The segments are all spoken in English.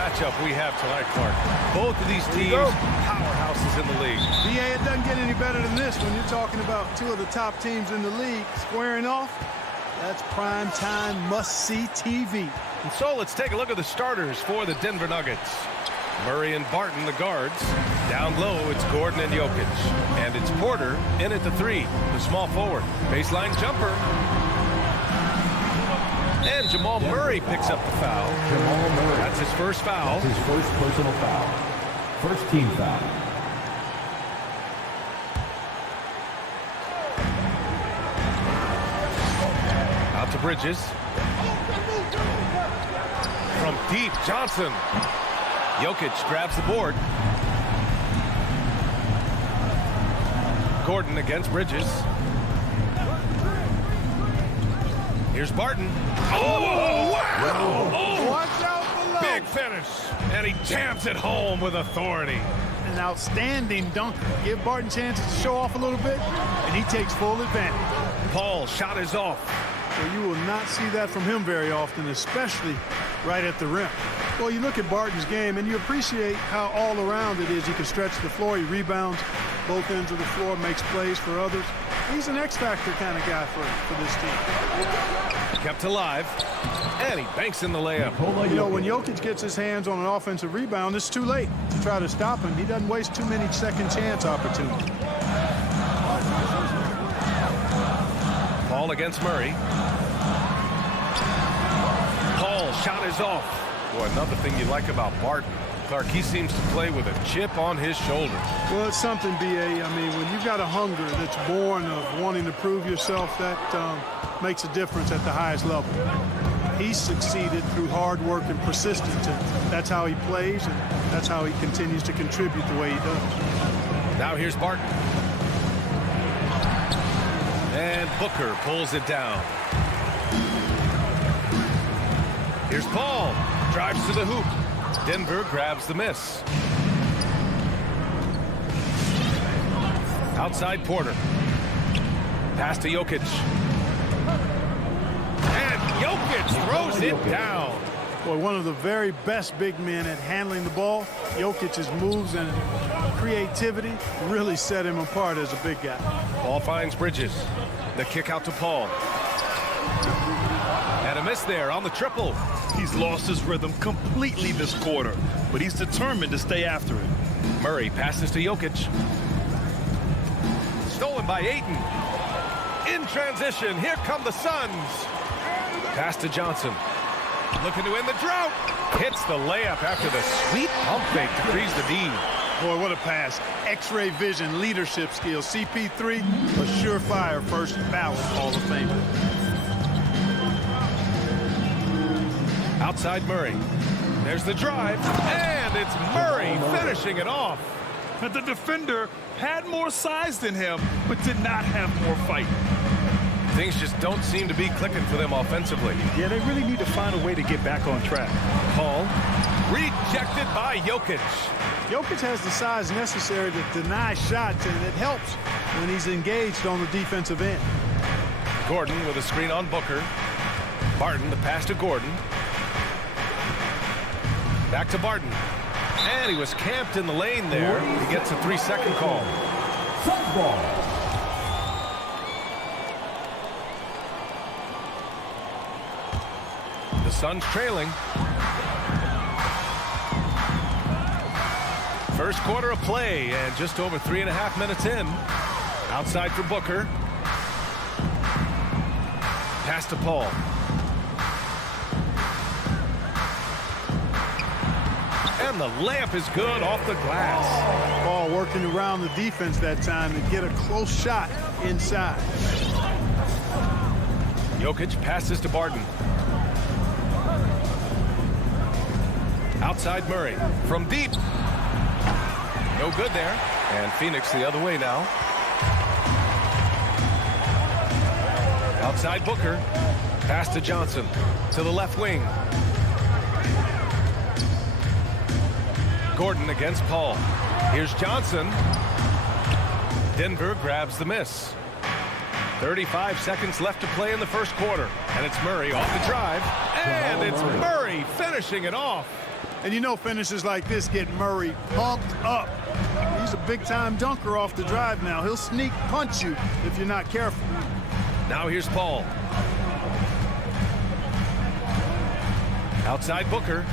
matchup we have tonight, Clark. Both of these teams, powerhouses in the league. BA, it doesn't get any better than this when you're talking about two of the top teams in the league squaring off. That's prime time must-see TV. And so let's take a look at the starters for the Denver Nuggets. Murray and Barton, the guards. Down low, it's Gordon and Jokic. And it's Porter in at the 3, the small forward. Baseline jumper. And Jamal Murray picks up the foul. Jamal Murray. That's his first foul. That's his first personal foul. First team foul. Out to Bridges. From deep, Johnson. Jokic grabs the board. Gordon against Bridges. Here's Barton. Oh, wow! Oh, watch out below. Big finish. And he jams it home with authority. An outstanding dunker. Give Barton chances to show off a little bit, and he takes full advantage. Paul's shot is off. Well, you will not see that from him very often, especially right at the rim. Well, you look at Barton's game, and you appreciate how all-around it is. He can stretch the floor. He rebounds both ends of the floor, makes plays for others. He's an X-factor kind of guy for this team. Kept alive, and he banks in the layup. You know, when Jokic gets his hands on an offensive rebound, it's too late to try to stop him. He doesn't waste too many second chance opportunities. Paul against Murray. Paul's shot is off. Boy, another thing you like about Barton, Clark, he seems to play with a chip on his shoulder. Well, it's something, B.A. I mean, when you've got a hunger that's born of wanting to prove yourself, that makes a difference at the highest level. He's succeeded through hard work and persistence, and that's how he plays, and that's how he continues to contribute the way he does. Now here's Barton. And Booker pulls it down. Here's Paul. Drives to the hoop. Denver grabs the miss. Outside Porter. Pass to Jokic. And Jokic throws it down. Boy, one of the very best big men at handling the ball. Jokic's moves and creativity really set him apart as a big guy. Paul finds Bridges. The kick out to Paul. And a miss there on the triple. He's lost his rhythm completely this quarter, but he's determined to stay after it. Murray passes to Jokic. Stolen by Ayton. In transition, here come the Suns. Pass to Johnson. Looking to end the drought. Hits the layup after the sweet pump fake to freeze the D. Boy, what a pass. X-ray vision, leadership skills. CP3, a surefire first ballot Hall of Famer. Outside Murray. There's the drive. And it's Murray finishing it off. But the defender had more size than him, but did not have more fight. Things just don't seem to be clicking for them offensively. Yeah, they really need to find a way to get back on track. Paul. Rejected by Jokic. Jokic has the size necessary to deny shots, and it helps when he's engaged on the defensive end. Gordon with a screen on Booker. Barton, the pass to Gordon. Back to Barton. And he was camped in the lane there. He gets a 3-second call. Suns ball. The Suns trailing. First quarter of play and just over 3.5 minutes in. Outside for Booker. Pass to Paul. And the layup is good off the glass. Paul working around the defense that time to get a close shot inside. Jokic passes to Barton. Outside Murray. From deep. No good there. And Phoenix the other way now. Outside Booker. Pass to Johnson. To the left wing. Gordon against Paul. Here's Johnson. Denver grabs the miss. 35 seconds left to play in the first quarter. And it's Murray off the drive. And it's Murray finishing it off. And you know finishes like this get Murray pumped up. He's a big-time dunker off the drive now. He'll sneak punch you if you're not careful. Now here's Paul. Outside Booker.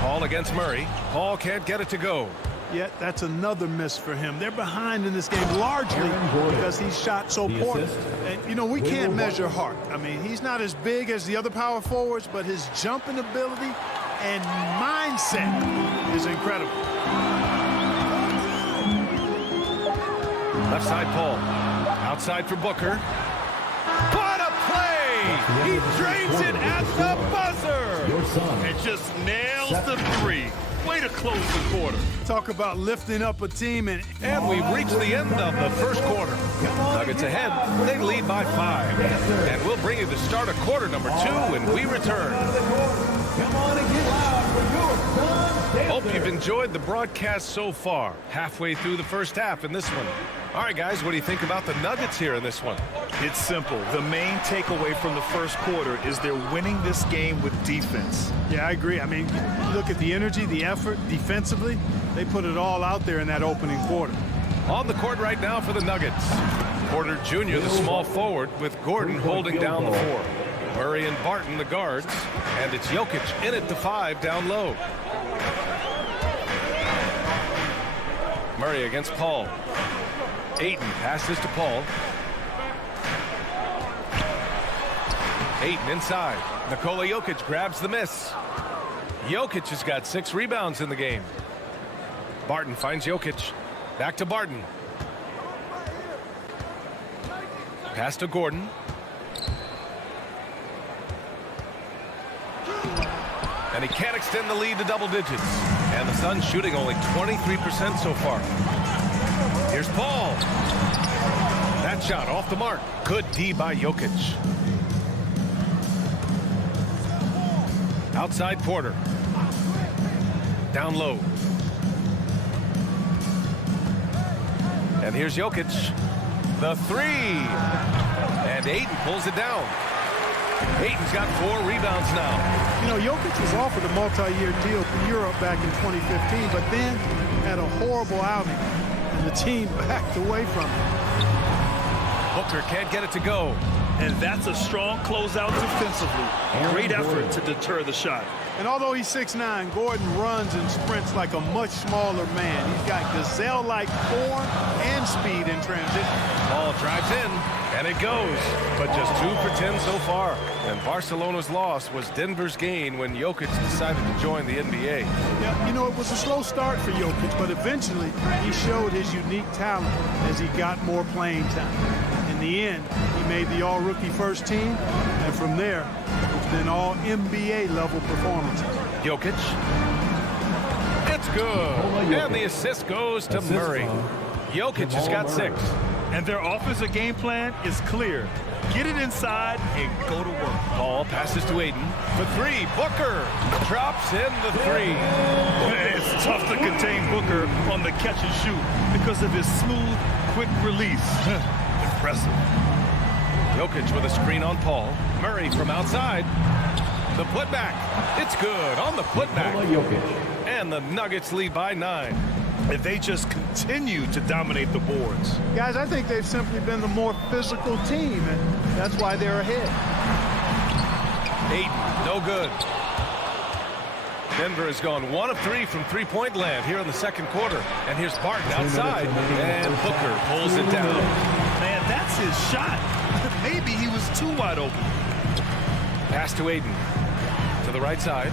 Paul against Murray. Paul can't get it to go. Yet that's another miss for him. They're behind in this game largely because he's shot so poorly. And, you know, we can't measure Hart. I mean, he's not as big as the other power forwards, but his jumping ability and mindset is incredible. Left side Paul. Outside for Booker. What a play! He drains it at the buzzer! Your son. And just nails the three. Way to close the quarter. Talk about lifting up a team. And we've reached the end of the first quarter. Nuggets ahead. They lead by 5. And we'll bring you the start of quarter number 2 when we return. Come on and get loud for your son. Hope you've enjoyed the broadcast so far. Halfway through the first half in this one. All right, guys, what do you think about the Nuggets here in this one? It's simple. The main takeaway from the first quarter is they're winning this game with defense. yeah, I agree. I mean, look at the energy, the effort defensively. They put it all out there in that opening quarter. On the court right now for the Nuggets. Porter Jr., the small forward, with Gordon holding down the 4. Murray and Barton, the guards. And it's Jokic in at the 5 down low. Murray against Paul. Ayton passes to Paul. Ayton inside. Nikola Jokic grabs the miss. Jokic has got 6 rebounds in the game. Barton finds Jokic. Back to Barton. Pass to Gordon. And he can't extend the lead to double digits. And the Suns shooting only 23% so far. Here's Paul. That shot off the mark. Good D by Jokic. Outside Porter. Down low. And here's Jokic. The 3. And Ayton pulls it down. Ayton's got 4 rebounds now. You know, Jokic was offered a multi-year deal for Europe back in 2015, but then had a horrible outing, and the team backed away from him. Booker can't get it to go. And that's a strong closeout defensively. Great effort to deter the shot. And although he's 6'9", Gordon runs and sprints like a much smaller man. He's got gazelle-like form and speed in transition. Ball drives in, and it goes. But just 2 for 10 so far. And Barcelona's loss was Denver's gain when Jokic decided to join the NBA. Yeah, you know, it was a slow start for Jokic, but eventually he showed his unique talent as he got more playing time. In the end, he made the all-rookie first team, and from there, it's been all NBA-level performances. Jokic. It's good. And the assist goes to Murray. Jokic has got 6. And their offensive game plan is clear. Get it inside and go to work. Paul passes to Ayton. For 3, Booker drops in the 3. It's tough to contain Booker on the catch and shoot because of his smooth, quick release. Impressive. Jokic with a screen on Paul. Murray from outside. The putback. It's good on the putback. And the Nuggets lead by 9. And they just continue to dominate the boards. Guys, I think they've simply been the more physical team, and that's why they're ahead. Ayton, no good. Denver has gone 1 of 3 from three-point land here in the second quarter. And here's Barton outside, and Booker pulls it down. Man, that's his shot. Maybe he was too wide open. Pass to Ayton. To the right side.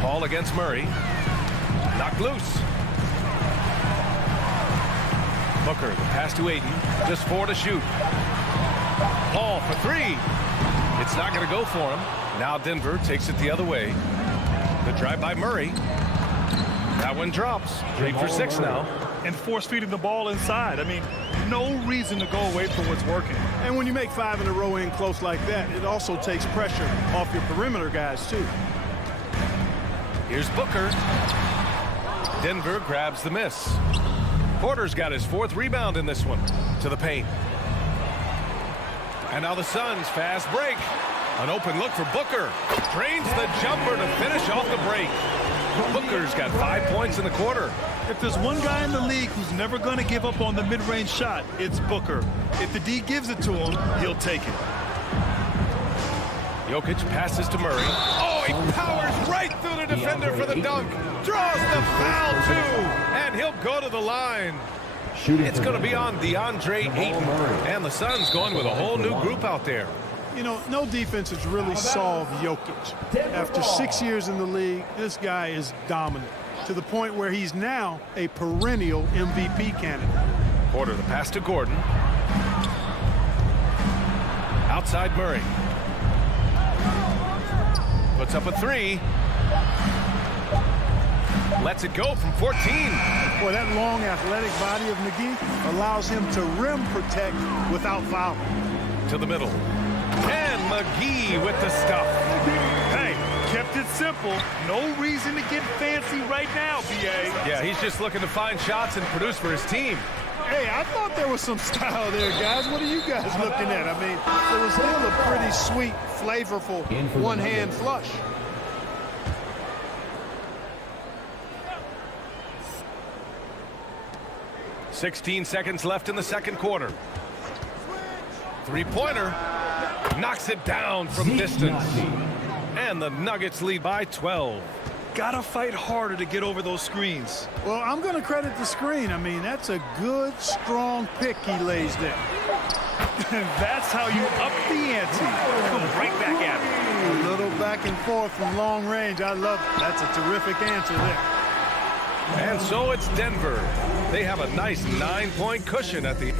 Paul against Murray. Knocked loose. Booker, the pass to Ayton. Just 4 to shoot. Paul for 3. It's not going to go for him. Now Denver takes it the other way. The drive by Murray. That one drops. 3 for 6 now. And force feeding the ball inside. I mean, no reason to go away from what's working. And when you make 5 in a row in close like that, it also takes pressure off your perimeter guys, too. Here's Booker. Denver grabs the miss. Porter's got his 4th rebound in this one. To the paint. And now the Suns fast break. An open look for Booker. Drains the jumper to finish off the break. Booker's got 5 points in the quarter. If there's one guy in the league who's never going to give up on the mid-range shot, it's Booker. If the D gives it to him, he'll take it. Jokic passes to Murray. Oh, he powers right through the defender for the dunk. Draws the foul, too. And he'll go to the line. It's going to be on DeAndre Ayton. And the Suns going with a whole new group out there. You know, no defense has really solved Jokic. After 6 years in the league, this guy is dominant to the point where he's now a perennial MVP candidate. Porter, the pass to Gordon. Outside Murray. Puts up a three. Lets it go from 14. Boy, that long athletic body of McGee allows him to rim protect without fouling. To the middle. And McGee with the stuff. Hey, kept it simple. No reason to get fancy right now, B.A. Yeah, he's just looking to find shots and produce for his team. Hey, I thought there was some style there, guys. What are you guys looking at? I mean, it was still a pretty sweet, flavorful one-hand flush. .16 seconds left in the second quarter. Three-pointer. Knocks it down from distance. And the Nuggets lead by 12. Gotta fight harder to get over those screens. Well, I'm going to credit the screen. I mean, that's a good, strong pick he lays there. And that's how you up the ante. Come right back at it. A little back and forth from long range. I love it. That's a terrific answer there. And so it's Denver. They have a nice 9-point cushion at the...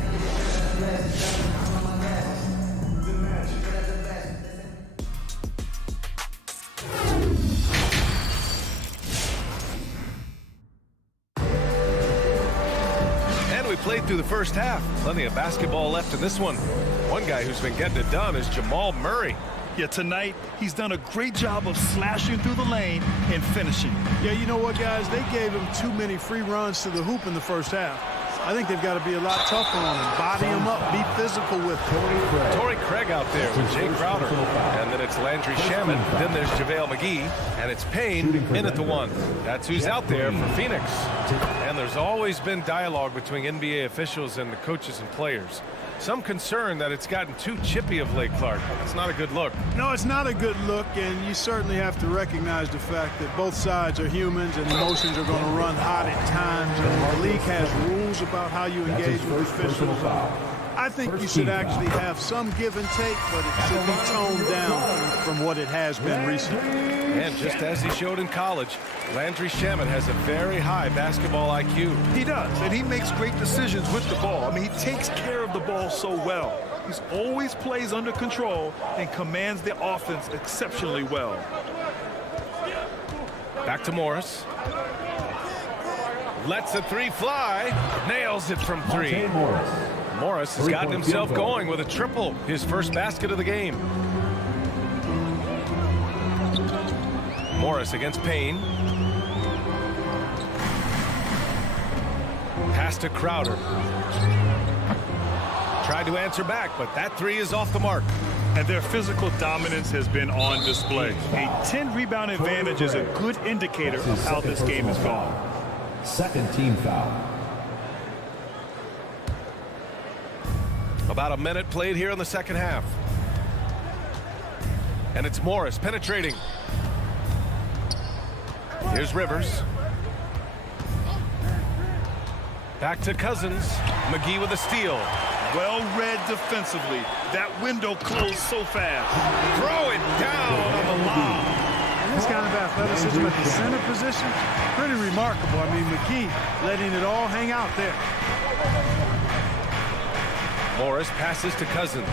Played through the first half. Plenty of basketball left in this one. One guy who's been getting it done is Jamal Murray. Yeah, tonight he's done a great job of slashing through the lane and finishing. Yeah, you know what, guys? They gave him too many free runs to the hoop in the first half. I think they've got to be a lot tougher on him. Body him up, be physical with him. Torrey Craig out there with Jay Crowder. And then it's Landry Shamet. Then there's JaVale McGee. And it's Payne in at the one. That's who's out there for Phoenix. And there's always been dialogue between NBA officials and the coaches and players. Some concern that it's gotten too chippy of late, Clark. It's not a good look. No, it's not a good look, and you certainly have to recognize the fact that both sides are humans and emotions are going to run hot at times. And the league has rules about how you engage with officials. I think you should actually have some give and take, but it should be toned down from what it has been recently. And just as he showed in college, Landry Shamet has a very high basketball IQ. He does, and he makes great decisions with the ball. I mean, he takes care of the ball so well. He's always plays under control and commands the offense exceptionally well. Back to Morris. Lets the three fly. Nails it from three. Morris has gotten himself going with a triple, his first basket of the game. Morris against Payne. Pass to Crowder. Tried to answer back, but that three is off the mark. And their physical dominance has been on display. A 10-rebound advantage is a good indicator of how this game has gone. Second team foul. About a minute played here in the second half. And it's Morris penetrating. Here's Rivers. Back to Cousins. McGee with a steal. Well read defensively. That window closed so fast. Throw it down on the lob. And this kind of athleticism at the center position, pretty remarkable. I mean, McGee letting it all hang out there. Morris passes to Cousins.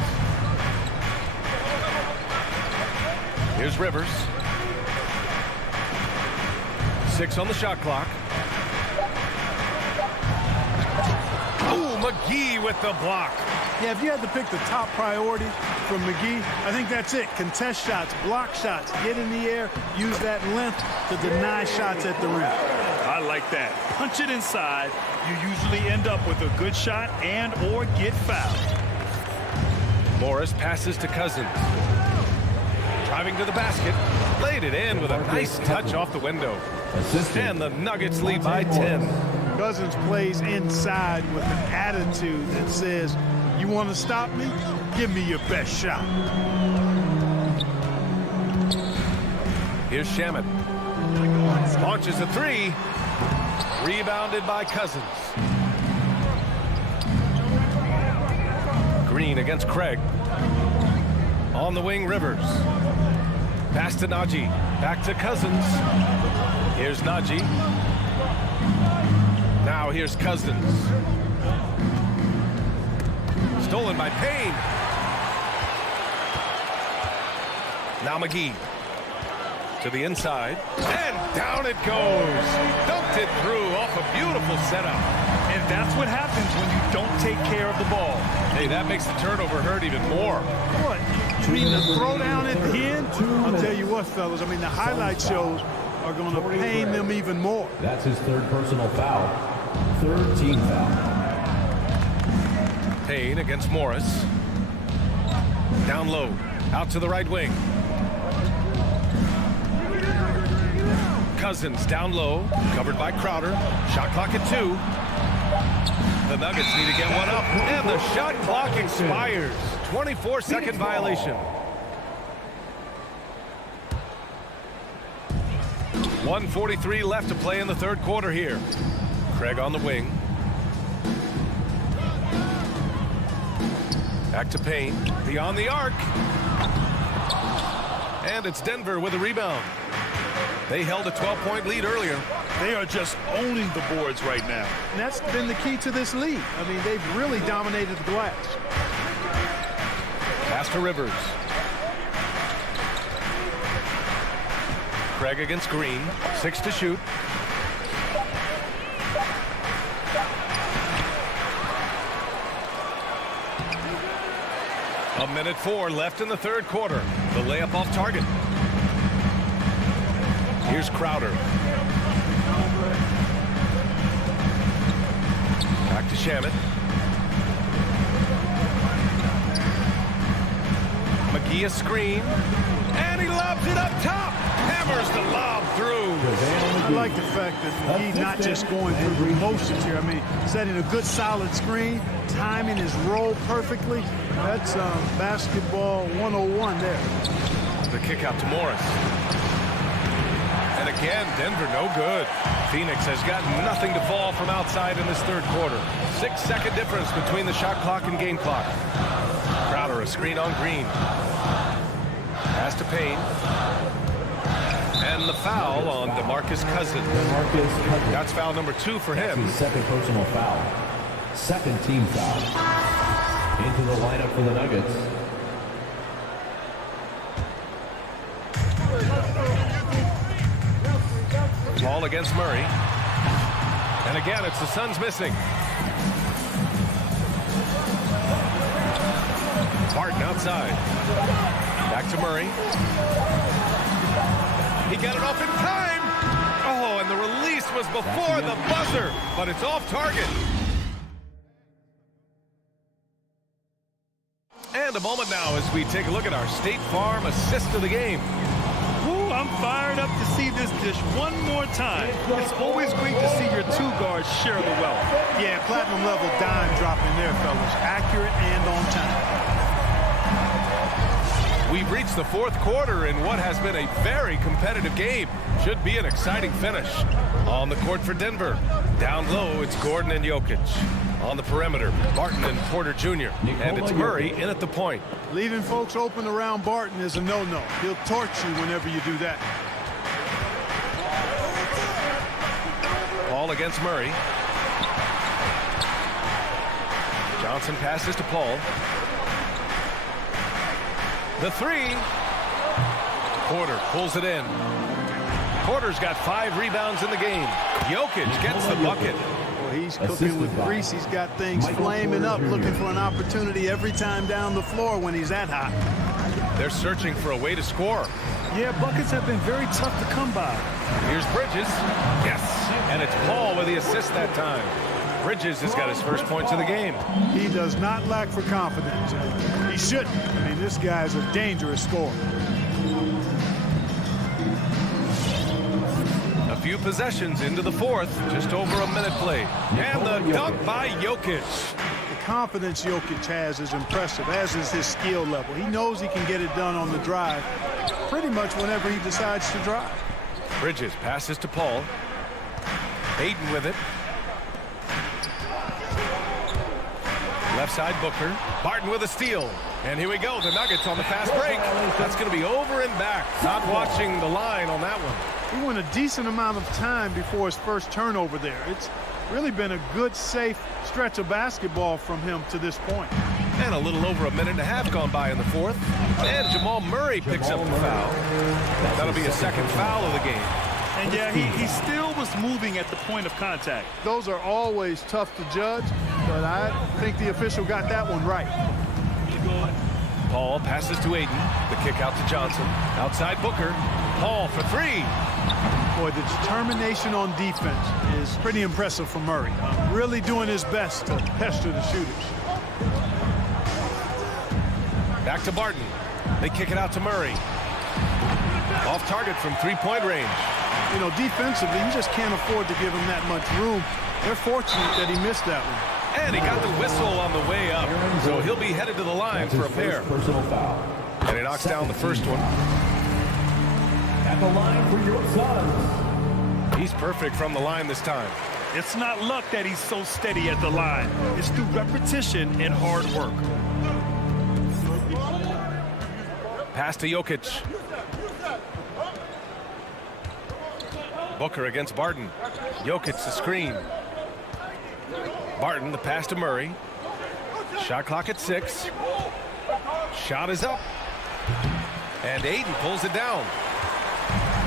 Here's Rivers. 6 on the shot clock. Ooh, McGee with the block. Yeah, if you had to pick the top priority from McGee, I think that's it. Contest shots, block shots, get in the air, use that length to deny shots at the rim. I like that. Punch it inside. You usually end up with a good shot and or get fouled. Morris passes to Cousins. Driving to the basket. Laid it in with a nice touch off the window. And the Nuggets lead by 10. Cousins plays inside with an attitude that says, you want to stop me? Give me your best shot. Here's Shamet. Launches a three. Rebounded by Cousins. Green against Craig. On the wing, Rivers. Pass to Najee. Back to Cousins. Here's Najee. Now here's Cousins. Stolen by Payne. Now McGee. To the inside. And down it goes. Dunked it through off a beautiful setup. And that's what happens when you don't take care of the ball. Hey, that makes the turnover hurt even more. What? You mean the throwdown at the end? I'll tell you what, fellas. I mean, the highlight shows are going to pain them even more. That's his third personal foul. Third team foul. Payne against Morris. Down low. Out to the right wing. Cousins down low. Covered by Crowder. Shot clock at 2. The Nuggets need to get one up. And the shot clock expires. 24-second violation. 1:43 left to play in the third quarter here. Craig on the wing. Back to Payne. Beyond the arc. And it's Denver with a rebound. They held a 12-point lead earlier. They are just owning the boards right now. And that's been the key to this league. I mean, they've really dominated the glass. Pass to Rivers. Craig against Green. 6 to shoot. A minute 4 left in the third quarter. The layup off target. Here's Crowder. Back to Shamet. McGee a screen. And he lobs it up top. Hammers the lob through. I like the fact that McGee not just going through motions here. I mean, setting a good solid screen, timing his roll perfectly. That's basketball 101 there. The kick out to Morris. And again, Denver no good. Phoenix has got nothing to fall from outside in this third quarter. 6-second difference between the shot clock and game clock. Crowder a screen on Green. Pass to Payne. And the foul on DeMarcus Cousins. That's foul number 2 for him. His second personal foul. Second team foul. Into the lineup for the Nuggets. Ball against Murray. And again, it's the Suns missing. Barton outside. Back to Murray. He got it off in time. Oh, and the release was before the buzzer, but it's off target. And a moment now as we take a look at our State Farm assist of the game. Ooh, I'm fired up to see this dish one more time. It's always great to see your two guards share the wealth. Yeah, platinum level dime dropping there, fellas. Accurate and on time. We've reached the fourth quarter in what has been a very competitive game. Should be an exciting finish. On the court for Denver. Down low, it's Gordon and Jokic. On the perimeter, Barton and Porter Jr. And it's Murray in at the point. Leaving folks open around Barton is a no-no. He'll torch you whenever you do that. Paul against Murray. Johnson passes to Paul. The three. Porter pulls it in. Porter's got 5 rebounds in the game. Jokic gets the bucket. Well, he's cooking with grease. He's got things flaming up, looking for an opportunity every time down the floor when he's that hot. They're searching for a way to score. Yeah, buckets have been very tough to come by. Here's Bridges. Yes. And it's Paul with the assist that time. Bridges has got his first points of the game. He does not lack for confidence. He shouldn't. I mean, this guy's a dangerous scorer. A few possessions into the fourth, just over a minute played. And the dunk by Jokic. The confidence Jokic has is impressive, as is his skill level. He knows he can get it done on the drive pretty much whenever he decides to drive. Bridges passes to Paul. Aiden with it. Left side Booker. Barton with a steal. And here we go. The Nuggets on the fast break. That's going to be over and back. Not watching the line on that one. He went a decent amount of time before his first turnover there. It's really been a good, safe stretch of basketball from him to this point. And a little over a minute and a half gone by in the fourth. And Jamal Murray picks up the foul. That'll be a second foul of the game. And yeah, he still was moving at the point of contact. Those are always tough to judge, but I think the official got that one right. Paul passes to Aiden. The kick out to Johnson. Outside Booker. Paul for three. Boy, the determination on defense is pretty impressive from Murray. Really doing his best to pester the shooters. Back to Barton. They kick it out to Murray. Off target from three-point range. You know, defensively, you just can't afford to give him that much room. They're fortunate that he missed that one. And he got the whistle on the way up. So he'll be headed to the line for a pair. Personal foul. And he knocks down the first one. At the line for your Suns. He's perfect from the line this time. It's not luck that he's so steady at the line. It's through repetition and hard work. Pass to Jokic. Booker against Barton. Jokic the screen. Barton the pass to Murray. Shot clock at 6. Shot is up. And Aiden pulls it down.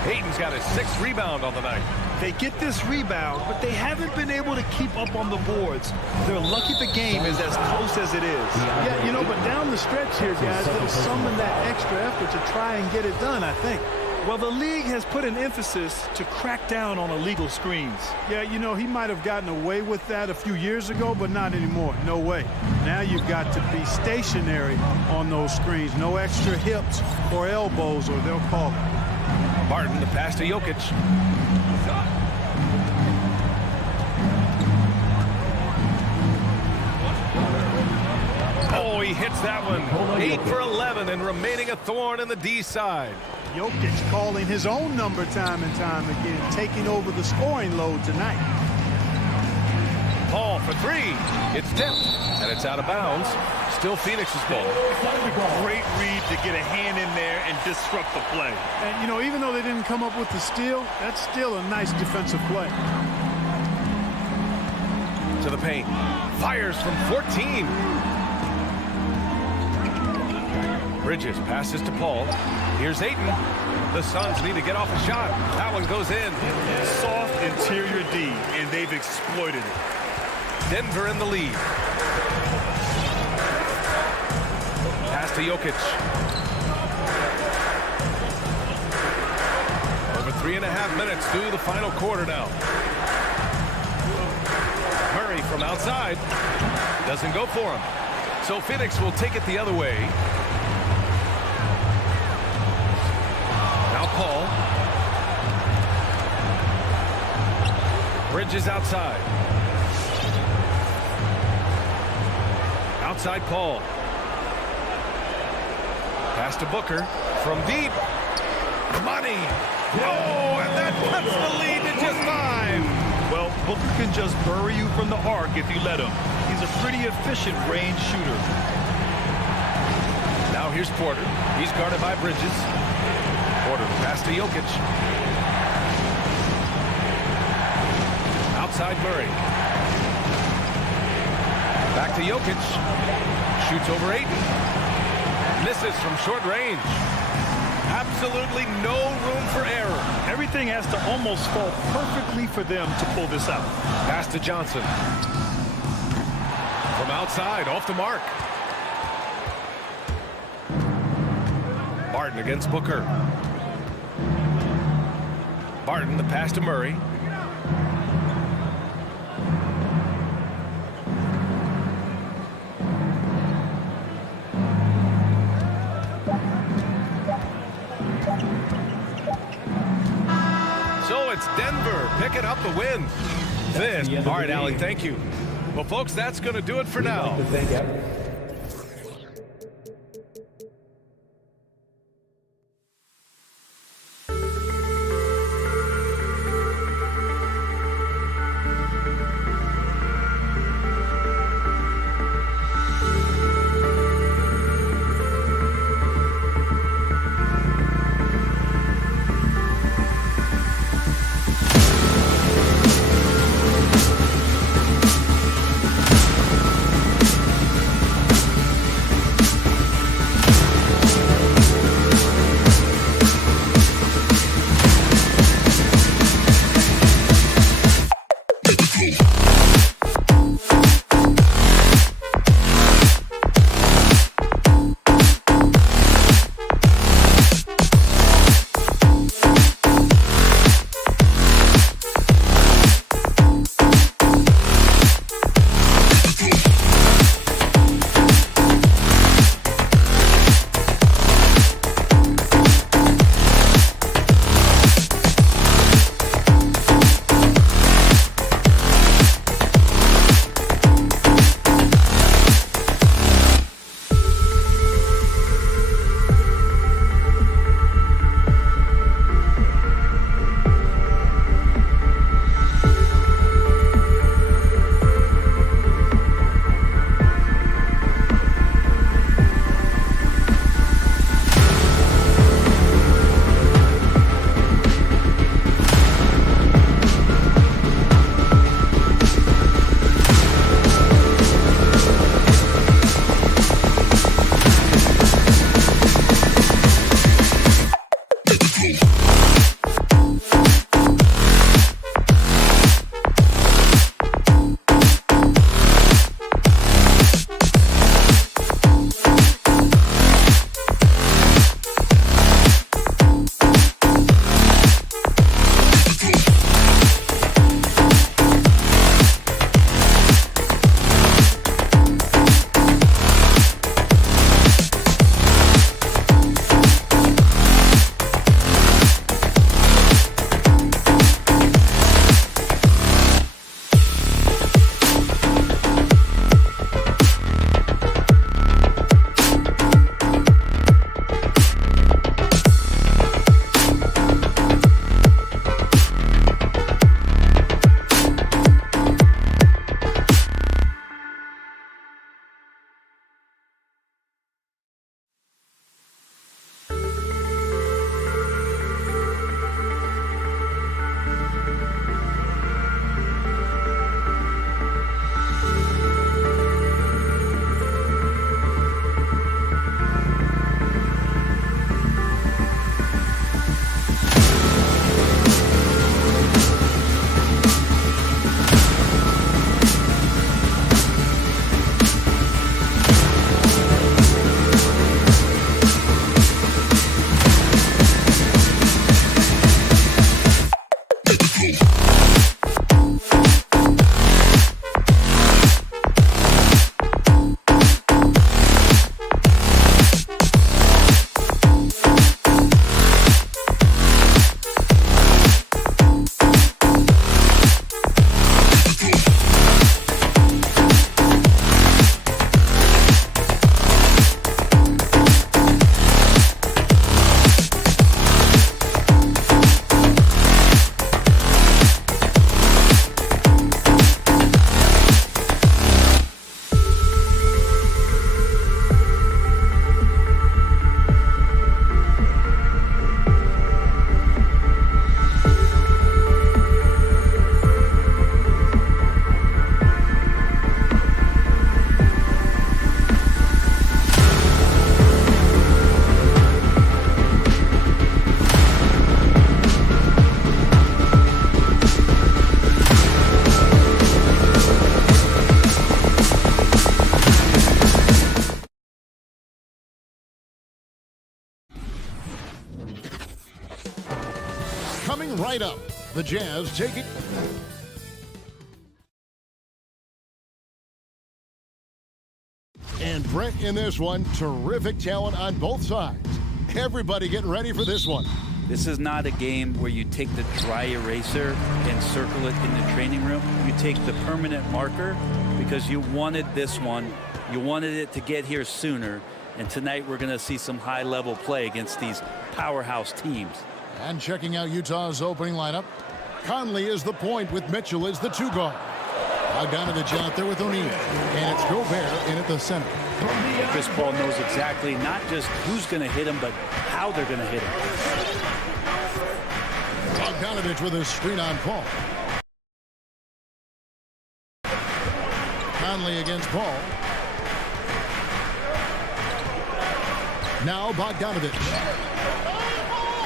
Aiden's got his 6th rebound on the night. They get this rebound, but they haven't been able to keep up on the boards. They're lucky the game is as close as it is. Yeah, you know, but down the stretch here, guys, they'll summon that extra effort to try and get it done, I think. Well, the league has put an emphasis to crack down on illegal screens. Yeah, you know, he might have gotten away with that a few years ago, but not anymore. No way. Now you've got to be stationary on those screens. No extra hips or elbows, or they'll call it. Barton the pass to Jokic. Oh, he hits that one. 8 for 11 and remaining a thorn in the D side. Jokic calling his own number time and time again, taking over the scoring load tonight. Paul for three. It's tipped, and it's out of bounds. Still Phoenix's ball. Great read to get a hand in there and disrupt the play. And, you know, even though they didn't come up with the steal, that's still a nice defensive play. To the paint. Fires from 14. Bridges passes to Paul. Here's Aiden. The Suns need to get off a shot. That one goes in. Soft interior D, and they've exploited it. Denver in the lead. Pass to Jokic. Over 3.5 minutes through the final quarter now. Murray from outside. Doesn't go for him. So Phoenix will take it the other way. Now Paul. Bridges outside. Outside Paul. Pass to Booker from deep. Money. Oh, and that cuts the lead to just 5. Well, Booker can just bury you from the arc if you let him. He's a pretty efficient range shooter. Now here's Porter. He's guarded by Bridges. Porter pass to Jokic. Outside Murray. Back to Jokic. Shoots over Aiden. Misses from short range. Absolutely no room for error. Everything has to almost fall perfectly for them to pull this out. Pass to Johnson. From outside, off the mark. Barton against Booker. Barton, the pass to Murray. picking up the win. All right, Allie, thank you. Well, folks, that's going to do it for now. Coming right up, the Jazz taking... And Brent in this one, terrific talent on both sides. Everybody getting ready for this one. This is not a game where you take the dry eraser and circle it in the training room. You take the permanent marker because you wanted this one. You wanted it to get here sooner. And tonight we're going to see some high-level play against these powerhouse teams. And checking out Utah's opening lineup, Conley is the point with Mitchell as the 2 guard. Bogdanovich out there with O'Neal. And it's Gobert in at the center. Chris Paul knows exactly not just who's going to hit him, but how they're going to hit him. Bogdanovich with a screen on Paul. Conley against Paul. Now Bogdanovich.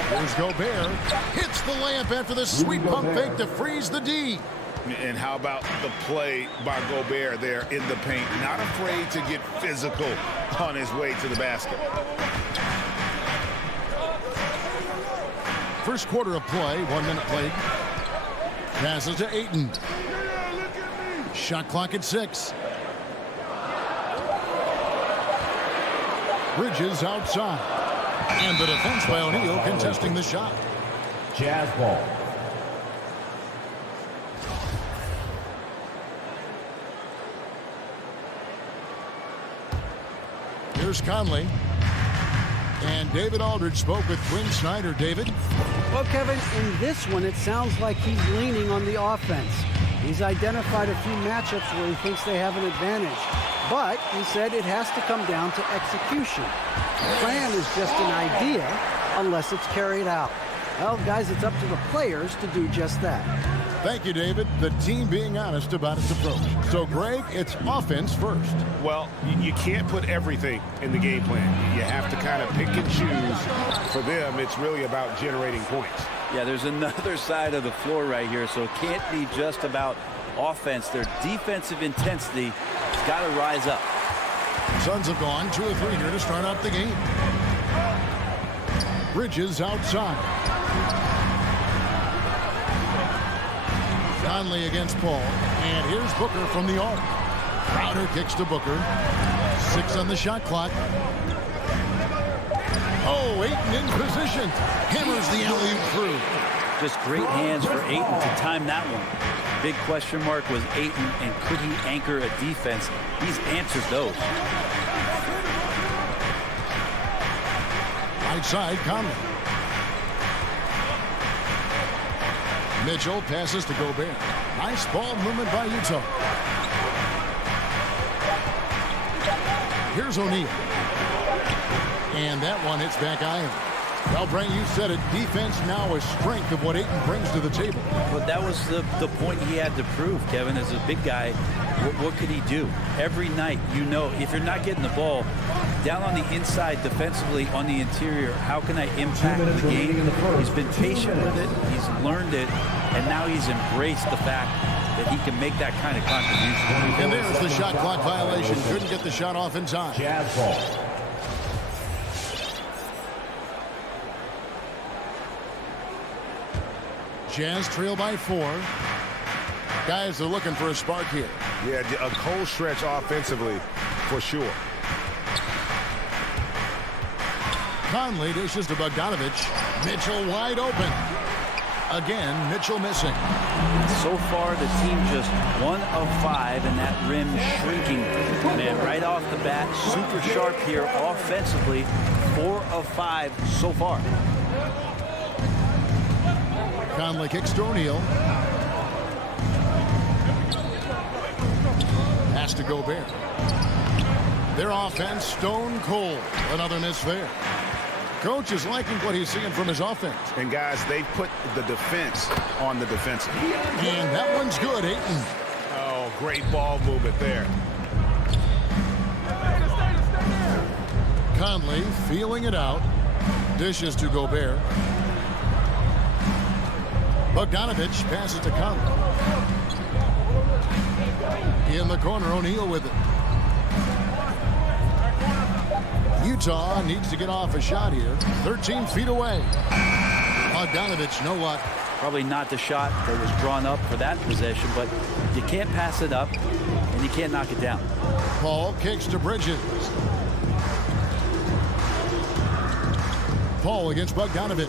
Here's Gobert. Hits the layup after the sweet pump fake to freeze the D. And how about the play by Gobert there in the paint? Not afraid to get physical on his way to the basket. First quarter of play, 1 minute played. Passes to Ayton. Shot clock at 6. Bridges outside. And the defense by O'Neal contesting the shot. Jazz ball. Here's Conley. And David Aldridge spoke with Quinn Snyder. David? Well, Kevin, in this one, it sounds like he's leaning on the offense. He's identified a few matchups where he thinks they have an advantage. But he said it has to come down to execution. The plan is just an idea unless it's carried out. Well, guys, it's up to the players to do just that. Thank you, David. The team being honest about its approach. So, Greg, it's offense first. Well, you can't put everything in the game plan. You have to kind of pick and choose. For them, it's really about generating points. Yeah, there's another side of the floor right here, so it can't be just about offense. Their defensive intensity has got to rise up. Suns have gone 2 of 3 here to start out the game. Bridges outside. Conley against Paul. And here's Booker from the arc. Crowder kicks to Booker. 6 on the shot clock. Oh, Ayton in position. Hammers the alley-oop through. Just great hands for Ayton to time that one. Big question mark was Ayton, and could he anchor a defense? He's answered those. Right side, Conley. Mitchell passes to Gobert. Nice ball movement by Utah. Here's O'Neal. And that one hits back iron. Well, Brent, you said it. Defense now a strength of what Ayton brings to the table. But that was the point he had to prove, Kevin. As a big guy, what could he do? Every night, you know, if you're not getting the ball down on the inside defensively on the interior, how can I impact the game? He's been patient with it. He's learned it. And now he's embraced the fact that he can make that kind of contribution. And there's the shot clock violation. Couldn't get the shot off in time. Jazz ball. Jazz trail by 4. Guys are looking for a spark here. Yeah, a cold stretch offensively for sure. Conley dishes to Bogdanovich. Mitchell wide open. Again, Mitchell missing. So far, the team just 1 of 5, and that rim shrinking. Man, right off the bat, super sharp here offensively. 4 of 5 so far. Conley kicks to O'Neal. Pass to Gobert. Their offense stone cold. Another miss there. Coach is liking what he's seeing from his offense. And guys, they put the defense on the defensive. And that one's good, Ayton. Oh, great ball movement there. Conley feeling it out. Dishes to Gobert. Bogdanovich passes to Conley. In the corner, O'Neal with it. Utah needs to get off a shot here. 13 feet away. Bogdanovich, no luck. Probably not the shot that was drawn up for that possession, but you can't pass it up, and you can't knock it down. Paul kicks to Bridges. Paul against Bogdanovich.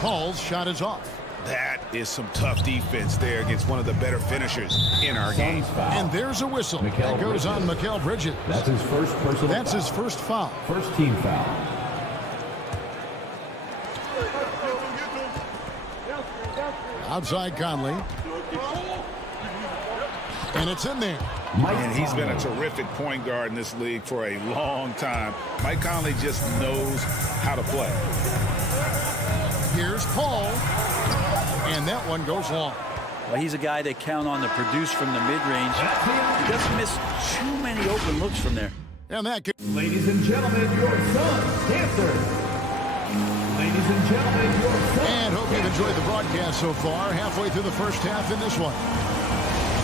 Paul's shot is off. That is some tough defense there against one of the better finishers in our game. And there's a whistle. That goes on Mikal Bridges. That's his first personal That's foul. his first foul. First team foul. Outside Conley. And it's in there. And he's been a terrific point guard in this league for a long time. Mike Conley just knows how to play. Here's Paul. And that one goes long. Well, he's a guy they count on to produce from the mid-range. He doesn't miss too many open looks from there. And that could... Ladies and gentlemen, your son, Dancer. Ladies and gentlemen, your son. And hope you've enjoyed the broadcast so far. Halfway through the first half in this one.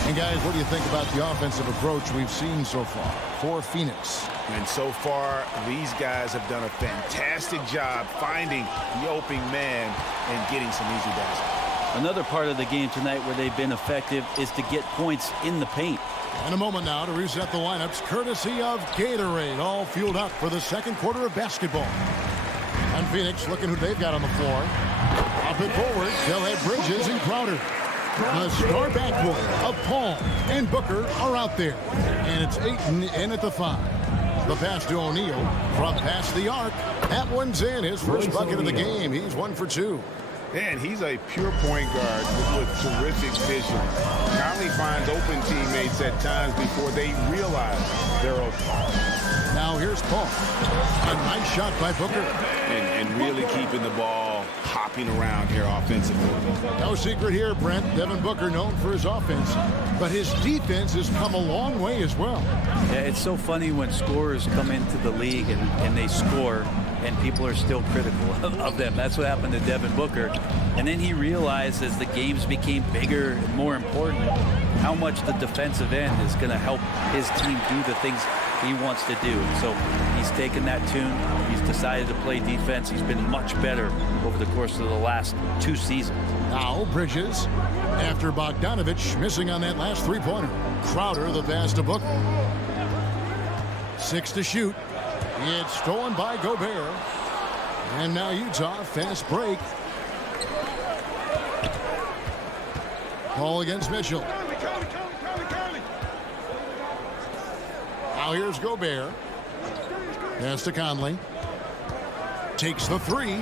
And guys, what do you think about the offensive approach we've seen so far for Phoenix? And so far, these guys have done a fantastic job finding the open man and getting some easy baskets. Another part of the game tonight where they've been effective is to get points in the paint. And a moment now to reset the lineups, courtesy of Gatorade, all fueled up for the second quarter of basketball. And Phoenix looking who they've got on the floor. Up and forward, they'll have Bridges and Crowder. The star backcourt of Paul and Booker are out there. And it's Ayton in at the 5. The pass to O'Neal from past the arc. That one's in, his first bucket of the game. He's 1 for 2. And he's a pure point guard with terrific vision. Conley finds open teammates at times before they realize they're open. Now here's Paul. A nice shot by Booker. And really keeping the ball hopping around here offensively. No secret here, Brent. Devin Booker known for his offense, but his defense has come a long way as well. Yeah, it's so funny when scorers come into the league and they score and people are still critical of them. That's what happened to Devin Booker. And then he realized as the games became bigger and more important how much the defensive end is going to help his team do the things he wants to do. So he's taken that tune. He's decided to play defense. He's been much better over the course of the last 2 seasons. Now Bridges, after Bogdanovich missing on that last three-pointer. Crowder the pass to Booker. 6 to shoot. It's stolen by Gobert. And now Utah, fast break. Ball against Mitchell. Now here's Gobert. Pass to Conley. Takes the 3.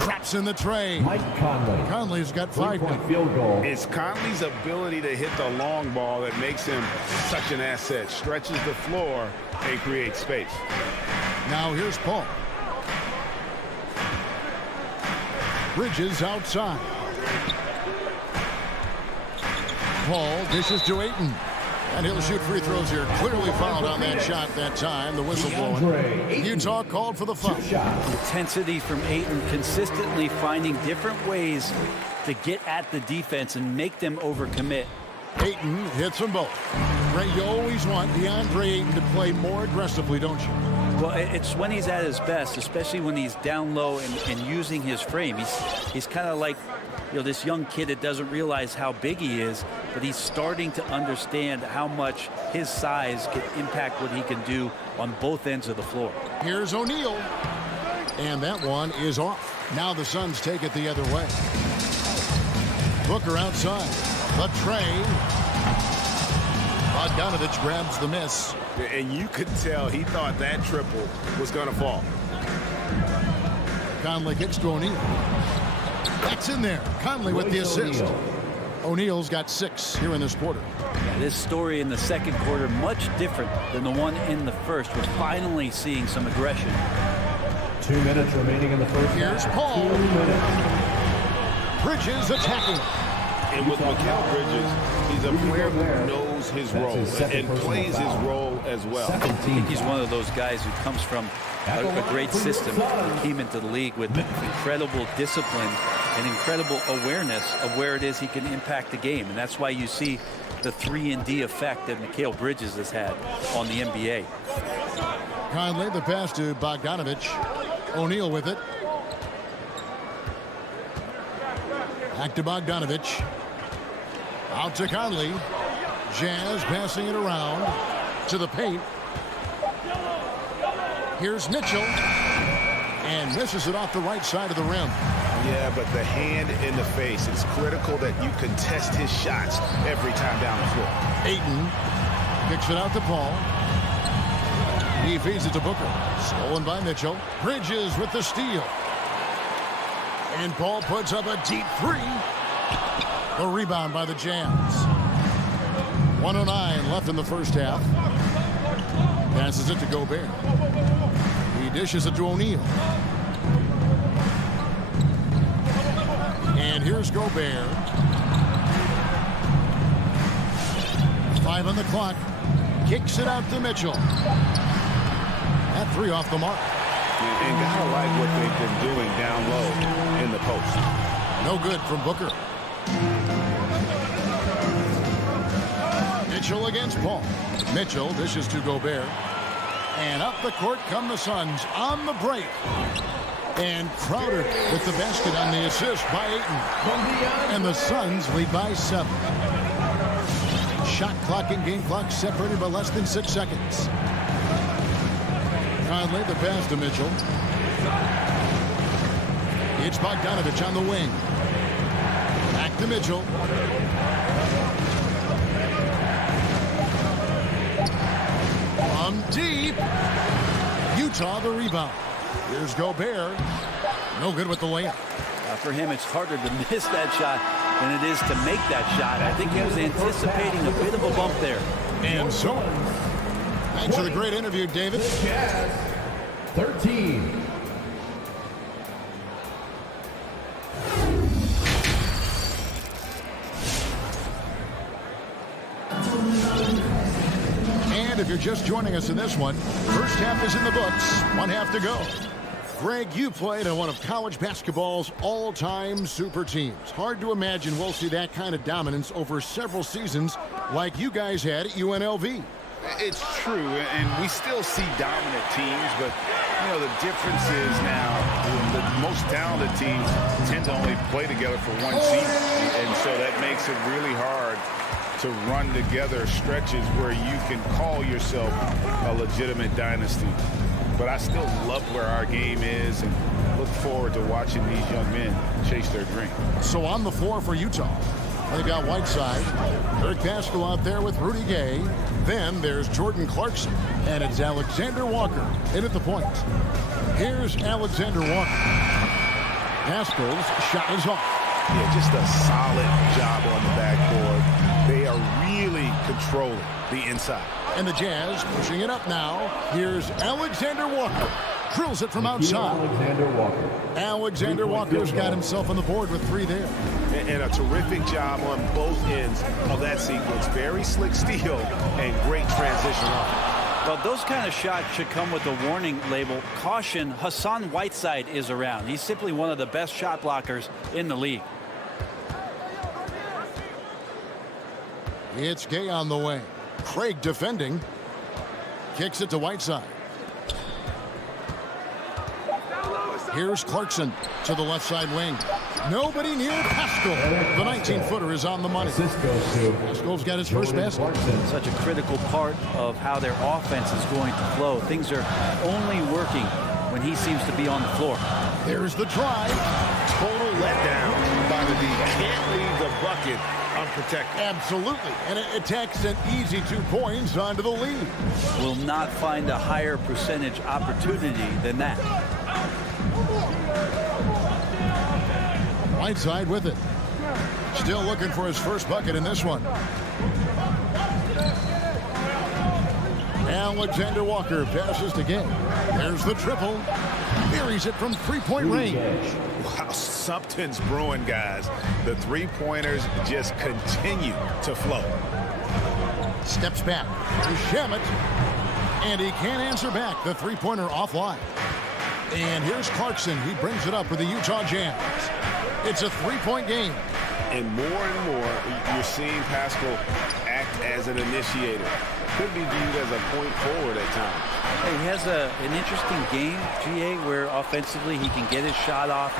Traps in the tray. Mike Conley. Conley's got 5 now. Three-point field goal. It's Conley's ability to hit the long ball that makes him such an asset. Stretches the floor and creates space. Now here's Paul. Bridges outside. Paul dishes to Ayton. And he'll shoot free throws here. Clearly fouled on that shot that time. The whistle blowing. Utah called for the foul. Intensity from Ayton, consistently finding different ways to get at the defense and make them overcommit. Ayton hits them both. Ray, you always want DeAndre Ayton to play more aggressively, don't you? Well, it's when he's at his best, especially when he's down low and using his frame. He's kind of like, you know, this young kid that doesn't realize how big he is, but he's starting to understand how much his size can impact what he can do on both ends of the floor. Here's O'Neal. And that one is off. Now the Suns take it the other way. Booker outside. The tray. Bogdanovich grabs the miss. And you could tell he thought that triple was going to fall. Conley kicks to O'Neal. That's in there. Conley with the assist. O'Neal's got 6 here in this quarter. This story in the second quarter, much different than the one in the first. We're finally seeing some aggression. 2 minutes remaining in the first Here's half. Paul. 2 minutes. Bridges attacking. And with Mikal Bridges, he's a player who knows his role and plays his role as well. I think he's one of those guys who comes from a great system. He came into the league with incredible discipline and incredible awareness of where it is he can impact the game. And that's why you see the 3-and-D effect that Mikal Bridges has had on the NBA. Conley, the pass to Bogdanovich. O'Neal with it. Back to Bogdanovich. Out to Conley. Jazz passing it around to the paint. Here's Mitchell. And misses it off the right side of the rim. Yeah, but the hand in the face. It's critical that you contest his shots every time down the floor. Ayton kicks it out to Paul. He feeds it to Booker. Stolen by Mitchell. Bridges with the steal. And Paul puts up a deep three. The rebound by the Jazz. 1:09 left in the first half. Passes it to Gobert. He dishes it to O'Neal. And here's Gobert. 5 on the clock. Kicks it out to Mitchell. That three off the mark. And gotta like what they've been doing down low in the post. No good from Booker. Mitchell against Paul. Mitchell dishes to Gobert. And up the court come the Suns on the break. And Crowder with the basket on the assist by Ayton. And the Suns lead by 7. Shot clock and game clock separated by less than 6 seconds. Conley the pass to Mitchell. It's Bogdanovich on the wing. Back to Mitchell. From deep. Utah the rebound. Here's Gobert. No good with the layup. For him, it's harder to miss that shot than it is to make that shot. I think he was anticipating a bit of a bump there. And so, thanks for the great interview, David. 13. And if you're just joining us in this one, first half is in the books. 1 half to go. Greg, you played on one of college basketball's all-time super teams. Hard to imagine we'll see that kind of dominance over several seasons like you guys had at UNLV. It's true, and we still see dominant teams, but, you know, the difference is now the most talented teams tend to only play together for one season, and so that makes it really hard to run together stretches where you can call yourself a legitimate dynasty. But I still love where our game is and look forward to watching these young men chase their dream. So on the floor for Utah, they've got Whiteside, Eric Paschal out there with Rudy Gay. Then there's Jordan Clarkson, and it's Alexander Walker in at the point. Here's Alexander Walker. Paschal's shot is off. Yeah, just a solid job on the backboard. They are really controlling the inside. And the Jazz pushing it up now. Here's Alexander Walker. Drills it from outside. Alexander Walker's got himself on the board with 3 there. And a terrific job on both ends of that sequence. Very slick steal and great transition off. Well, those kind of shots should come with a warning label. Caution, Hassan Whiteside is around. He's simply one of the best shot blockers in the league. It's Gay on the way. Craig defending. Kicks it to Whiteside. Here's Clarkson to the left side wing. Nobody near Paschal. The 19-footer is on the money. Paschal's got his first basket. Such a critical part of how their offense is going to flow. Things are only working when he seems to be on the floor. There's the drive. Total letdown by the D. Can't leave the bucket unprotected. Absolutely. And it takes an easy 2 points onto the lead. Will not find a higher percentage opportunity than that. Whiteside with it. Still looking for his first bucket in this one. Alexander Walker passes to Gay. There's the triple. Buries it from 3-point range. Wow, something's brewing, guys. The 3-pointers just continue to flow. Steps back. Here's Shamet. And he can't answer back. The 3-pointer offline. And here's Clarkson. He brings it up for the Utah Jazz. It's a 3-point game. And more, you're seeing Paschal act as an initiator. Could be viewed as a point forward at times. He has an interesting game, GA, where offensively he can get his shot off.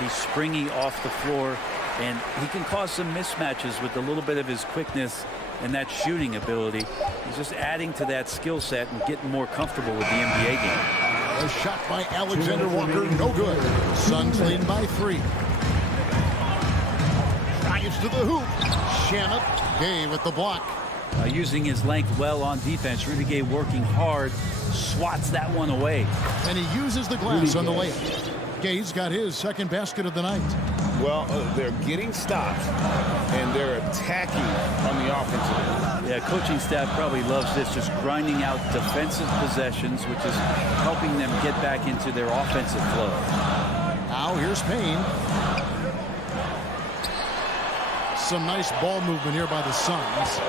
He's springy off the floor, and he can cause some mismatches with a little bit of his quickness and that shooting ability. He's just adding to that skill set and getting more comfortable with the NBA game. A shot by Alexander Walker, no good. Suns leading by 3. Drives to the hoop. Shamet, Gay with the block. Using his length well on defense. Rudy Gay working hard, swats that one away. And he uses the glass on the layup. Gay's got his second basket of the night. Well, they're getting stops, and they're attacking on the offensive end. Yeah, coaching staff probably loves this, just grinding out defensive possessions, which is helping them get back into their offensive flow. Now here's Payne. Some nice ball movement here by the Suns.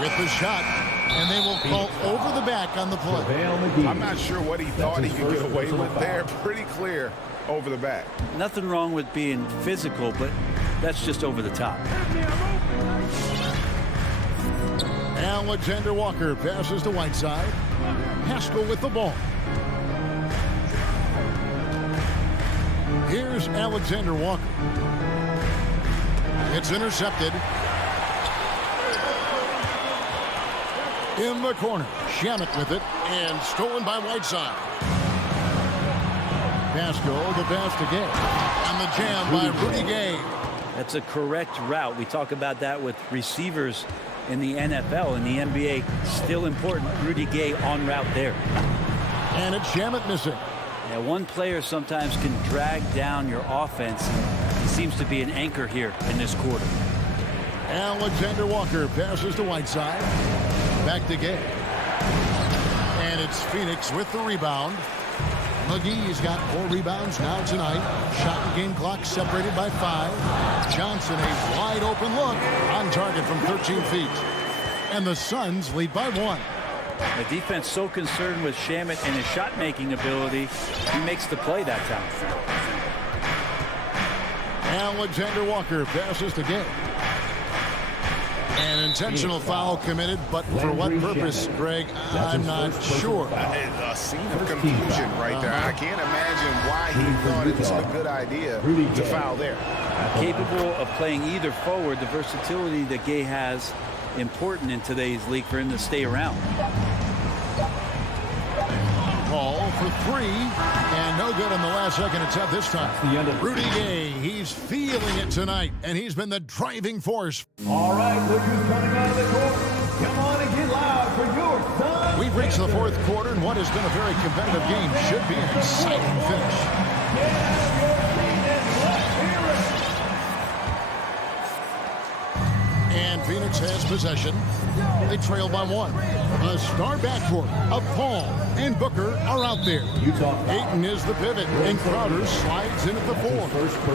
With the shot, and they will call over the back on the play. I'm not sure what he thought he could get away with there. Pretty clear over the back. Nothing wrong with being physical, but that's just over the top. Alexander Walker passes to Whiteside. Haskell with the ball. Here's Alexander Walker. It's intercepted. In the corner. Shamet with it. And stolen by Whiteside. Haskell, the pass to Gay. And the jam by Rudy Gay. That's a correct route. We talk about that with receivers in the NFL. In the NBA, still important. Rudy Gay on route there. And it's Shamet missing. Yeah, one player sometimes can drag down your offense. He seems to be an anchor here in this quarter. Alexander Walker passes to Whiteside. Back to Gay. And it's Phoenix with the rebound. McGee's got 4 rebounds now tonight. Shot and game clock separated by 5. Johnson, a wide open look on target from 13 feet. And the Suns lead by 1. The defense so concerned with Shamet and his shot-making ability, he makes the play that time. Alexander Walker passes to Gay. An intentional foul committed, but for what purpose, Greg, I'm not sure. A scene of confusion right there. I can't imagine why he thought it was a good idea to foul there. Capable of playing either forward, the versatility that Gay has, important in today's league for him to stay around. Ball for 3, and no good on the last second attempt this time. Rudy Gay, he's feeling it tonight, and he's been the driving force. All right, look who's coming out of the court. Come on and get loud for your Suns. We've reached the 4th quarter, and what has been a very competitive game should be an exciting finish. And Phoenix has possession. They trail by 1. A star backcourt of Paul and Booker are out there. Ayton is the pivot, and Crowder slides in at the 4.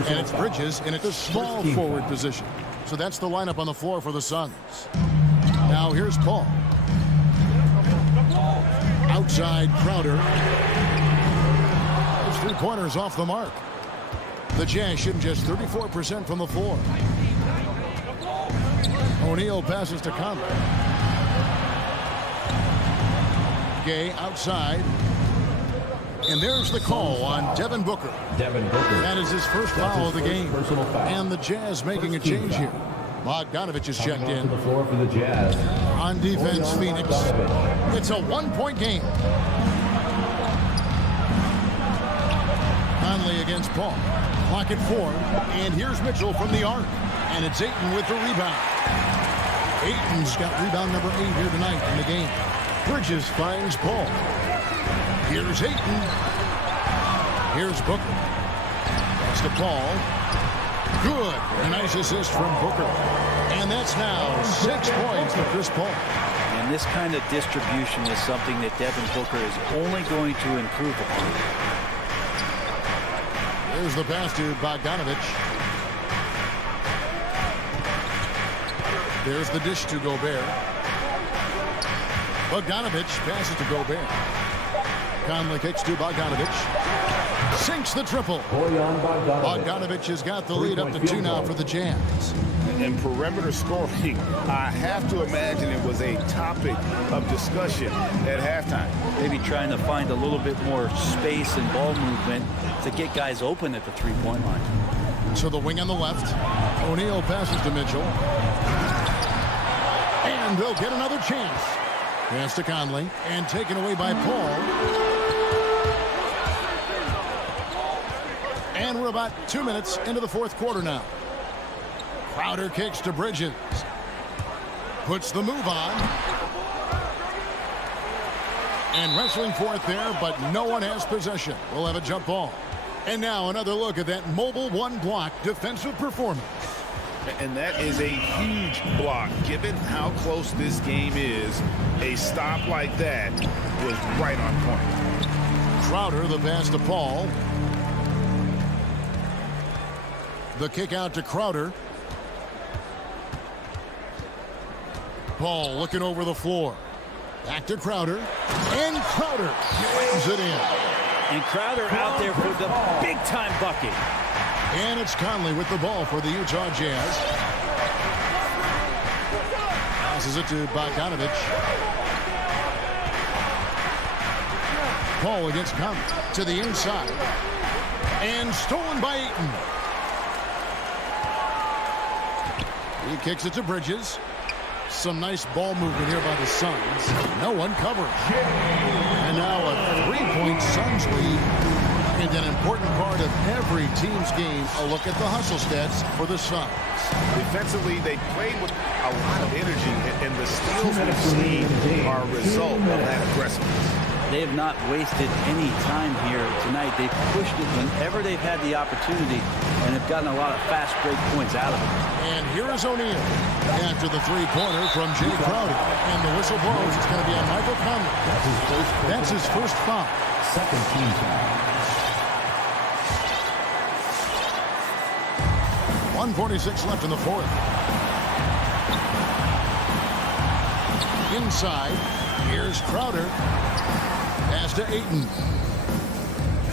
And it's Bridges in at the small forward position. So that's the lineup on the floor for the Suns. Now here's Paul. Outside Crowder. His 3-pointers off the mark. The Jazz shooting just 34% from the floor. O'Neal passes to Conley. Gay outside. And there's the call on Devin Booker. That is his first foul of the game. And the Jazz making a change here. Bogdanovich is checked in. The floor for the Jazz. On defense, Phoenix. It's a 1-point game. Conley against Paul. Clock at 4. And here's Mitchell from the arc. And it's Ayton with the rebound. Ayton's got rebound number 8 here tonight in the game. Bridges finds Paul. Here's Ayton. Here's Booker. That's to Paul. Good. A nice assist from Booker. And that's now 6 points for Chris Paul. And this kind of distribution is something that Devin Booker is only going to improve upon. There's the pass to Bogdanovich. There's the dish to Gobert. Bogdanovich passes to Gobert. Conley kicks to Bogdanovich. Sinks the triple. Bogdanovich has got the lead up to 2 now for the Jazz. And perimeter scoring, I have to imagine it was a topic of discussion at halftime. Maybe trying to find a little bit more space and ball movement to get guys open at the 3-point line. So the wing on the left. O'Neal passes to Mitchell. And they'll get another chance. Pass to Conley and taken away by Paul. And we're about 2 minutes into the fourth quarter now. Crowder kicks to Bridges. Puts the move on. And wrestling for it there, but no one has possession. We'll have a jump ball. And now another look at that mobile one-block defensive performance. And that is a huge block. Given how close this game is, a stop like that was right on point. Crowder, the pass to Paul. The kick out to Crowder. Paul looking over the floor. Back to Crowder. And Crowder slams it in. And Crowder out there for the big-time bucket. And it's Conley with the ball for the Utah Jazz. Passes it to Bogdanovich. Paul against Conley to the inside. And stolen by Ayton. He kicks it to Bridges. Some nice ball movement here by the Suns. No one covers. And now a three-point Suns lead. And an important part of every team's game, a look at the hustle stats for the Suns. Defensively, they played with a lot of energy, and the steals we've seen are a result of that aggressiveness. They have not wasted any time here tonight. They've pushed it whenever they've had the opportunity and have gotten a lot of fast break points out of it. And here is O'Neal after the three-pointer from Jay Crowder. And the whistle blows. It's going to be on Michael Conley. That's his first foul. Second team foul. 1:46 left in the fourth. Inside, here's Crowder. Pass to Ayton.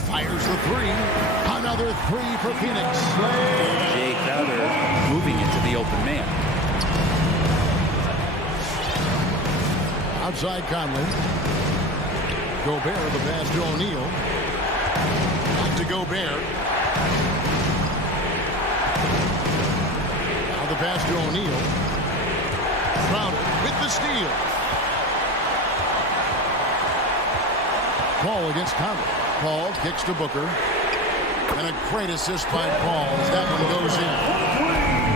Fires the three. Another three for Phoenix. Jay Crowder moving into the open man. Outside Conley. Gobert, the pass to O'Neal. Back to Gobert. Now the pass to O'Neal. Crowder with the steal. Paul against Conley. Paul kicks to Booker. And a great assist by Paul as that one goes in.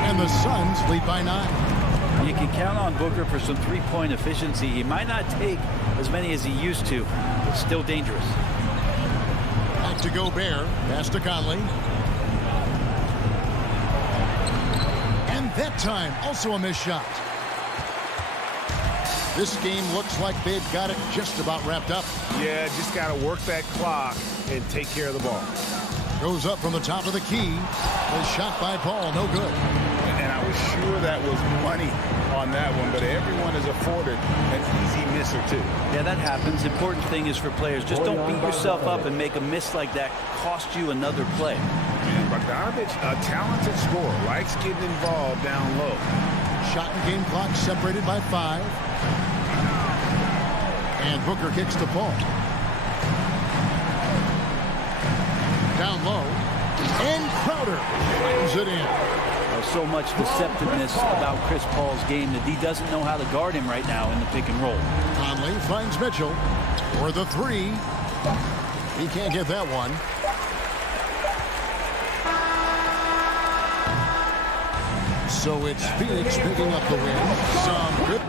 And the Suns lead by 9. You can count on Booker for some three-point efficiency. He might not take as many as he used to, but still dangerous. Back to Gobert. Pass to Conley. And that time, also a missed shot. This game looks like they've got it just about wrapped up. Yeah, just got to work that clock and take care of the ball. Goes up from the top of the key. A shot by Paul, no good. And I was sure that was money on that one, but everyone is afforded an easy miss or two. Yeah, that happens. Important thing is for players, just don't beat yourself up and make a miss like that cost you another play. And Bogdanovich, a talented scorer, likes getting involved down low. Shot and game clock separated by 5. And Booker kicks to Paul. Down low. And Crowder brings it in. There's so much deceptiveness about Chris Paul's game that he doesn't know how to guard him right now in the pick and roll. Conley finds Mitchell for the three. He can't get that one. So it's Phoenix picking up the win. Some good.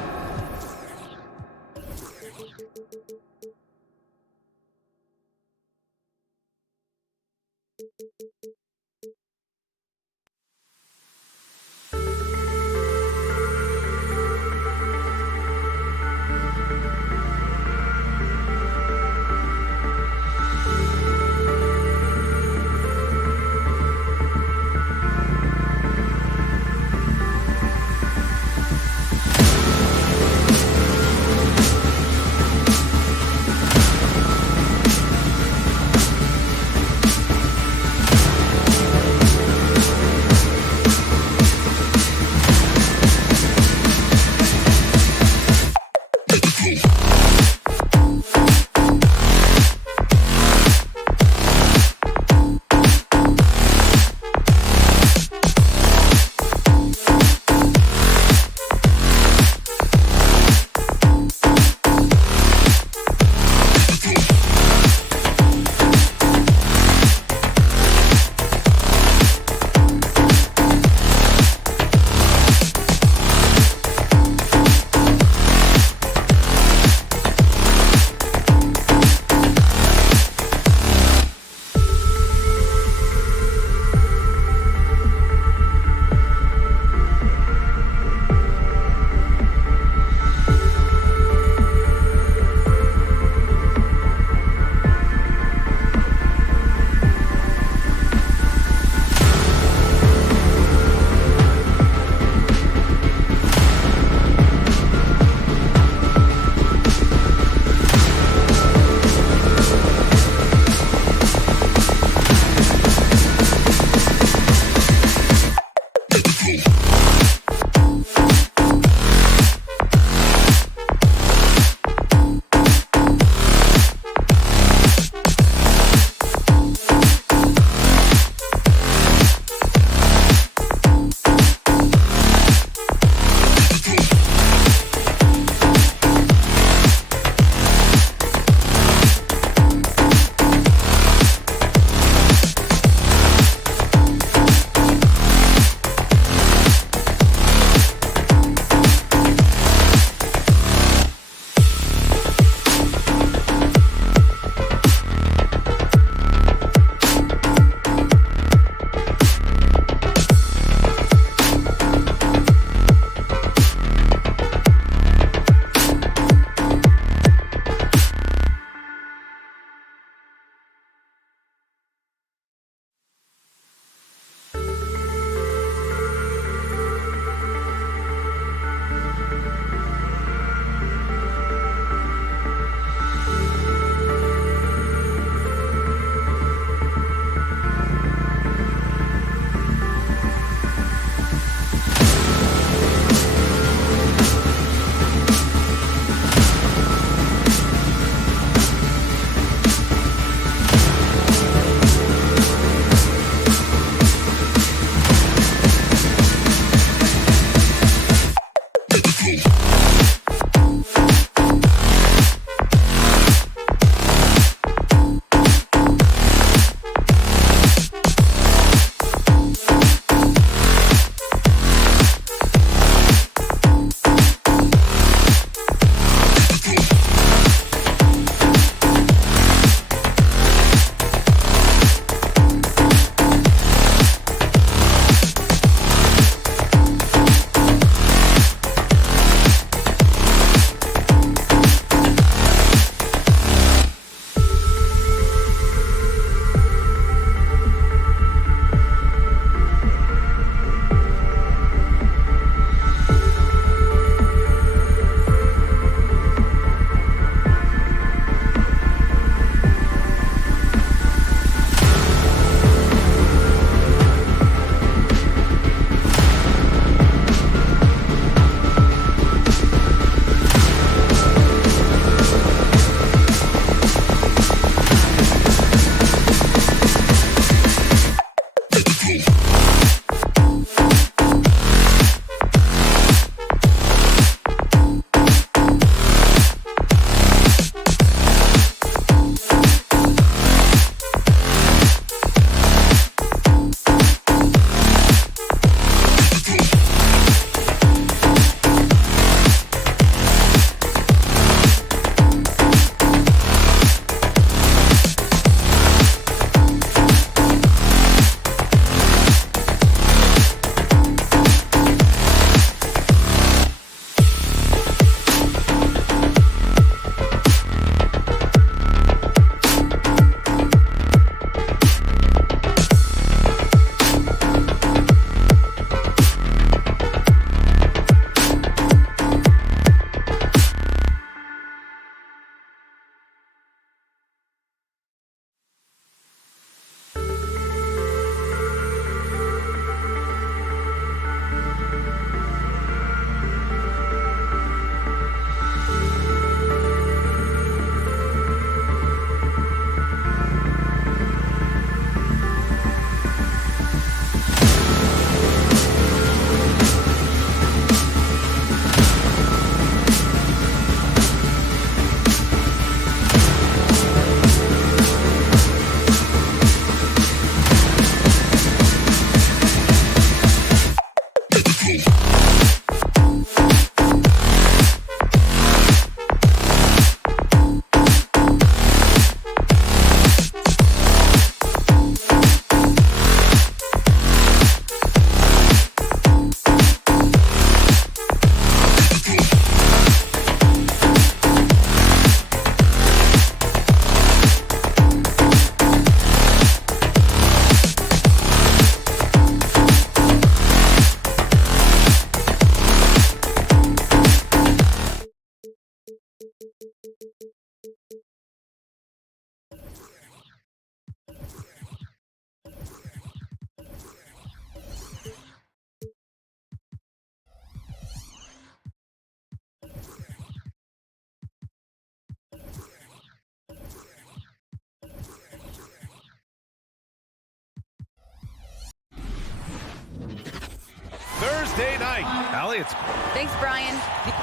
Thursday night. Allie, it's... Thanks, Brian.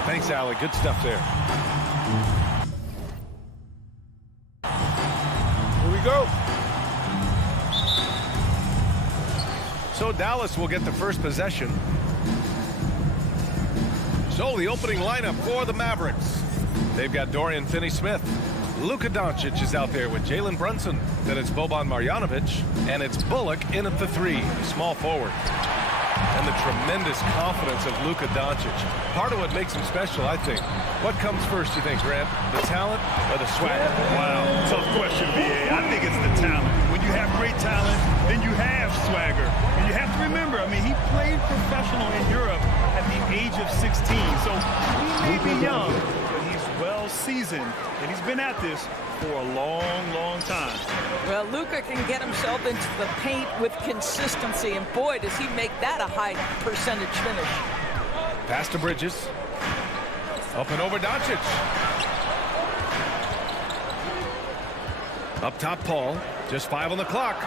Thanks, Allie. Good stuff there. Here we go. So Dallas will get the first possession. So the opening lineup for the Mavericks. They've got Dorian Finney-Smith. Luka Doncic is out there with Jalen Brunson. Then it's Boban Marjanovic. And it's Bullock in at the 3, small forward. And the tremendous confidence of Luka Doncic. Part of what makes him special, I think. What comes first, you think, Grant? The talent or the swagger? Wow, tough question, B.A. I think it's the talent. When you have great talent, then you have swagger. And you have to remember, I mean, he played professional in Europe at the age of 16. So he may be young, but he's well seasoned. And he's been at this for a long, long time. Well, Luka can get himself into the paint with consistency, and boy, does he make that a high percentage finish. Pass to Bridges. Up and over Doncic. Up top, Paul. Just 5 on the clock.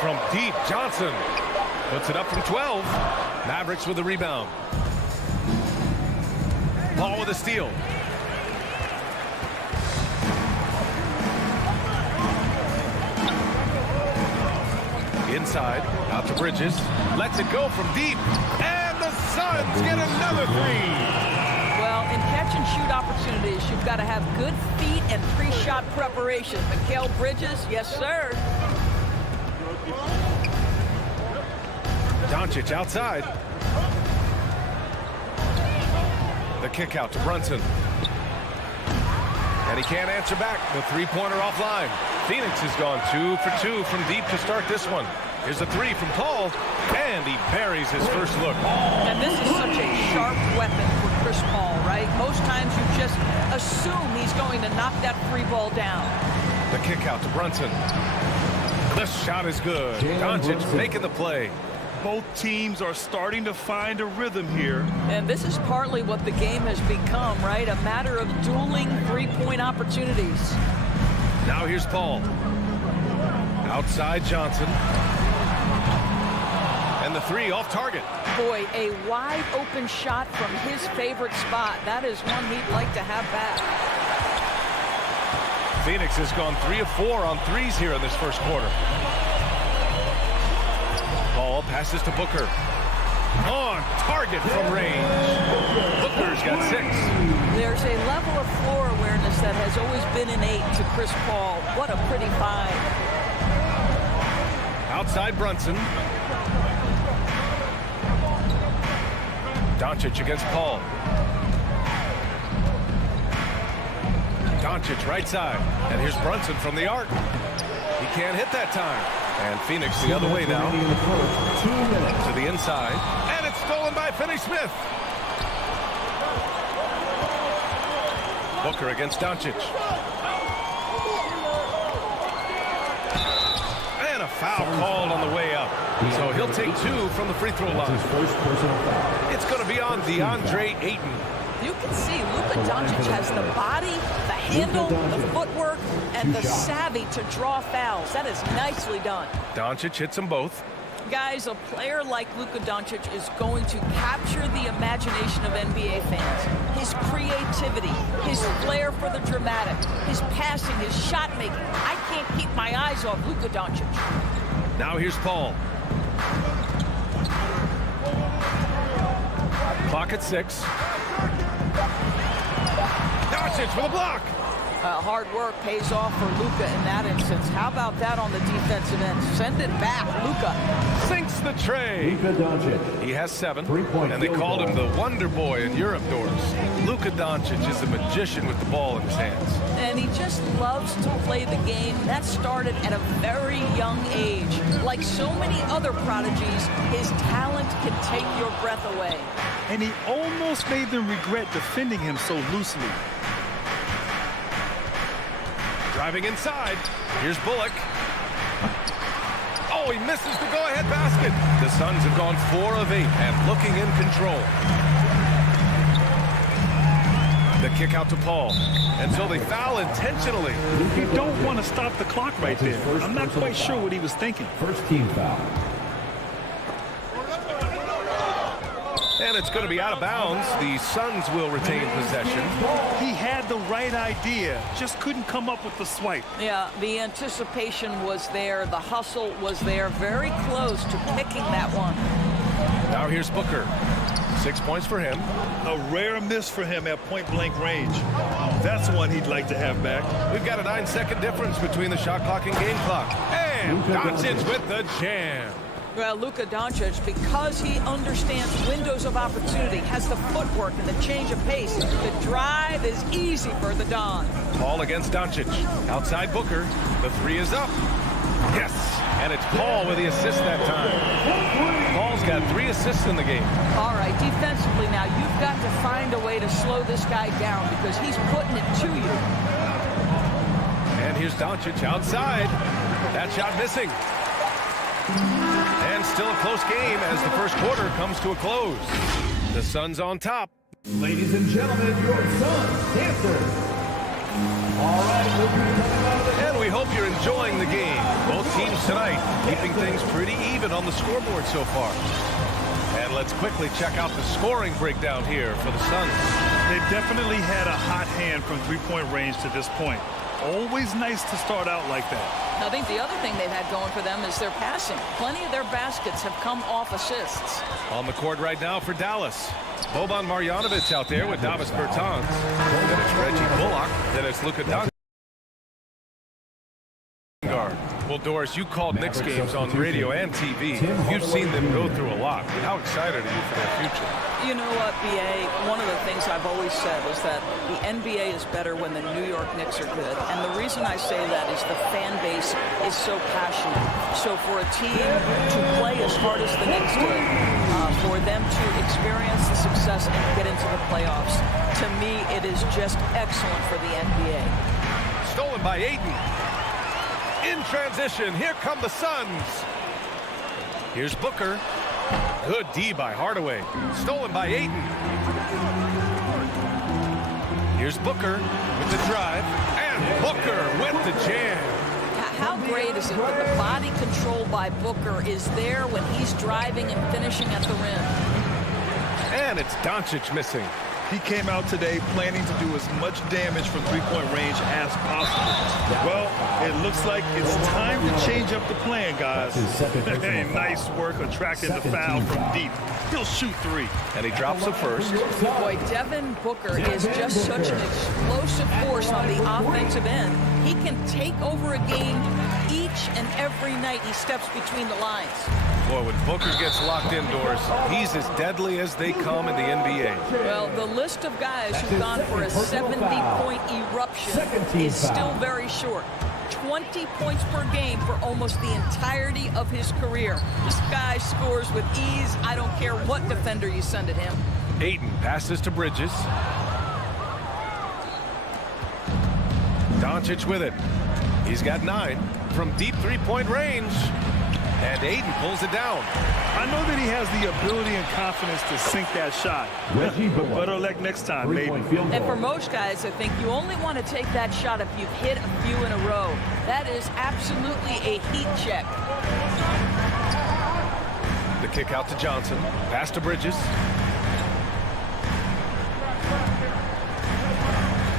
From deep, Johnson puts it up from 12. Mavericks with the rebound. Paul with a steal. Inside, out to Bridges. Lets it go from deep. And the Suns get another 3. Well, in catch-and-shoot opportunities, you've got to have good feet and pre-shot preparation. Mikal Bridges, yes, sir. Doncic outside. The kick out to Brunson. And he can't answer back. The three-pointer offline. Phoenix has gone 2 for 2 from deep to start this one. Here's a 3 from Paul, and he buries his first look. And this is such a sharp weapon for Chris Paul, right? Most times you just assume he's going to knock that free ball down. The kick out to Brunson. The shot is good. Doncic making the play. Both teams are starting to find a rhythm here. And this is partly what the game has become, right? A matter of dueling three-point opportunities. Now here's Paul. Outside Johnson. And the 3 off target. Boy, a wide open shot from his favorite spot. That is one he'd like to have back. Phoenix has gone 3 of 4 on threes here in this first quarter. Ball passes to Booker. On target from range. Booker's got 6. There's a level of floor awareness that has always been innate to Chris Paul. What a pretty find. Outside Brunson. Doncic against Paul. Doncic right side. And here's Brunson from the arc. He can't hit that time. And Phoenix the other way now. To the inside. And it's stolen by Finney-Smith. Booker against Doncic. And a foul called on the way up. So he'll take 2 from the free throw line. It's going to be on DeAndre Ayton. You can see Luka Doncic has the body, the handle, the footwork, and the savvy to draw fouls. That is nicely done. Doncic hits them both. Guys, a player like Luka Doncic is going to capture the imagination of NBA fans. His creativity, his flair for the dramatic, his passing, his shot making. I can't keep my eyes off Luka Doncic. Now here's Paul. Clock at 6. Doncic for the block. Hard work pays off for Luka in that instance. How about that on the defensive end? Send it back, Luka. Sinks the tray. He has 7, and they called him the Wonder Boy in Europe doors. Luka Doncic is a magician with the ball in his hands. And he just loves to play the game. That started at a very young age. Like so many other prodigies, his talent can take your breath away. And he almost made them regret defending him so loosely. Driving inside. Here's Bullock. Oh, he misses the go-ahead basket. The Suns have gone 4 of 8 and looking in control. The kick out to Paul. And so they foul intentionally. You don't want to stop the clock right there. I'm not quite sure what he was thinking. First team foul. And it's going to be out of bounds. The Suns will retain possession. He had the right idea, just couldn't come up with the swipe. Yeah, the anticipation was there. The hustle was there. Very close to picking that one. Now here's Booker. 6 points for him. A rare miss for him at point-blank range. That's one he'd like to have back. We've got a 9-second difference between the shot clock and game clock. And Doncic with the jam. Well, Luka Doncic, because he understands windows of opportunity, has the footwork and the change of pace. The drive is easy for the Don. Paul against Doncic. Outside Booker. The three is up. Yes. And it's Paul with the assist that time. Paul's got 3 assists in the game. All right, defensively now, you've got to find a way to slow this guy down because he's putting it to you. And here's Doncic outside. That shot missing. And still a close game as the first quarter comes to a close. The Suns on top. Ladies and gentlemen, your Suns dancers. All right, we'll be coming out of the... And we hope you're enjoying the game. Both teams tonight keeping things pretty even on the scoreboard so far. And let's quickly check out the scoring breakdown here for the Suns. They definitely had a hot hand from three-point range to this point. Always nice to start out like that. I think the other thing they've had going for them is their passing. Plenty of their baskets have come off assists. On the court right now for Dallas. Boban Marjanovic out there with Davis Bertans. Then it's Reggie Bullock. Then it's Luka Doncic. Well, Doris, you called Knicks games on radio and TV. You've seen them go through a lot. How excited are you for their future? You know what, B.A., one of the things I've always said is that the NBA is better when the New York Knicks are good. And the reason I say that is the fan base is so passionate. So for a team to play as hard as the Knicks did, for them to experience the success and get into the playoffs, to me, it is just excellent for the NBA. Stolen by Ayton. In transition, here come the Suns. Here's Booker. Good D by Hardaway. Stolen by Ayton. Here's Booker with the drive. And Booker with the jam. How great is it that the body control by Booker is there when he's driving and finishing at the rim? And it's Doncic missing. He came out today planning to do as much damage from three-point range as possible. Well, it looks like it's time to change up the plan, guys. Nice work attracting the foul from deep. He'll shoot 3. And he drops the first. Boy, Devin Booker is just such an explosive force on the offensive end. He can take over a game each and every night he steps between the lines. Boy, when Booker gets locked indoors, he's as deadly as they come in the NBA. Well, the list of guys who've gone for a 70-point eruption is still very short. 20 points per game for almost the entirety of his career. This guy scores with ease. I don't care what defender you send at him. Ayton passes to Bridges. Doncic with it. He's got 9 from deep three-point range. And Ayton pulls it down. I know that he has the ability and confidence to sink that shot. Better luck next time, maybe. And for most guys, I think you only want to take that shot if you've hit a few in a row. That is absolutely a heat check. The kick out to Johnson. Pass to Bridges.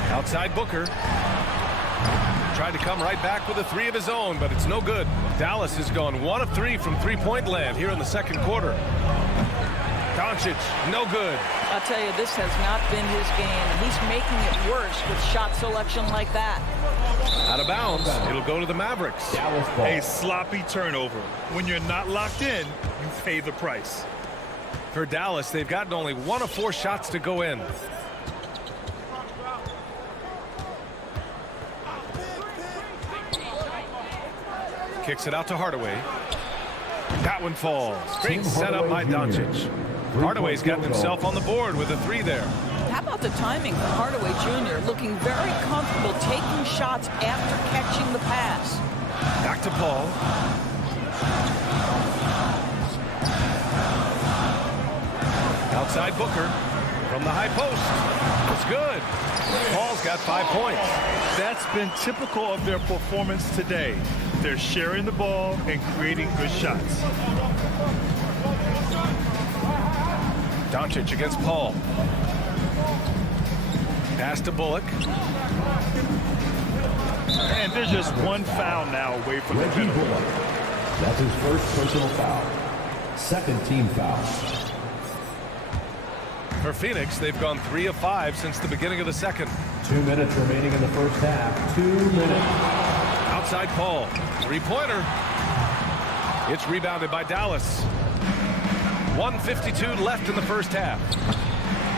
Outside Booker. Tried to come right back with a 3 of his own, but it's no good. Dallas has gone 1 of 3 from three-point land here in the second quarter. Doncic, no good. I'll tell you, this has not been his game. He's making it worse with shot selection like that. Out of bounds. It'll go to the Mavericks. A sloppy turnover. When you're not locked in, you pay the price. For Dallas, they've gotten only 1 of 4 shots to go in. Kicks it out to Hardaway. That one falls. Great setup by Doncic. Hardaway's gotten himself on the board with a 3 there. How about the timing for Hardaway Jr. looking very comfortable taking shots after catching the pass. Back to Paul. Outside Booker from the high post. It's good. Paul's got 5 points. That's been typical of their performance today. They're sharing the ball and creating good shots. Doncic against Paul. Pass to Bullock. And there's just one foul now away from the Reggie Bullock. That's his first personal foul. Second team foul. For Phoenix, they've gone 3 of 5 since the beginning of the second. 2 minutes remaining in the first half. 2 minutes. Outside Paul. Three-pointer. It's rebounded by Dallas. 1:52 left in the first half.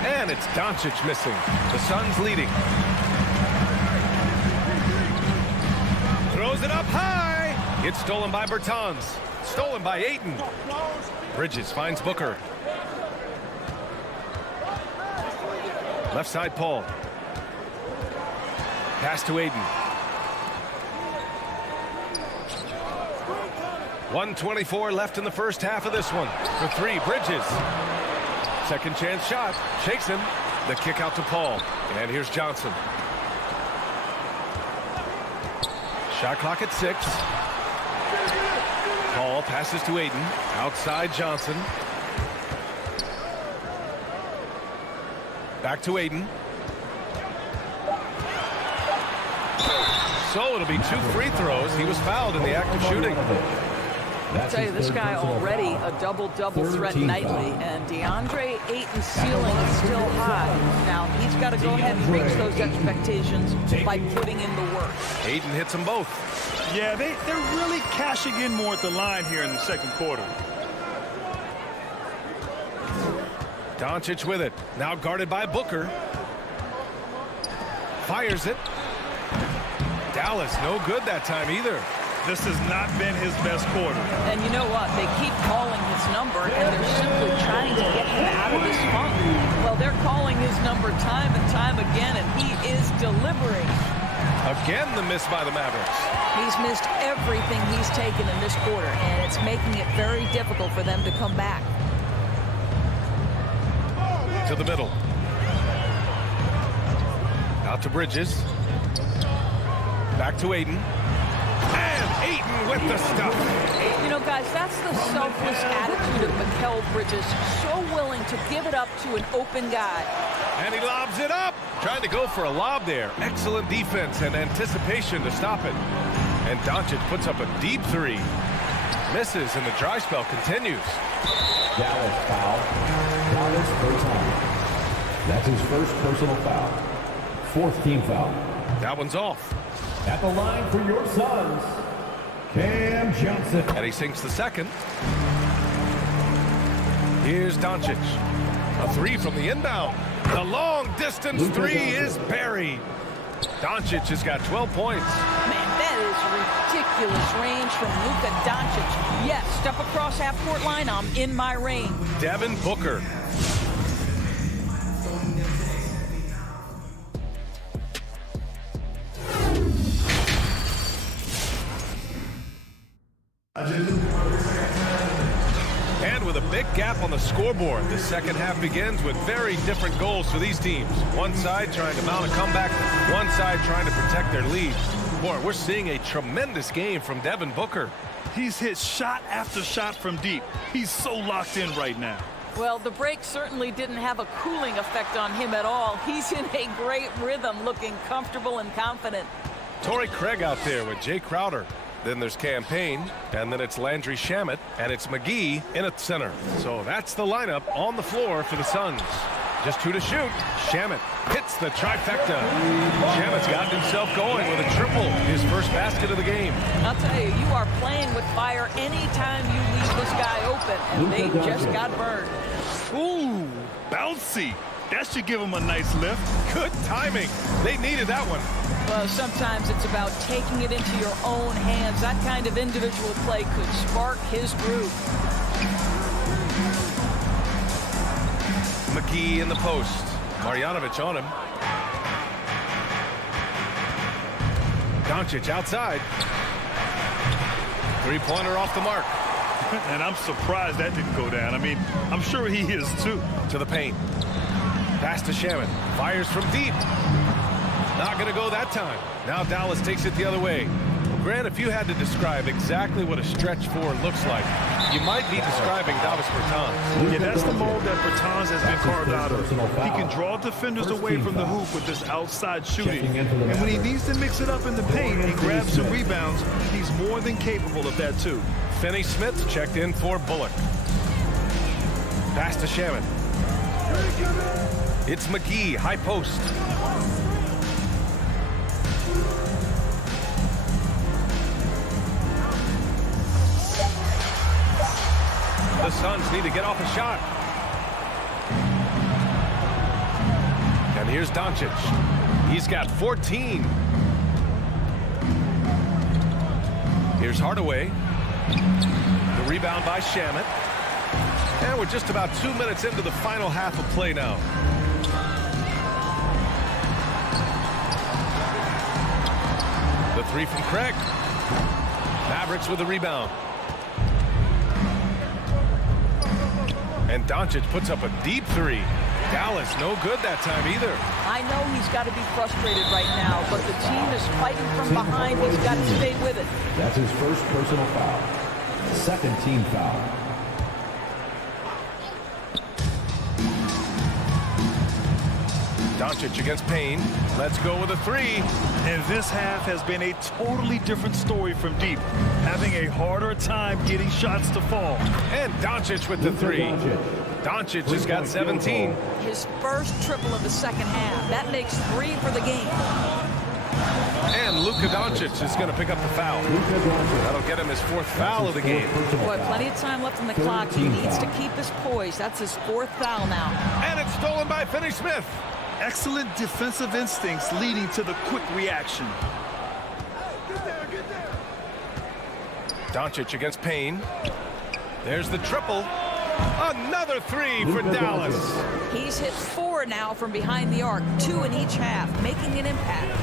And it's Doncic missing. The Suns leading. Throws it up high. It's stolen by Bertans. Stolen by Ayton. Bridges finds Booker. Left side Paul. Pass to Ayton. 1:24 left in the first half of this one. For three, Bridges. Second chance shot. Shakes him. The kick out to Paul. And here's Johnson. Shot clock at 6. Paul passes to Ayton. Outside Johnson. Back to Ayton. So it'll be 2 free throws. He was fouled in the act of shooting. I'll tell you, this guy already a double-double threat nightly, and DeAndre Ayton's ceiling is still high. Now, he's got to go ahead and reach those expectations by putting in the work. Ayton hits them both. Yeah, they're really cashing in more at the line here in the second quarter. Doncic with it. Now guarded by Booker. Fires it. Dallas, no good that time either. This has not been his best quarter. And you know what? They keep calling his number, and they're simply trying to get him out of this funk. Well, they're calling his number time and time again, and he is delivering. Again, the miss by the Mavericks. He's missed everything he's taken in this quarter, and it's making it very difficult for them to come back. To the middle. Out to Bridges. Back to Ayton. And Ayton with the stuff. You know, guys, that's the selfless attitude of Mikal Bridges. So willing to give it up to an open guy. And he lobs it up. Trying to go for a lob there. Excellent defense and anticipation to stop it. And Doncic puts up a deep 3. Misses, and the dry spell continues. Dallas foul. Dallas Bertans. That's his first personal foul. Fourth team foul. That one's off. At the line for your Suns, Cam Johnson. And he sinks the second. Here's Doncic. A 3 from the inbound. The long distance 3 is buried. Doncic has got 12 points. Man, that is ridiculous range from Luka Doncic. Yes, step across half-court line, I'm in my range. Devin Booker. And with a big gap on the scoreboard, the second half begins with very different goals for these teams. One side trying to mount a comeback, one side trying to protect their lead. Boy, we're seeing a tremendous game from Devin Booker. He's hit shot after shot from deep. He's so locked in right now. Well, the break certainly didn't have a cooling effect on him at all. He's in a great rhythm, looking comfortable and confident. Torrey Craig out there with Jay Crowder. Then there's Campaign, and then it's Landry Shamet, and it's McGee in at center. So that's the lineup on the floor for the Suns. Just 2 to shoot. Shamet hits the trifecta. Shamet's gotten himself going with a triple, his first basket of the game. I'll tell you, you are playing with fire anytime you leave this guy open, and they just got burned. Ooh, bouncy. That should give him a nice lift. Good timing. They needed that one. Well, sometimes it's about taking it into your own hands. That kind of individual play could spark his groove. McGee in the post. Marjanovic on him. Doncic outside. Three-pointer off the mark. And I'm surprised that didn't go down. I mean, I'm sure he is too. To the paint. Pass to Shamet. Fires from deep. Not going to go that time. Now Dallas takes it the other way. Well, Grant, if you had to describe exactly what a stretch 4 looks like, you might be describing Davis Bertans. Yeah, that's the mold that Bertans has been carved out of. He can draw defenders away from the hoop with this outside shooting. And when he needs to mix it up in the paint and grab some rebounds, he's more than capable of that too. Finney Smith checked in for Bullock. Pass to Shaman. It's McGee, high post. The Suns need to get off a shot. And here's Doncic. He's got 14. Here's Hardaway. The rebound by Shamet. And we're just about 2 minutes into the final half of play now. The three from Craig. Mavericks with the rebound. And Doncic puts up a deep three. Dallas no good that time either. I know he's got to be frustrated right now, but the team is fighting from behind. He's got to stay with it. That's his first personal foul. Second team foul. Doncic against Payne. Let's go with a three. And this half has been a totally different story from deep. Having a harder time getting shots to fall. And Doncic with the three. Doncic has got 17. His first triple of the second half. That makes 3 for the game. And Luka Doncic is going to pick up the foul. That'll get him his 4th foul of the game. Boy, plenty of time left on the clock. He needs to keep his poise. That's his 4th foul now. And it's stolen by Finney Smith. Excellent defensive instincts leading to the quick reaction. Doncic against Payne. There's the triple. Another three for Dallas. He's hit 4 now from behind the arc, 2 in each half, making an impact.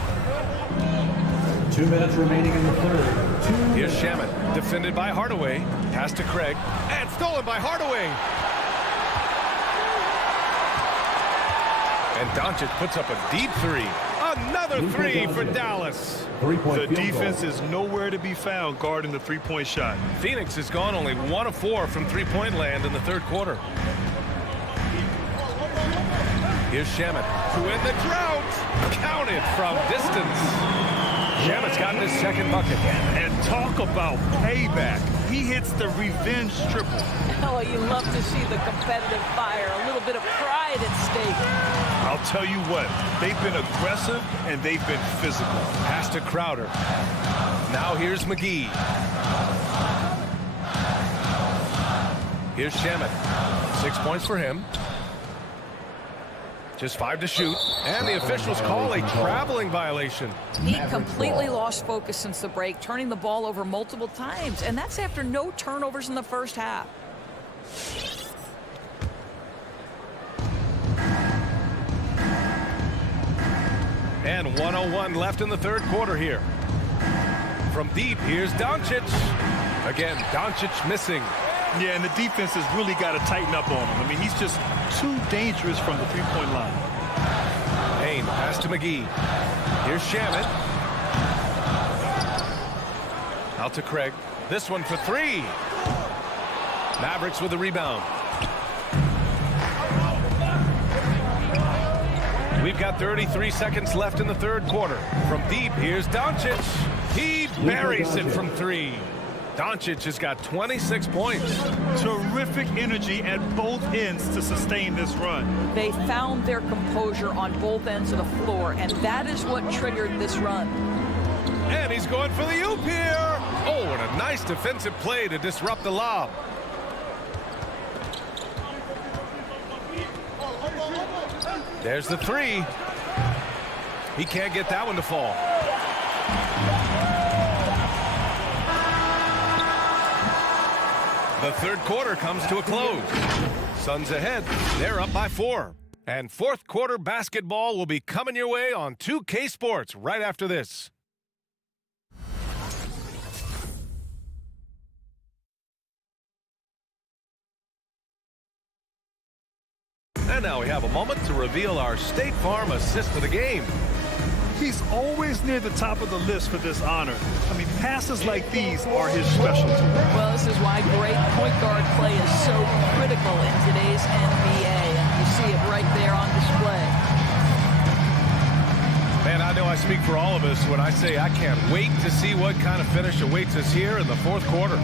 2 minutes remaining in the third. Here's Shamet, defended by Hardaway. Pass to Craig, and stolen by Hardaway. And Doncic puts up a deep three. Another three for Dallas. The defense is nowhere to be found guarding the three-point shot. Phoenix has gone only 1 of 4 from three-point land in the third quarter. Here's Shamet, who in the drought counted from distance. Shamet's gotten his 2nd bucket. And talk about payback. He hits the revenge triple. Oh, you love to see the competitive fire, a little bit of pride at stake. I'll tell you what, they've been aggressive and they've been physical. Pass to Crowder. Now here's McGee. Here's Shamet. 6 points for him. Just 5 to shoot. And the officials call a traveling violation. He completely lost focus since the break, turning the ball over multiple times. And that's after no turnovers in the first half. And 1:01 left in the third quarter here. From deep, here's Doncic. Again, Doncic missing. Yeah, and the defense has really got to tighten up on him. I mean, he's just too dangerous from the three-point line. Payne, pass to McGee. Here's Shamet. Out to Craig. This one for 3. Mavericks with the rebound. We've got 33 seconds left in the third quarter. From deep, here's Doncic. He buries it from 3. Doncic has got 26 points. Terrific energy at both ends to sustain this run. They found their composure on both ends of the floor, and that is what triggered this run. And he's going for the oop here. Oh, and a nice defensive play to disrupt the lob. There's the 3. He can't get that one to fall. The third quarter comes to a close. Suns ahead. They're up by 4. And fourth quarter basketball will be coming your way on 2K Sports right after this. And now we have a moment to reveal our State Farm assist of the game. He's always near the top of the list for this honor. I mean, passes like these are his specialty. Well, this is why great point guard play is so critical in today's NBA, and you see it right there on display. Man, I know I speak for all of us when I say I can't wait to see what kind of finish awaits us here in the fourth quarter.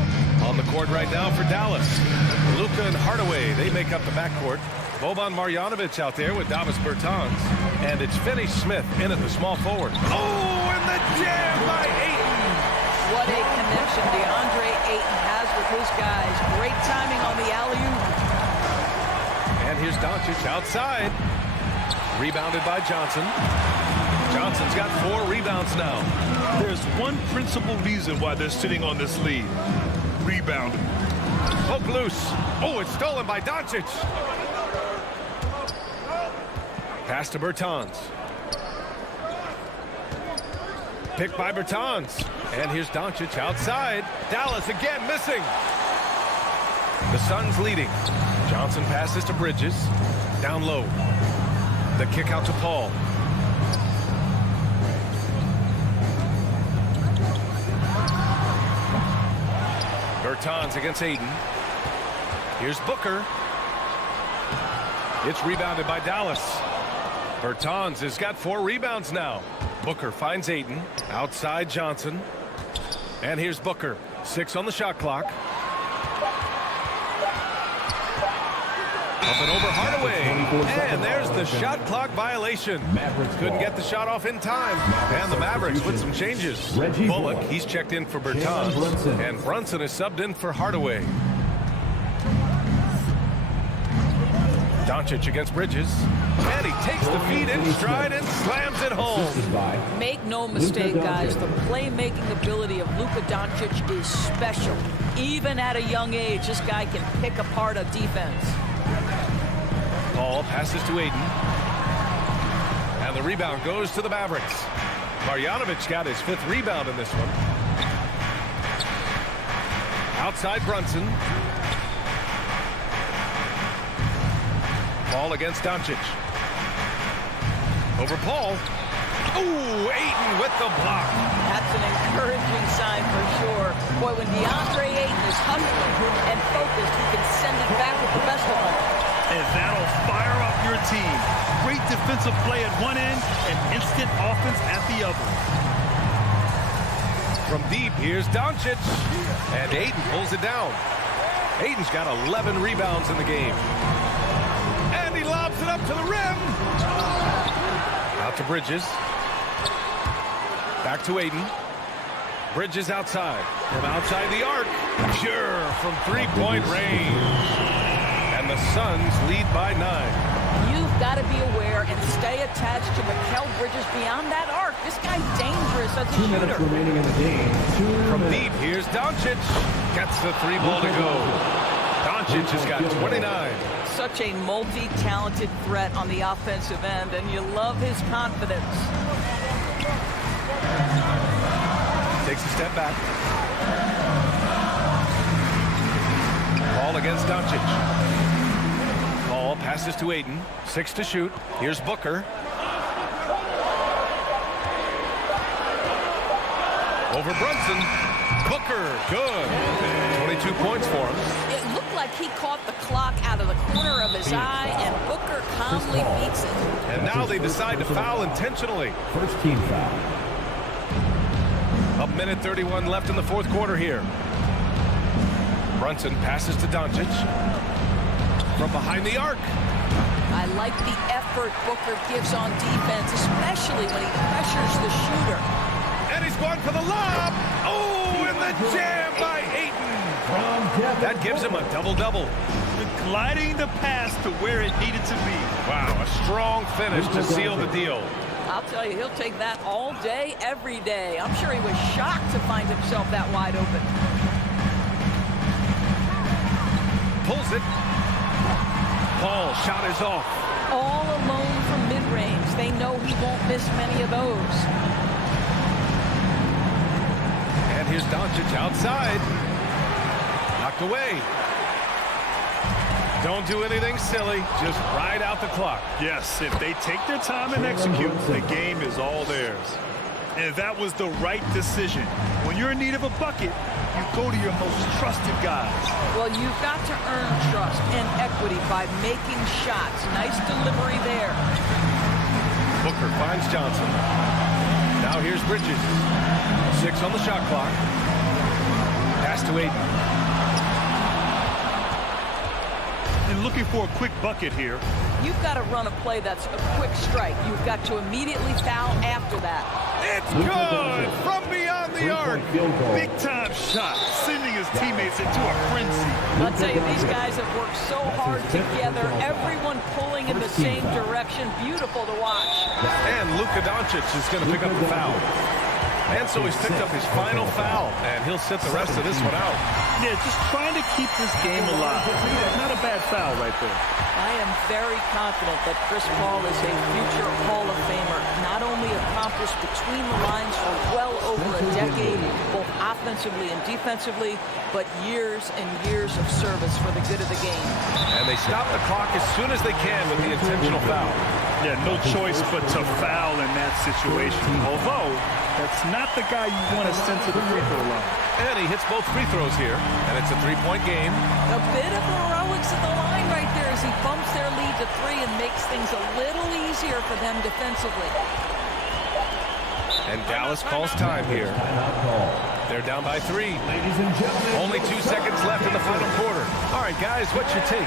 On the court right now for Dallas, Luka and Hardaway, they make up the backcourt. Boban Marjanovic out there with Davis Bertans. And it's Finney Smith in at the small forward. Oh, and the jam by Ayton. What a connection DeAndre Ayton has with his guys. Great timing on the alley-oop. And here's Doncic outside. Rebounded by Johnson. Johnson's got 4 rebounds now. There's one principal reason why they're sitting on this lead. Rebounding. Poke loose. Oh, it's stolen by Doncic. Pass to Bertans. Picked by Bertans. And here's Doncic outside. Dallas again missing. The Suns leading. Johnson passes to Bridges. Down low. The kick out to Paul. Bertans against Ayton. Here's Booker. It's rebounded by Dallas. Bertans has got 4 rebounds now. Booker finds Ayton. Outside Johnson. And here's Booker. 6 on the shot clock. Up and over Hardaway. And there's the shot clock violation. Couldn't get the shot off in time. And the Mavericks with some changes. Bullock, he's checked in for Bertans. And Brunson is subbed in for Hardaway. Doncic against Bridges. And he takes the feed in stride and slams it home. Make no mistake, guys, the playmaking ability of Luka Doncic is special. Even at a young age, this guy can pick apart a defense. Paul passes to Ayton. And the rebound goes to the Mavericks. Marjanovic got his 5th rebound in this one. Outside Brunson. Paul against Doncic. Over Paul. Ooh, Ayton with the block. That's an encouraging sign for sure. Boy, when DeAndre Ayton is hungry and focused, he can send it back with the best of them. And that'll fire up your team. Great defensive play at one end and instant offense at the other. From deep, here's Doncic. And Ayton pulls it down. Ayton's got 11 rebounds in the game. And he lobs it up to the rim. Out to Bridges. Back to Ayton. Bridges outside. From outside the arc. Pure from 3-point range. And the Suns lead by 9. You've got to be aware and stay attached to Mikal Bridges beyond that arc. This guy's dangerous as a 2 minutes shooter. remaining in the game. From deep, here's Doncic. Gets the 3 ball to go. Doncic has got 29. Such a multi-talented threat on the offensive end, and you love his confidence. Takes a step back. Paul against Doncic. Paul passes to Ayton. 6 to shoot. Here's Booker. Over Brunson. Booker, good. 22 points for him. It looked like he caught the clock out of the corner of his eye, and Booker calmly beats it. And now they decide to foul intentionally. First team foul. A minute 31 left in the fourth quarter here. Brunson passes to Doncic. From behind the arc. I like the effort Booker gives on defense, especially when he pressures the shooter. And he's going for the lob. Oh, and the jam by Ayton. That gives him a double-double. Gliding the pass to where it needed to be. Wow, a strong finish to seal the deal. I'll tell you, he'll take that all day, every day. I'm sure he was shocked to find himself that wide open. Pulls it. Paul, shot is off. All alone from mid-range. They know he won't miss many of those. And here's Doncic outside. Knocked away. Don't do anything silly. Just ride out the clock. Yes, if they take their time and execute, the game is all theirs. And that was the right decision. When you're in need of a bucket, you go to your most trusted guys. Well, you've got to earn trust and equity by making shots. Nice delivery there. Booker finds Johnson. Now here's Bridges. 6 on the shot clock. Pass to Ayton. And looking for a quick bucket here. You've got to run a play that's a quick strike. You've got to immediately foul after that. It's good from beyond the arc. Big time shot, sending his teammates into a frenzy. I'll tell you, these guys have worked so hard together. Everyone pulling in the same direction. Beautiful to watch. And Luka Doncic is going to pick up the foul. And so he's picked up his final foul, and he'll sit the rest of this one out. Yeah, just trying to keep this game alive. Not a bad foul right there. I am very confident that Chris Paul is a future Hall of Famer. Not only accomplished between the lines for well over a decade, both offensively and defensively, but years and years of service for the good of the game. And they stop the clock as soon as they can with the intentional foul. Yeah, no choice but to foul in that situation. Although, that's not the guy you want to send to the free throw line. And he hits both free throws here, and it's a three-point game. A bit of heroics at the line right there as he bumps their lead to 3 and makes things a little easier for them defensively. And Dallas calls time here. They're down by 3. Ladies and gentlemen. Only 2 seconds left in the final quarter. All right, guys, what's your take?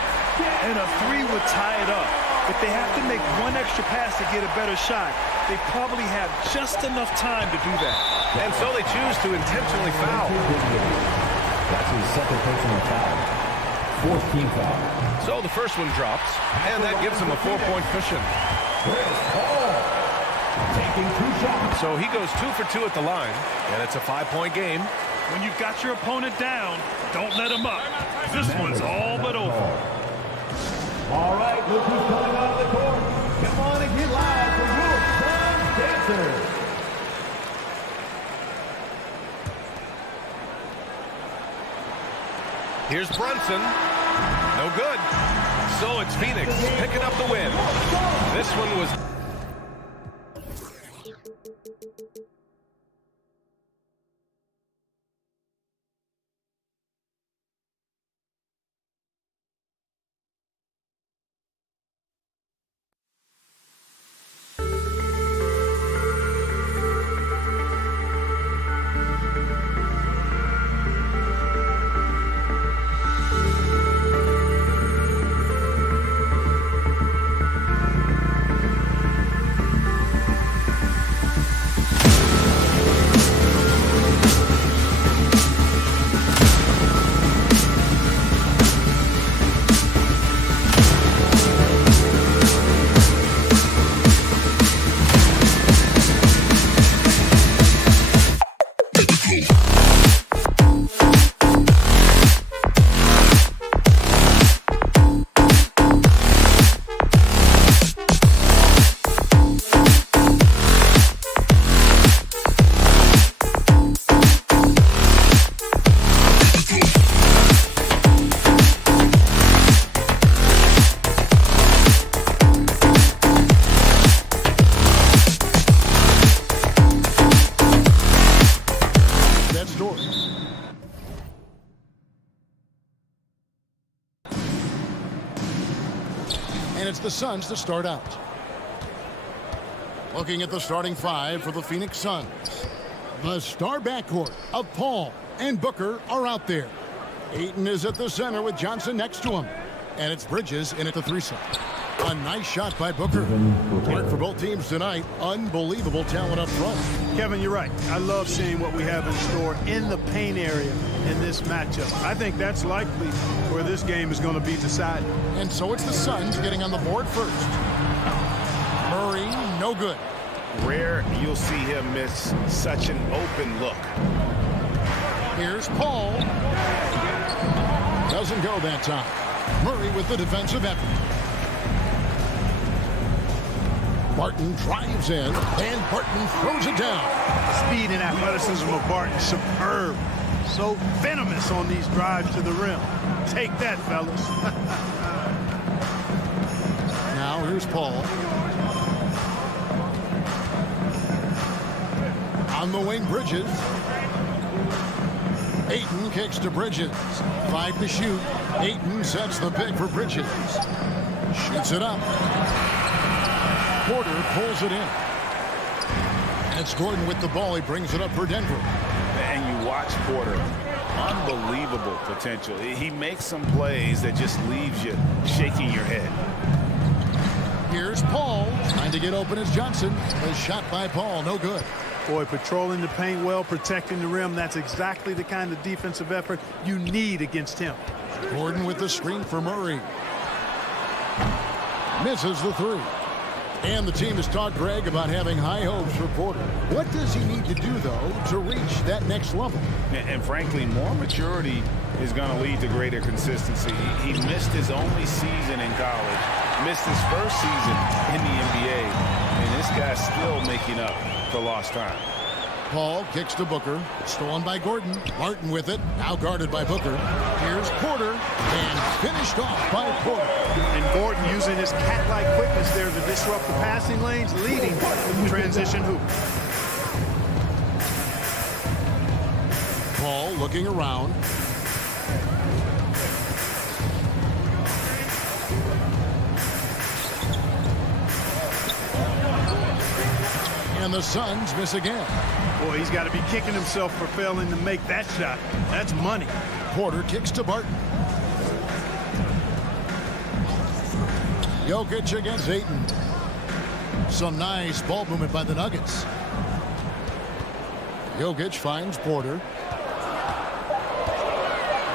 And a 3 would tie it up. If they have to make one extra pass to get a better shot, they probably have just enough time to do that. And so they choose to intentionally foul. That's his second personal foul. 4th team foul. So the first one drops, and that gives him a 4-point cushion. Chris Paul taking 2 shots. So he goes 2 for 2 at the line, and it's a 5-point game. When you've got your opponent down, don't let him up. This one's all but over. All right, look who's coming out of the court. Come on and get live for your Suns Dancers. Here's Brunson. No good. So it's Phoenix picking up the win. This one was... And it's the Suns to start out. Looking at the starting 5 for the Phoenix Suns. The star backcourt of Paul and Booker are out there. Ayton is at the center with Johnson next to him. And it's Bridges in at the 3 side. A nice shot by Booker. Work for both teams tonight. Unbelievable talent up front. Kevin, you're right. I love seeing what we have in store in the paint area in this matchup. I think that's likely where this game is going to be decided. And so it's the Suns getting on the board first. Murray, no good. Rare you'll see him miss such an open look. Here's Paul. Doesn't go that time. Murray with the defensive effort. Barton drives in, and Barton throws it down. Speed and athleticism of Barton, superb. So venomous on these drives to the rim. Take that, fellas. Here's Paul. On the wing, Bridges. Ayton kicks to Bridges. 5 to shoot. Ayton sets the pick for Bridges. Shoots it up. Porter pulls it in. And it's Gordon with the ball. He brings it up for Denver. And you watch Porter. Unbelievable potential. He makes some plays that just leaves you shaking your head. Here's Paul. Trying to get open as Johnson. A shot by Paul. No good. Boy, patrolling the paint well, protecting the rim. That's exactly the kind of defensive effort you need against him. Gordon with the screen for Murray. Misses the 3. And the team has talked, Greg, about having high hopes for Porter. What does he need to do, though, to reach that next level? And frankly, more maturity is going to lead to greater consistency. He missed his only season in college, missed his first season in the NBA, and this guy's still making up for lost time. Paul kicks to Booker. Stolen by Gordon. Martin with it. Now guarded by Booker. Here's Porter. And finished off by Porter. And Gordon using his cat-like quickness there to disrupt the passing lanes, leading the transition hoop. Paul looking around. And the Suns miss again. Boy, he's got to be kicking himself for failing to make that shot. That's money. Porter kicks to Barton. Jokic against Ayton. Some nice ball movement by the Nuggets. Jokic finds Porter.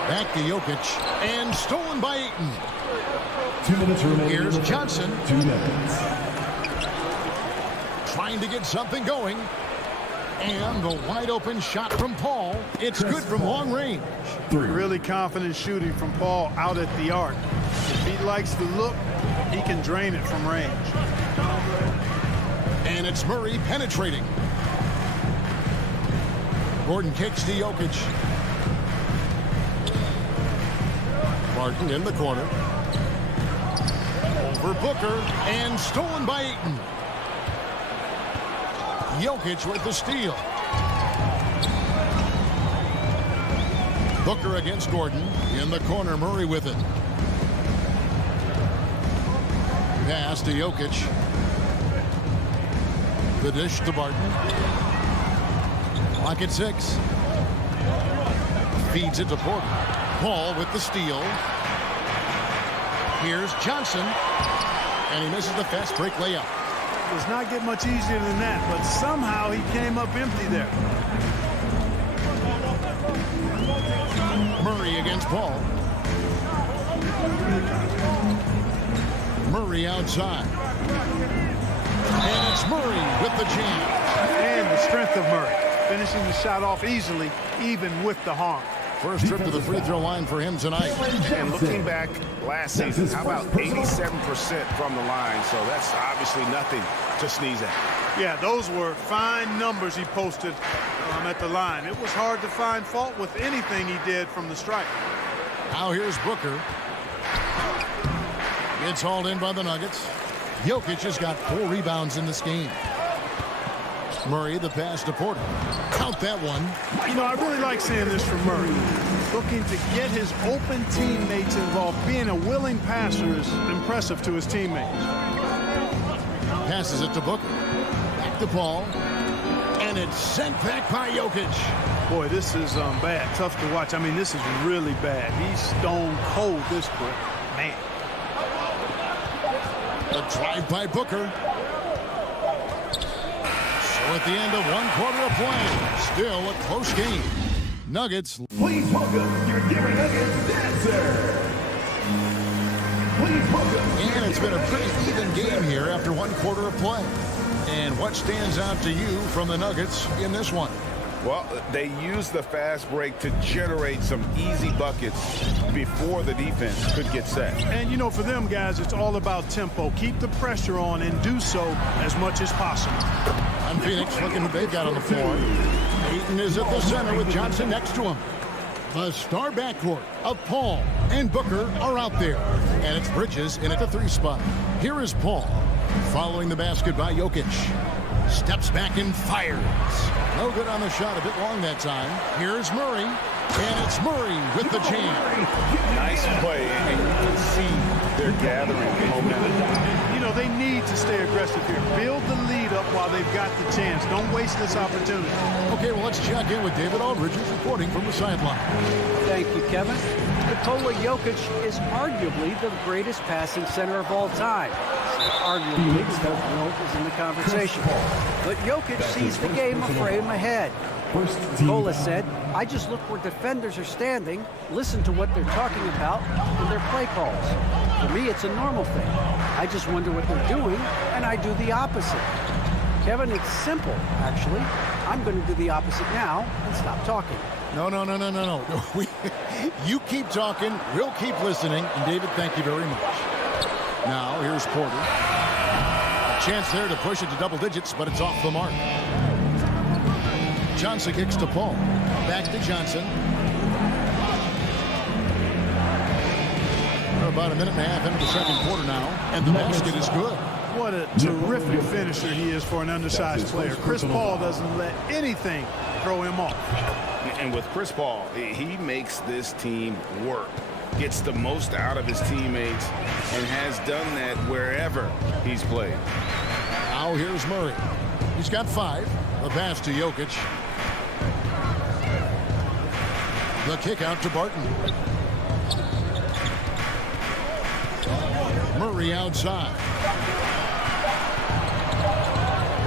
Back to Jokic. And stolen by Ayton. 2 minutes remaining. Here's Johnson. 2 minutes. Trying to get something going. And the wide open shot from Paul. It's good from long range. 3. Really confident shooting from Paul out at the arc. If he likes the look, he can drain it from range. And it's Murray penetrating. Gordon kicks to Jokic. Martin in the corner. Over Booker. And stolen by Ayton. Jokic with the steal. Booker against Gordon. In the corner, Murray with it. Pass to Jokic. The dish to Barton. Clock at 6. Feeds it to Porter. Paul with the steal. Here's Johnson. And he misses the fast break layup. Does not get much easier than that, but somehow he came up empty there. Murray against Paul. Murray outside. And it's Murray with the jam. And the strength of Murray, finishing the shot off easily, even with the harm. First trip to the free throw line for him tonight. And looking back last season, how about 87% from the line? So that's obviously nothing to sneeze at. Yeah, those were fine numbers he posted at the line. It was hard to find fault with anything he did from the stripe. Now here's Booker. Gets hauled in by the Nuggets. Jokic has got 4 rebounds in this game. Murray, the pass to Porter. Count that one. You know, I really like seeing this from Murray. Looking to get his open teammates involved. Being a willing passer is impressive to his teammates. Passes it to Booker. Back to Paul. And it's sent back by Jokic. Boy, this is bad. Tough to watch. I mean, this is really bad. He's stone cold this quick. Man. A drive by Booker. So at the end of 1 quarter of play, still a close game. Nuggets. Please welcome your Denver Nuggets dancer. Please welcome. And it's been a pretty even game here after 1 quarter of play. And what stands out to you from the Nuggets in this one? Well, they used the fast break to generate some easy buckets before the defense could get set. And, you know, for them guys, it's all about tempo. Keep the pressure on and do so as much as possible. And Phoenix looking who they've got on the floor. Ayton is at the center with Johnson next to him. The star backcourt of Paul and Booker are out there. And it's Bridges in at the 3 spot. Here is Paul. Following the basket by Jokic. Steps back and fires. No good on the shot. A bit long that time. Here's Murray. And it's Murray with the jam. Nice play, and you can see they're gathering momentum. You know, they need to stay aggressive here. Build the lead up while they've got the chance. Don't waste this opportunity. Okay, well, let's check in with David Aldridge reporting from the sideline. Thank you, Kevin. Nikola Jokic is arguably the greatest passing center of all time. Arguably because Wilt is in the conversation. But Jokic sees the game a frame ahead. Nikola said, I just look where defenders are standing, listen to what they're talking about in their play calls. For me, it's a normal thing. I just wonder what they're doing, and I do the opposite. Kevin, it's simple, actually. I'm going to do the opposite now and stop talking. No. You keep talking, we'll keep listening. And David, thank you very much. Now, here's Porter. A chance there to push it to double digits, but it's off the mark. Johnson kicks to Paul. Back to Johnson. We're about a minute and a half into the second quarter now, and the basket is good. What a terrific finisher he is for an undersized player. Chris Paul doesn't let anything throw him off. And with Chris Paul, he makes this team work, gets the most out of his teammates, and has done that wherever he's played. Now here's Murray. He's got 5. The pass to Jokic. The kick out to Barton. Murray outside.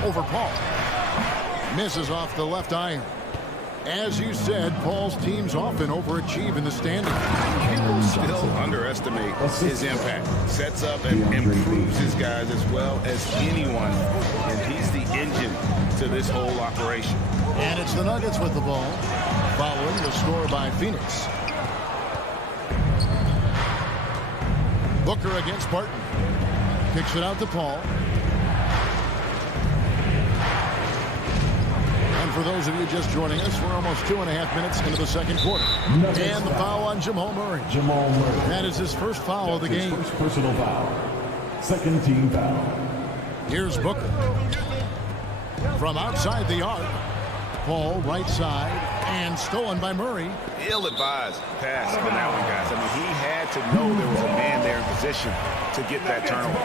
Over Paul. Misses off the left iron. As you said, Paul's teams often overachieve in the standings. People still underestimate his impact. Sets up and improves his guys as well as anyone. And he's the engine to this whole operation. And it's the Nuggets with the ball, following the score by Phoenix. Booker against Barton. Kicks it out to Paul. And for those of you just joining us, we're almost 2.5 minutes into the second quarter. And the foul on Jamal Murray. That is his first foul of the game. First personal foul. Second team foul. Here's Booker. From outside the arc. Paul right side and stolen by Murray. Ill-advised pass on that one, guys. I mean, he had to know there was a man there in position to get that turnover.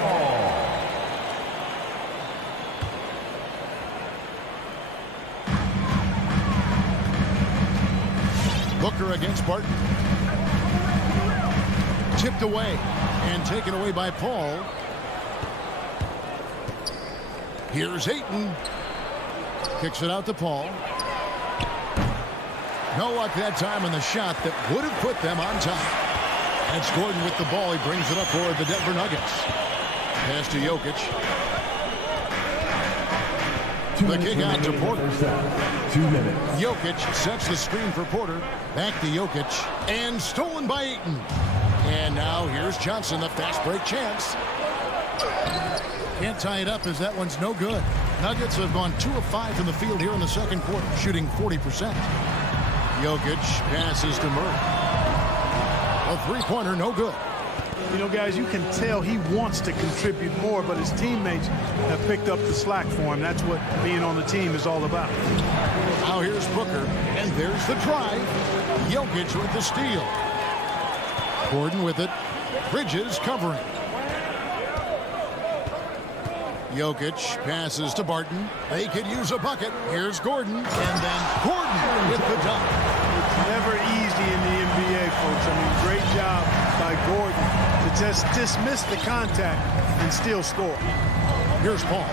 Booker against Barton. Tipped away and taken away by Paul. Here's Ayton. Kicks it out to Paul. No luck that time on the shot that would have put them on top. And it's Gordon with the ball. He brings it up for the Denver Nuggets. Pass to Jokic. The kick out to Porter. 2 minutes. Jokic sets the screen for Porter. Back to Jokic. And stolen by Ayton. And now here's Johnson, the fast break chance. Can't tie it up as that one's no good. Nuggets have gone 2 of 5 from the field here in the second quarter, shooting 40%. Jokic passes to Murray. A three-pointer, no good. You know, guys, you can tell he wants to contribute more, but his teammates have picked up the slack for him. That's what being on the team is all about. Now here's Booker, and there's the drive. Jokic with the steal. Gordon with it. Bridges covering. Jokic passes to Barton. They could use a bucket. Here's Gordon. And then Gordon with the dunk. It's never easy in the NBA, folks. I mean, great job by Gordon to just dismiss the contact and still score. Here's Paul.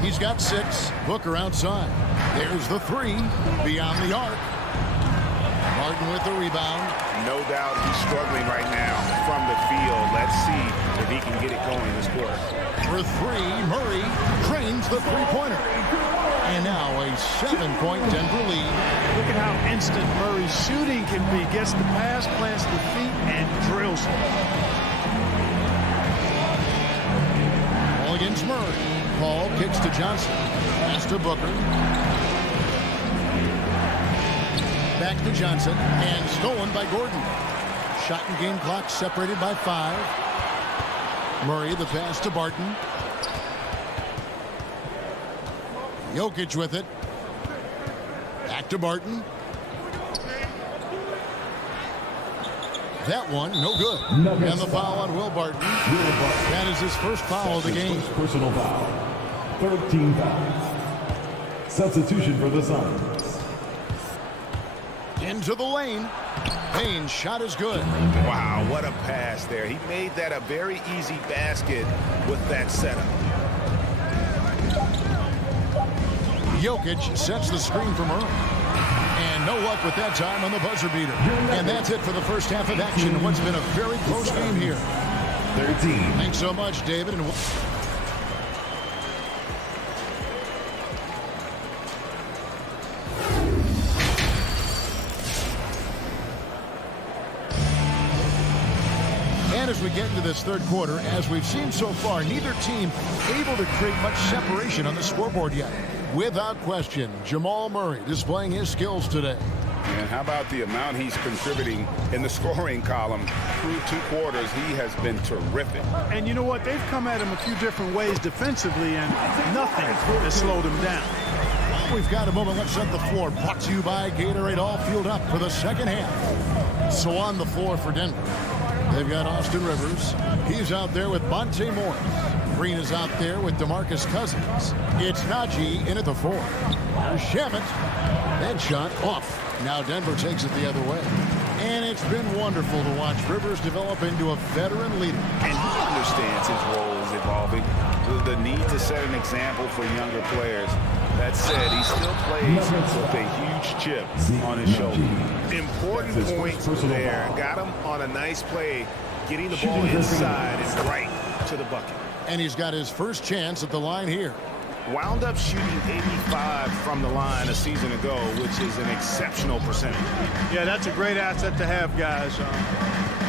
He's got 6. Booker outside. There's the 3. Beyond the arc. Barton with the rebound. No doubt he's struggling right now from the field. Let's see if he can get it going this quarter. For 3, Murray drains the three-pointer. And now a 7-point Denver lead. Look at how instant Murray's shooting can be. Gets the pass, plants the feet, and drills it. Ball against Murray. Paul kicks to Johnson. Pass to Booker. back to Johnson and stolen by Gordon. Shot and game clock separated by 5. Murray the pass to Barton. Jokic with it. Back to Barton. That one, no good. And the foul on Will Barton. That is his first foul of the game. Personal foul. 13 fouls. Substitution for the Suns. Into the lane. Payne's shot is good. Wow, what a pass there. He made that a very easy basket with that setup. Jokic sets the screen for Murray. And no luck with that time on the buzzer beater. And that's it for the first half of action in what's been a very close game here. 13. Thanks so much, David. And as we get into this third quarter, as we've seen so far, neither team able to create much separation on the scoreboard yet. Without question, Jamal Murray displaying his skills today. And how about the amount he's contributing in the scoring column through 2 quarters? He has been terrific. And you know what? They've come at him a few different ways defensively, and nothing has slowed him down. We've got a moment left set the floor. Brought to you by Gatorade, all fueled up for the second half. So on the floor for Denver, they've got Austin Rivers. He's out there with Monte Morris. Green is out there with DeMarcus Cousins. It's Najee in at the 4. Shamet. That shot off. Now Denver takes it the other way. And it's been wonderful to watch Rivers develop into a veteran leader. And he understands his role is evolving. The need to set an example for younger players. That said, he still plays with a huge chip on his shoulder. Important point there. Got him on a nice play, getting the ball inside and right to the bucket. And he's got his first chance at the line here. Wound up shooting 85 from the line a season ago, which is an exceptional percentage. Yeah, that's a great asset to have, guys,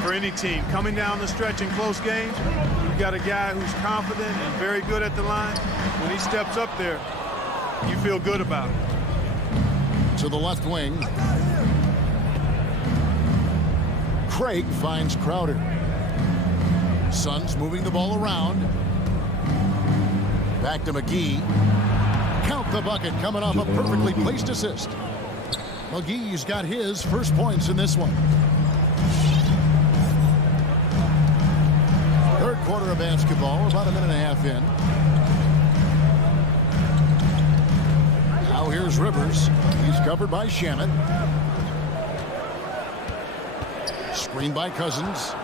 for any team. Coming down the stretch in close games, you've got a guy who's confident and very good at the line. When he steps up there, you feel good about it. To the left wing. Craig finds Crowder. Suns moving the ball around. Back to McGee. Count the bucket coming off a perfectly placed assist. McGee's got his first points in this one. Third quarter of basketball, about a minute and a half in. Now here's Rivers. He's covered by Shamet. Screen by Cousins.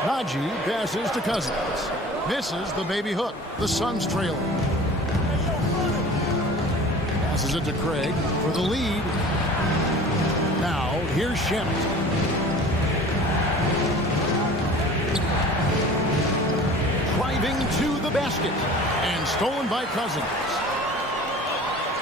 Najee passes to Cousins. Misses the baby hook. The Suns trailing. Passes it to Craig for the lead. Now here's Shamet. Driving to the basket. And stolen by Cousins.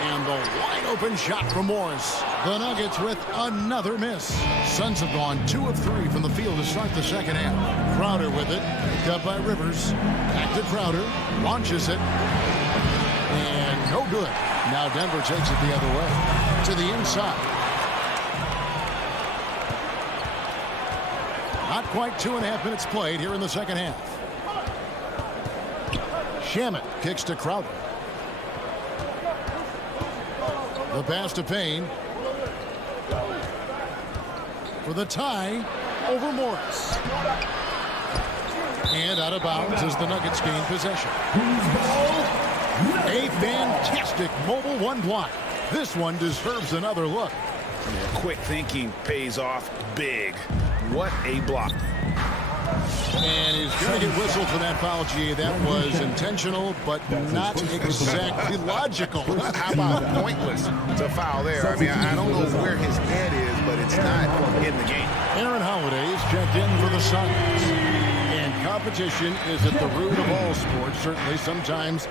And the wide open shot from Morris. The Nuggets with another miss. Suns have gone 2 of 3 from the field to start the second half. Crowder with it. Picked up by Rivers. Back to Crowder. Launches it. And no good. Now Denver takes it the other way. To the inside. Not quite 2.5 minutes played here in the second half. Shamet kicks to Crowder. The pass to Payne. For the tie over Morris. And out of bounds as the Nuggets gain possession. A fantastic mobile 1 block. This one deserves another look. Yeah, quick thinking pays off big. What a block. And he's going to get whistled for that foul, G. That was intentional, but not exactly logical. How about pointless? It's a foul there. I mean, I don't know where his head is, but it's not in the game. Aaron Holiday is checked in for the Suns. And competition is at the root of all sports. Certainly, sometimes,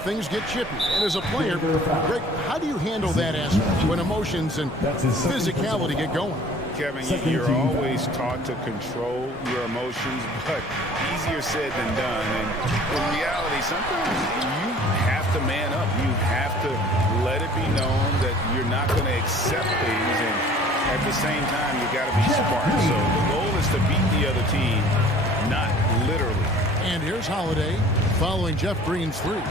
things get chippy. And as a player, Greg, how do you handle that aspect when emotions and physicality get going? Kevin, you're always taught to control your emotions, but easier said than done. And in reality, sometimes you have to to man up. You have to let it be known that you're not going to accept things, and at the same time, you got to be smart. So the goal is to beat the other team, not literally. And here's Holiday following Jeff Green's three.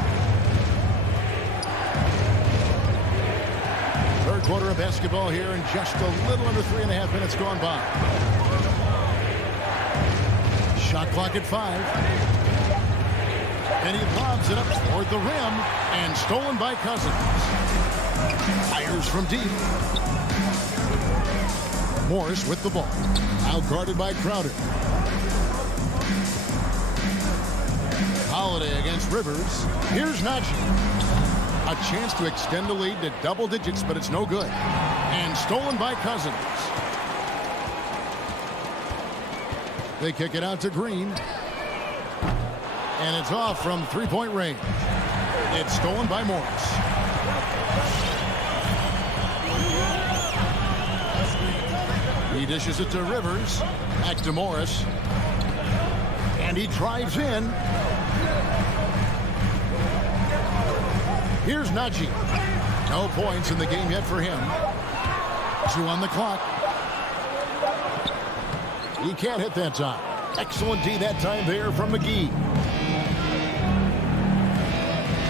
Third quarter of basketball here, and just a little under 3.5 minutes gone by. Shot clock at 5. And he lobs it up toward the rim, and stolen by Cousins. Fires from deep. Morris with the ball. Out guarded by Crowder. Holiday against Rivers. Here's Najee. A chance to extend the lead to double digits, but it's no good. And stolen by Cousins. They kick it out to Green. And it's off from three-point range. It's stolen by Morris. He dishes it to Rivers. Back to Morris. And he drives in. Here's Najee. No points in the game yet for him. 2 on the clock. He can't hit that time. Excellent D that time there from McGee.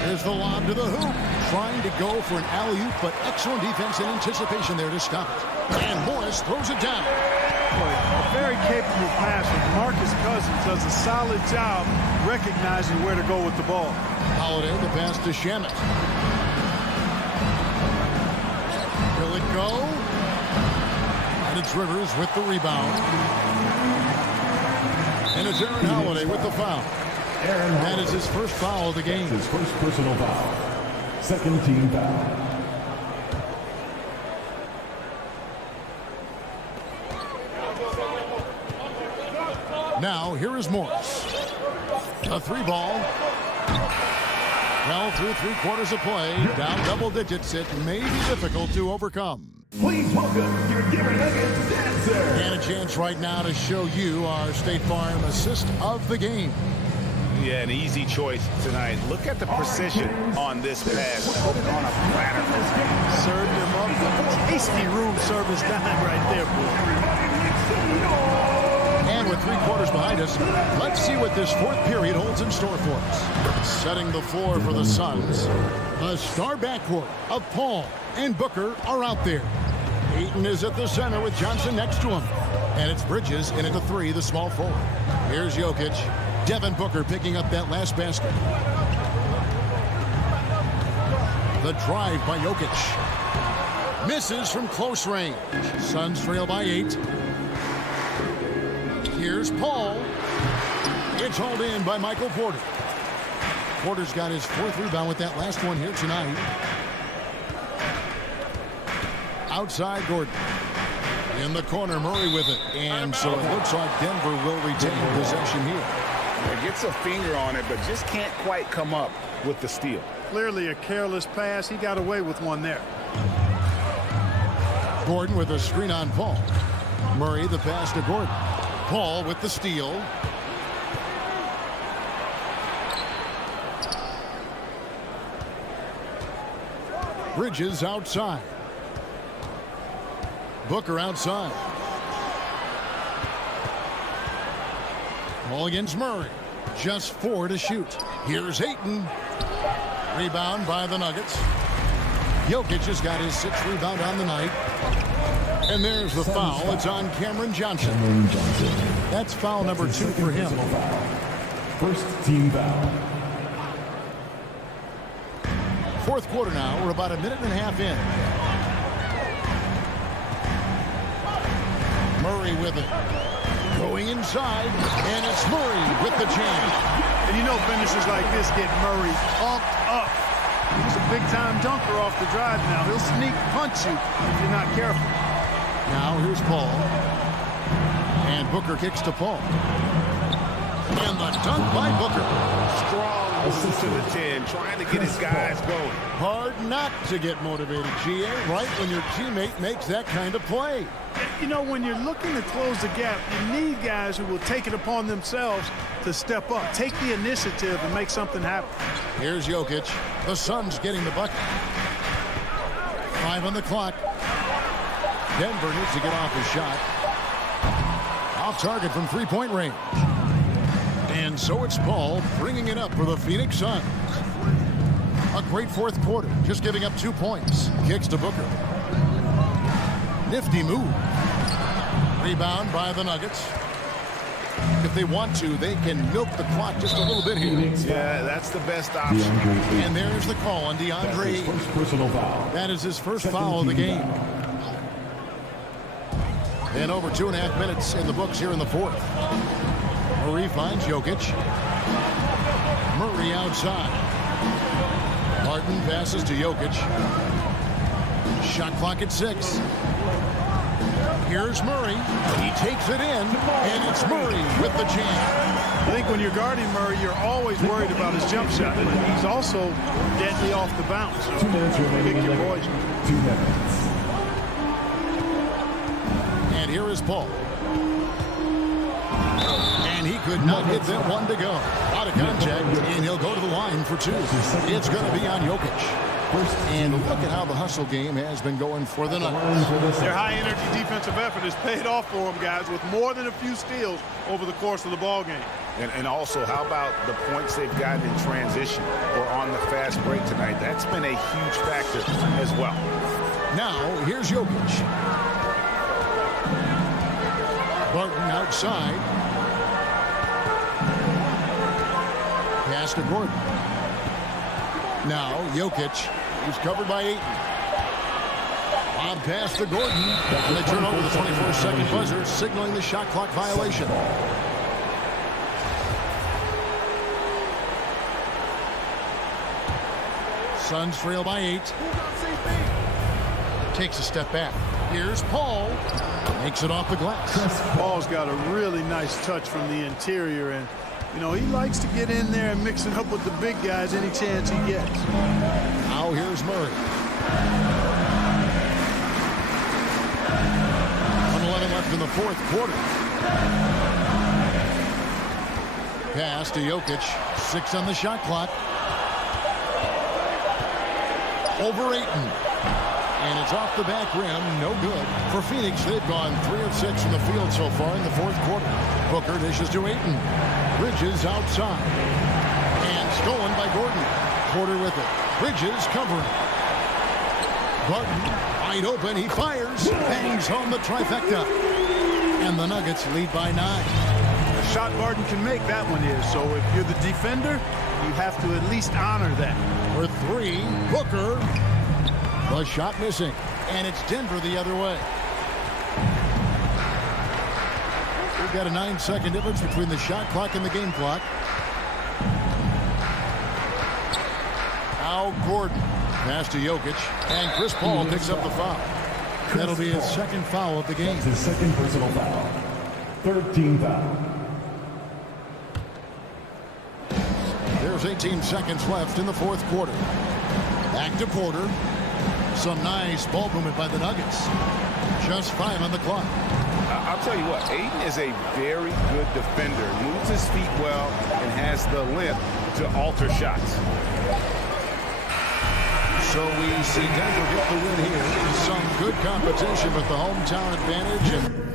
Here's the lob to the hoop. Trying to go for an alley-oop, but excellent defense and anticipation there to stop it. And Morris throws it down. Boy, a very capable passer. Marcus Cousins does a solid job recognizing where to go with the ball. Holiday, the pass to Shamet. Will it go? And it's Rivers with the rebound. And it's Aaron Holiday with the foul. That is his first foul of the game. His first personal foul. Second team foul. Now, here is Morris. A 3-ball. Well, through 3 quarters of play, down double digits, it may be difficult to overcome. Please welcome your Denver Nuggets dancer. And a chance right now to show you our State Farm assist of the game. Yeah, an easy choice tonight. Look at the precision on this pass. Put it on a platter. Served him up with a tasty room service dime right there, boy. And with 3 quarters behind us, let's see what this 4th period holds in store for us. Setting the floor for the Suns. A star backcourt of Paul and Booker are out there. Ayton is at the center with Johnson next to him. And it's Bridges in at the 3, the small forward. Here's Jokic. Devin Booker picking up that last basket. The drive by Jokic. Misses from close range. Suns trail by 8. Here's Paul. It's hauled in by Michael Porter. Porter's got his 4th rebound with that last one here tonight. Outside Gordon. In the corner, Murray with it. And so it looks like Denver will retain possession here. It gets a finger on it, but just can't quite come up with the steal. Clearly a careless pass. He got away with one there. Gordon with a screen on Paul. Murray the pass to Gordon. Paul with the steal. Bridges outside. Booker outside. Ball against Murray. Just 4 to shoot. Here's Ayton. Rebound by the Nuggets. Jokic has got his 6th rebound on the night. And there's the foul. It's on Cameron Johnson. That's foul number 2 for him. First team foul. 4th quarter now. We're about a minute and a half in. Murray with it. Going inside. And it's Murray with the jam. And you know finishers like this get Murray pumped up. He's a big-time dunker off the drive now. He'll sneak punch you if you're not careful. Now here's Paul. And Booker kicks to Paul. And the dunk by Booker. Strong move to the 10, trying to get his guys going. Hard not to get motivated, GA, right when your teammate makes that kind of play. You know, when you're looking to close the gap, you need guys who will take it upon themselves to step up, take the initiative, and make something happen. Here's Jokic. The Suns getting the bucket. 5 on the clock. Denver needs to get off his shot. Off target from three-point range. And so it's Paul bringing it up for the Phoenix Suns. A great fourth quarter, just giving up 2 points. Kicks to Booker. Nifty move. Rebound by the Nuggets. If they want to, they can milk the clock just a little bit here. Yeah, that's the best option. And there's the call on DeAndre. First personal foul. That is his first foul of the game. And over 2.5 minutes in the books here in the fourth. Murray finds Jokic. Murray outside. Martin passes to Jokic. Shot clock at 6. Here's Murray. He takes it in, and it's Murray with the jam. I think when you're guarding Murray, you're always worried about his jump shot, but he's also deadly off the bounce. So 2 minutes remaining pick in your the poison. 2 minutes. And here is Paul. And he could not get that one to go. Out of contact, and he'll go to the line for 2. It's going to be on Jokic. And look at how the hustle game has been going for the Nuggets. Their high-energy defensive effort has paid off for them, guys, with more than a few steals over the course of the ball game. And also, how about the points they've gotten in transition or on the fast break tonight? That's been a huge factor as well. Now, here's Jokic. Barton outside. Pass to Gordon. Now, Jokic. He's covered by Ayton. On pass to Gordon. And they turn over the 24-second buzzer, signaling the shot clock violation. Suns trail by 8. Takes a step back. Here's Paul. Makes it off the glass. Paul's got a really nice touch from the interior, and you know, he likes to get in there and mix it up with the big guys any chance he gets. Now here's Murray. 1:11 left in the fourth quarter. Pass to Jokic. 6 on the shot clock. Over Ayton. And it's off the back rim. No good. For Phoenix, they've gone 3 of 6 from the field so far in the fourth quarter. Booker dishes to Ayton. Bridges outside. And stolen by Gordon. Porter with it. Bridges covering. Barton wide open. He fires. Bangs home the trifecta. And the Nuggets lead by 9. The shot Barton can make, that one is. So if you're the defender, you have to at least honor that. For 3, Booker. The shot missing. And it's Denver the other way. We've got a 9-second difference between the shot clock and the game clock. Now Gordon. Pass to Jokic. And Chris Paul picks up the foul. That'll be his second foul of the game. His second personal foul. 13 foul. There's 18 seconds left in the fourth quarter. Back to Porter. Some nice ball movement by the Nuggets. Just 5 on the clock. I'll tell you what, Ayton is a very good defender. Moves his feet well and has the limp to alter shots. So we see Denver get the win here. Some good competition with the hometown advantage. And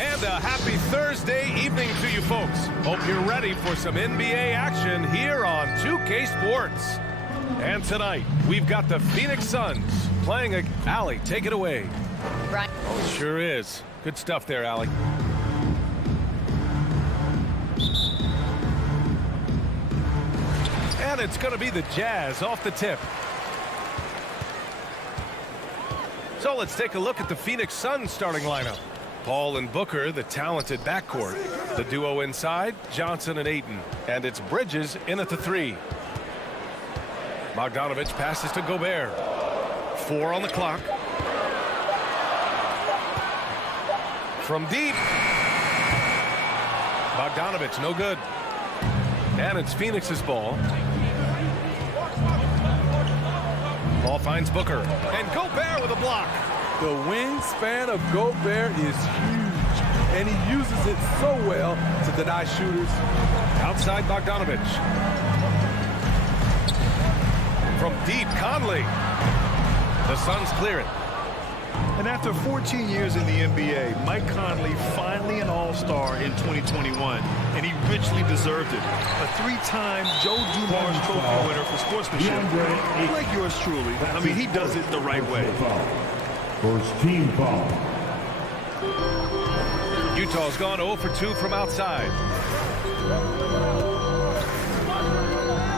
And a happy Thursday evening to you folks. Hope you're ready for some NBA action here on 2K Sports. And tonight, we've got the Phoenix Suns playing a... Allie, take it away. Right. Oh, it sure is. Good stuff there, Allie. And it's going to be the Jazz off the tip. So let's take a look at the Phoenix Suns starting lineup. Paul and Booker, the talented backcourt. The duo inside, Johnson and Ayton. And it's Bridges in at the 3. Bogdanovich passes to Gobert. 4 on the clock. From deep. Bogdanovich, no good. And it's Phoenix's ball. Ball finds Booker. And Gobert with a block. The wingspan of Gobert is huge, and he uses it so well to deny shooters. Outside Bogdanovich. From deep, Conley. The Suns clear it. And after 14 years in the NBA, Mike Conley finally an all-star in 2021, and he richly deserved it. A 3-time Joe Dumars Trophy winner for sportsmanship, like yours truly. I mean, he does it the right way. First team foul. Utah's gone 0 for 2 from outside.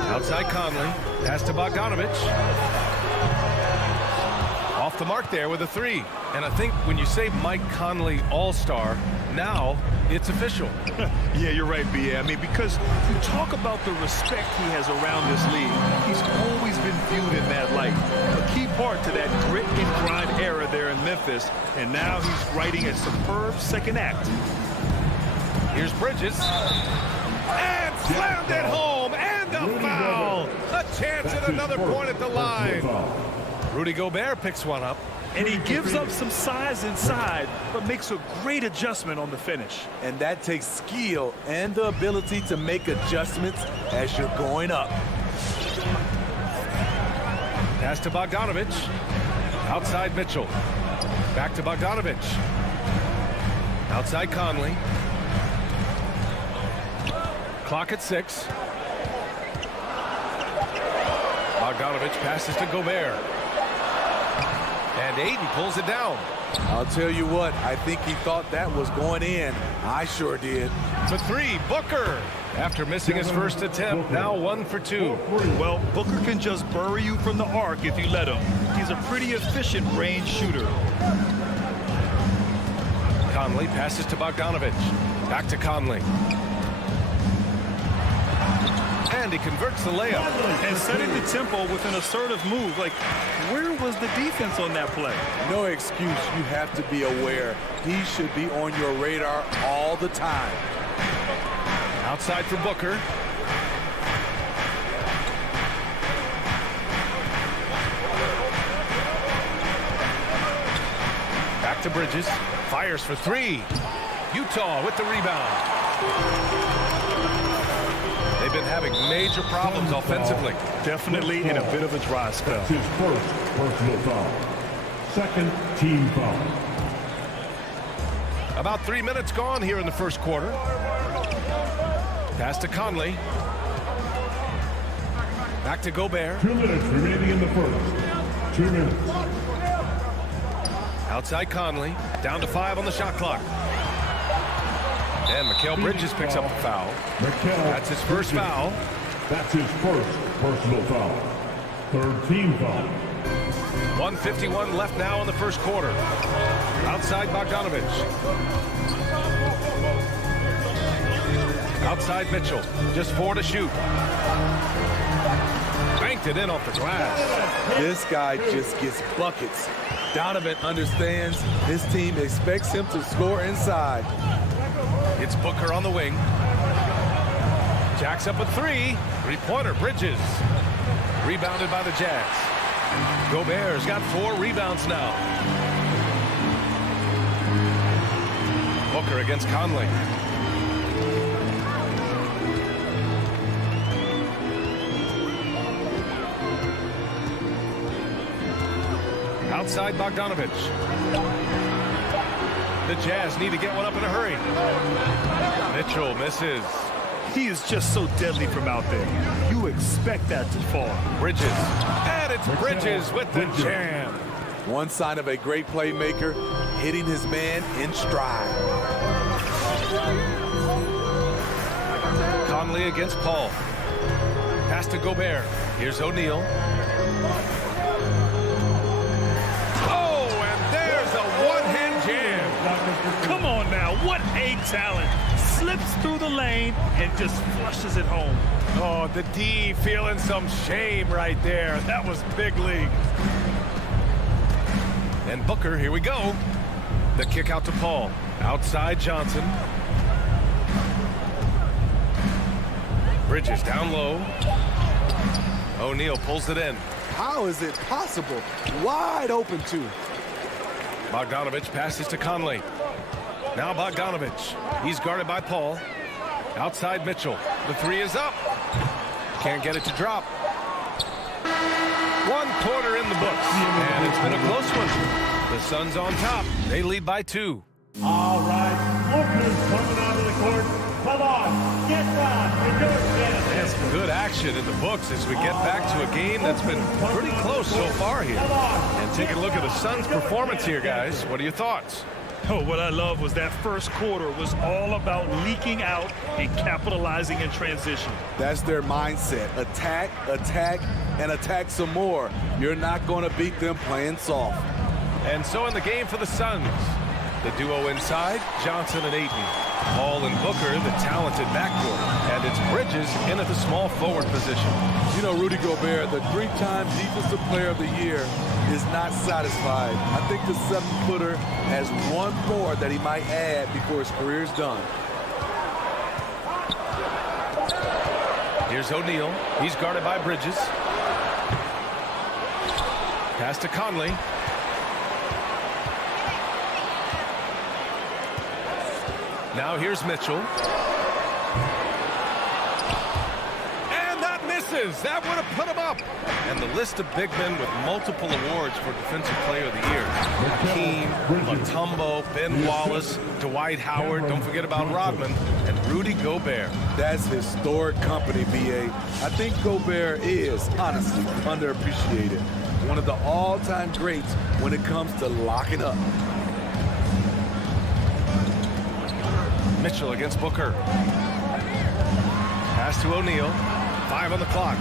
Outside Conley. Pass to Bogdanovich. Off the mark there with a 3. And I think when you say Mike Conley All-Star, now it's official. Yeah, you're right, B.A. I mean, because you talk about the respect he has around this league, he's always been viewed in that light. A key part to that grit and grind era there in Memphis, and now he's writing a superb second act. Here's Bridges. And slammed it home, and a foul. A chance at another point at the line. Rudy Gobert picks one up. And he gives up some size inside, but makes a great adjustment on the finish. And that takes skill and the ability to make adjustments as you're going up. Pass to Bogdanovich. Outside Mitchell. Back to Bogdanovich. Outside Conley. Clock at 6. Bogdanovich passes to Gobert. And Ayton pulls it down. I'll tell you what, I think he thought that was going in. I sure did. To 3, Booker. After missing his first attempt, now 1 for 2. Well, Booker can just bury you from the arc if you let him. He's a pretty efficient range shooter. Conley passes to Bogdanovich. Back to Conley. And he converts the layup. And setting the tempo with an assertive move. Like, where was the defense on that play? No excuse. You have to be aware. He should be on your radar all the time. Outside for Booker. Back to Bridges. Fires for three. Utah with the rebound. They've been having major problems offensively. Definitely in a bit of a dry spell. That's his first personal foul. Second team foul. About 3 minutes gone here in the first quarter. Pass to Conley. Back to Gobert. 2 minutes remaining in the first. 2 minutes. Outside Conley. Down to 5 on the shot clock. And Mikal Bridges picks up the foul. That's his first foul. That's his first personal foul. Third team foul. 1:51 left now in the first quarter. Outside Bogdanovich. Outside Mitchell. Just 4 to shoot. Banked it in off the glass. This guy just gets buckets. Donovan understands his team expects him to score inside. It's Booker on the wing. Jacks up a 3. Three-pointer, Bridges. Rebounded by the Jazz. Gobert's got 4 rebounds now. Booker against Conley. Outside Bogdanovich. The Jazz need to get one up in a hurry. Mitchell misses. He is just so deadly from out there. You expect that to fall. Bridges. And it's Bridges with the jam. One sign of a great playmaker, hitting his man in stride. Conley against Paul. Pass to Gobert. Here's O'Neal. Oh, and there's a one-hand jam. Come on now, what a talent. Slips through the lane and just flushes it home. Oh, the D feeling some shame right there. That was big league. And Booker, here we go. The kick out to Paul. Outside Johnson. Bridges down low. O'Neal pulls it in. How is it possible? Wide open too. Bogdanovich passes to Conley. Now Bogdanovich. He's guarded by Paul. Outside Mitchell. The 3 is up. Can't get it to drop. 1 quarter in the books. And it's been a close one. The Suns on top. They lead by 2. All right, Booker's coming onto the court. Come on, get down. There's good action in the books as we get back to a game that's been pretty close so far here. And taking a look at the Suns' performance here, guys. What are your thoughts? Oh, what I love was that first quarter was all about leaking out and capitalizing in transition. That's their mindset. Attack, attack, and attack some more. You're not going to beat them playing soft. And so in the game for the Suns, the duo inside, Johnson and Ayton. Paul and Booker, the talented backcourt. And it's Bridges in at the small forward position. You know, Rudy Gobert, the 3-time Defensive Player of the Year, is not satisfied. I think the 7-footer has one more that he might add before his career is done. Here's O'Neal. He's guarded by Bridges. Pass to Conley. Now here's Mitchell. And that misses. That would have put him up. And the list of big men with multiple awards for Defensive Player of the Year. Hakeem, Mutombo, Ben Wallace, Dwight Howard, don't forget about Rodman, and Rudy Gobert. That's historic company, B.A. I think Gobert is, honestly, underappreciated. One of the all-time greats when it comes to locking up. Mitchell against Booker. Pass to O'Neal. 5 on the clock.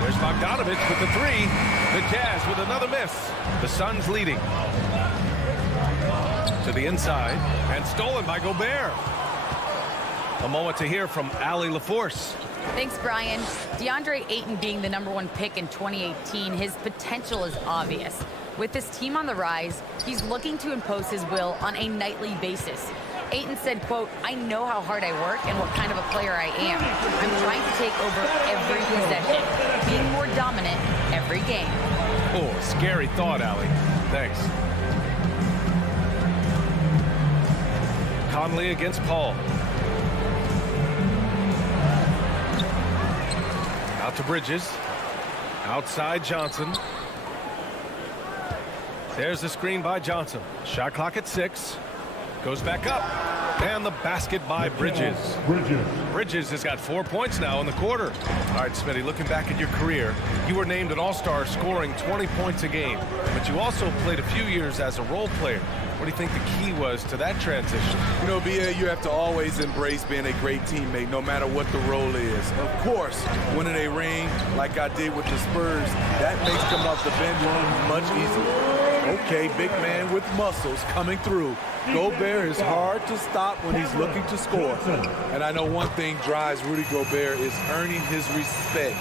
There's Bogdanovich with the 3. The Jazz with another miss. The Suns leading. To the inside. And stolen by Gobert. A moment to hear from Allie LaForce. Thanks, Brian. DeAndre Ayton being the #1 pick in 2018, his potential is obvious. With this team on the rise, he's looking to impose his will on a nightly basis. Ayton said, quote, "I know how hard I work and what kind of a player I am. I'm trying to take over every possession, being more dominant every game." Oh, scary thought, Allie. Thanks. Conley against Paul. Out to Bridges. Outside Johnson. There's the screen by Johnson. Shot clock at 6. Goes back up. And the basket by Bridges. Bridges has got 4 points now in the quarter. All right, Smitty, looking back at your career, you were named an all-star scoring 20 points a game. But you also played a few years as a role player. What do you think the key was to that transition? You know, B.A., you have to always embrace being a great teammate, no matter what the role is. Of course, winning a ring like I did with the Spurs, that makes coming off the bench much easier. Okay, big man with muscles coming through. Gobert is hard to stop when he's looking to score. And I know one thing drives Rudy Gobert is earning his respect.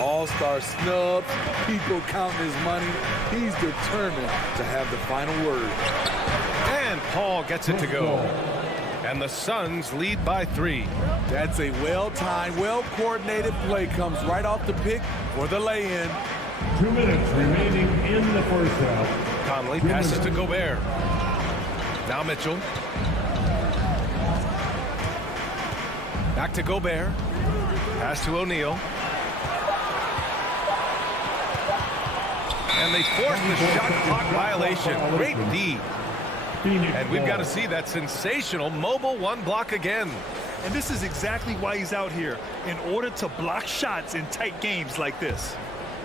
All-star snubs, people counting his money. He's determined to have the final word. And Paul gets it to go. And the Suns lead by 3. That's a well-timed, well-coordinated play. Comes right off the pick for the lay-in. 2 minutes remaining in the first half. Conley passes to Gobert. Now Mitchell. Back to Gobert. Pass to O'Neal. And they force the shot clock violation. Great D. And we've got to see that sensational mobile 1 block again. And this is exactly why he's out here, in order to block shots in tight games like this.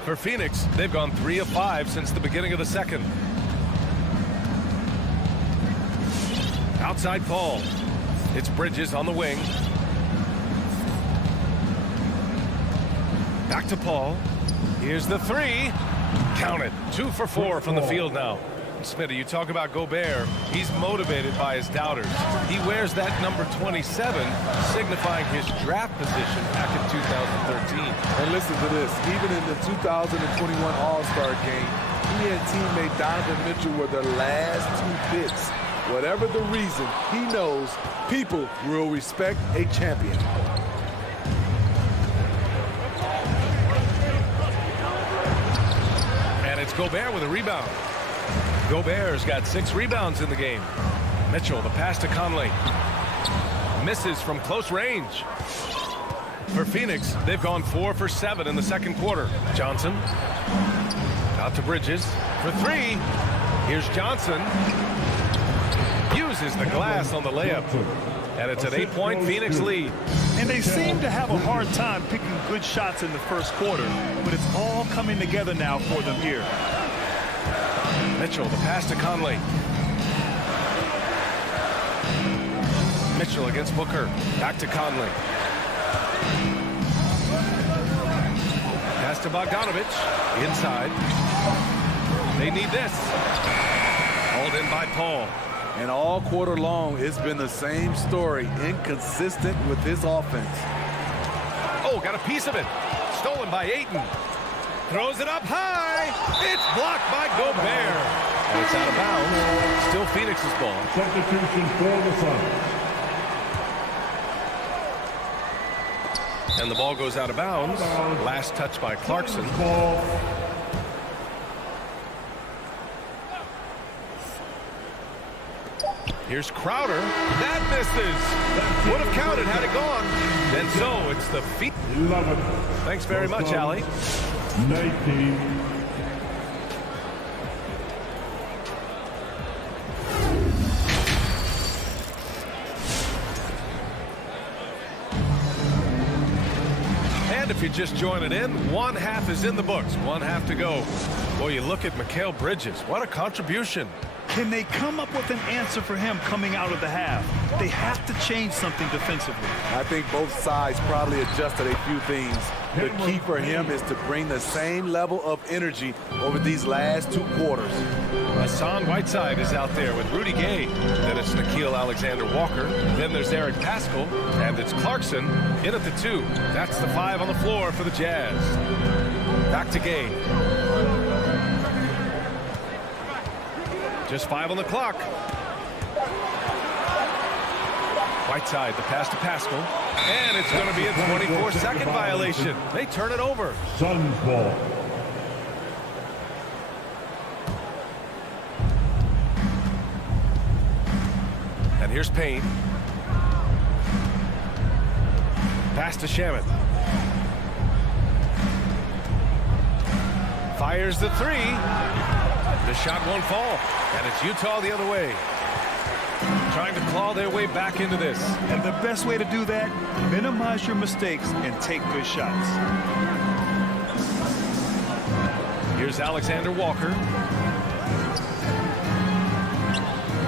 For Phoenix, they've gone 3 of 5 since the beginning of the second. Outside Paul. It's Bridges on the wing. Back to Paul. Here's the 3. Count it. 2 for 4 from the field now. Smitty, you talk about Gobert. He's motivated by his doubters. He wears that number 27, signifying his draft position back in 2013. And listen to this. Even in the 2021 All-Star game, he and teammate Donovan Mitchell were the last 2 picks. Whatever the reason, he knows people will respect a champion. And it's Gobert with a rebound. Gobert's got 6 rebounds in the game. Mitchell, the pass to Conley. Misses from close range. For Phoenix, they've gone 4 for 7 in the second quarter. Johnson. Out to Bridges for 3. Here's Johnson. Uses the glass on the layup. And it's an 8-point Phoenix lead. And they seem to have a hard time picking good shots in the first quarter, but it's all coming together now for them here. Mitchell, the pass to Conley. Mitchell against Booker. Back to Conley. Pass to Bogdanovich. Inside. They need this. Hauled in by Paul. And all quarter long, it's been the same story. Inconsistent with his offense. Oh, got a piece of it. Stolen by Ayton. Throws it up high. It's blocked by Gobert. And it's out of bounds. Still Phoenix's ball. Substitution for the Suns. And the ball goes out of bounds. Last touch by Clarkson. Here's Crowder. That misses. Would have counted had it gone. And so it's the feet. 11. Thanks very much, Allie. 19. And if you're just joining in, 1 half is in the books. 1 half to go. Boy, you look at Mikal Bridges. What a contribution. Can they come up with an answer for him coming out of the half? They have to change something defensively. I think both sides probably adjusted a few things. The key for him is to bring the same level of energy over these last 2 quarters. Hassan Whiteside is out there with Rudy Gay. Then it's Nickeil Alexander-Walker. Then there's Eric Paschall. And it's Clarkson in at the 2. That's the 5 on the floor for the Jazz. Back to Gay. Just 5 on the clock. Whiteside, the pass to Paschall. And it's going to be a 24-second violation. They turn it over. Suns ball. And here's Payne. Pass to Shamet. Fires the 3. The shot won't fall. And it's Utah the other way. Trying to claw their way back into this. And the best way to do that, minimize your mistakes and take good shots. Here's Alexander Walker.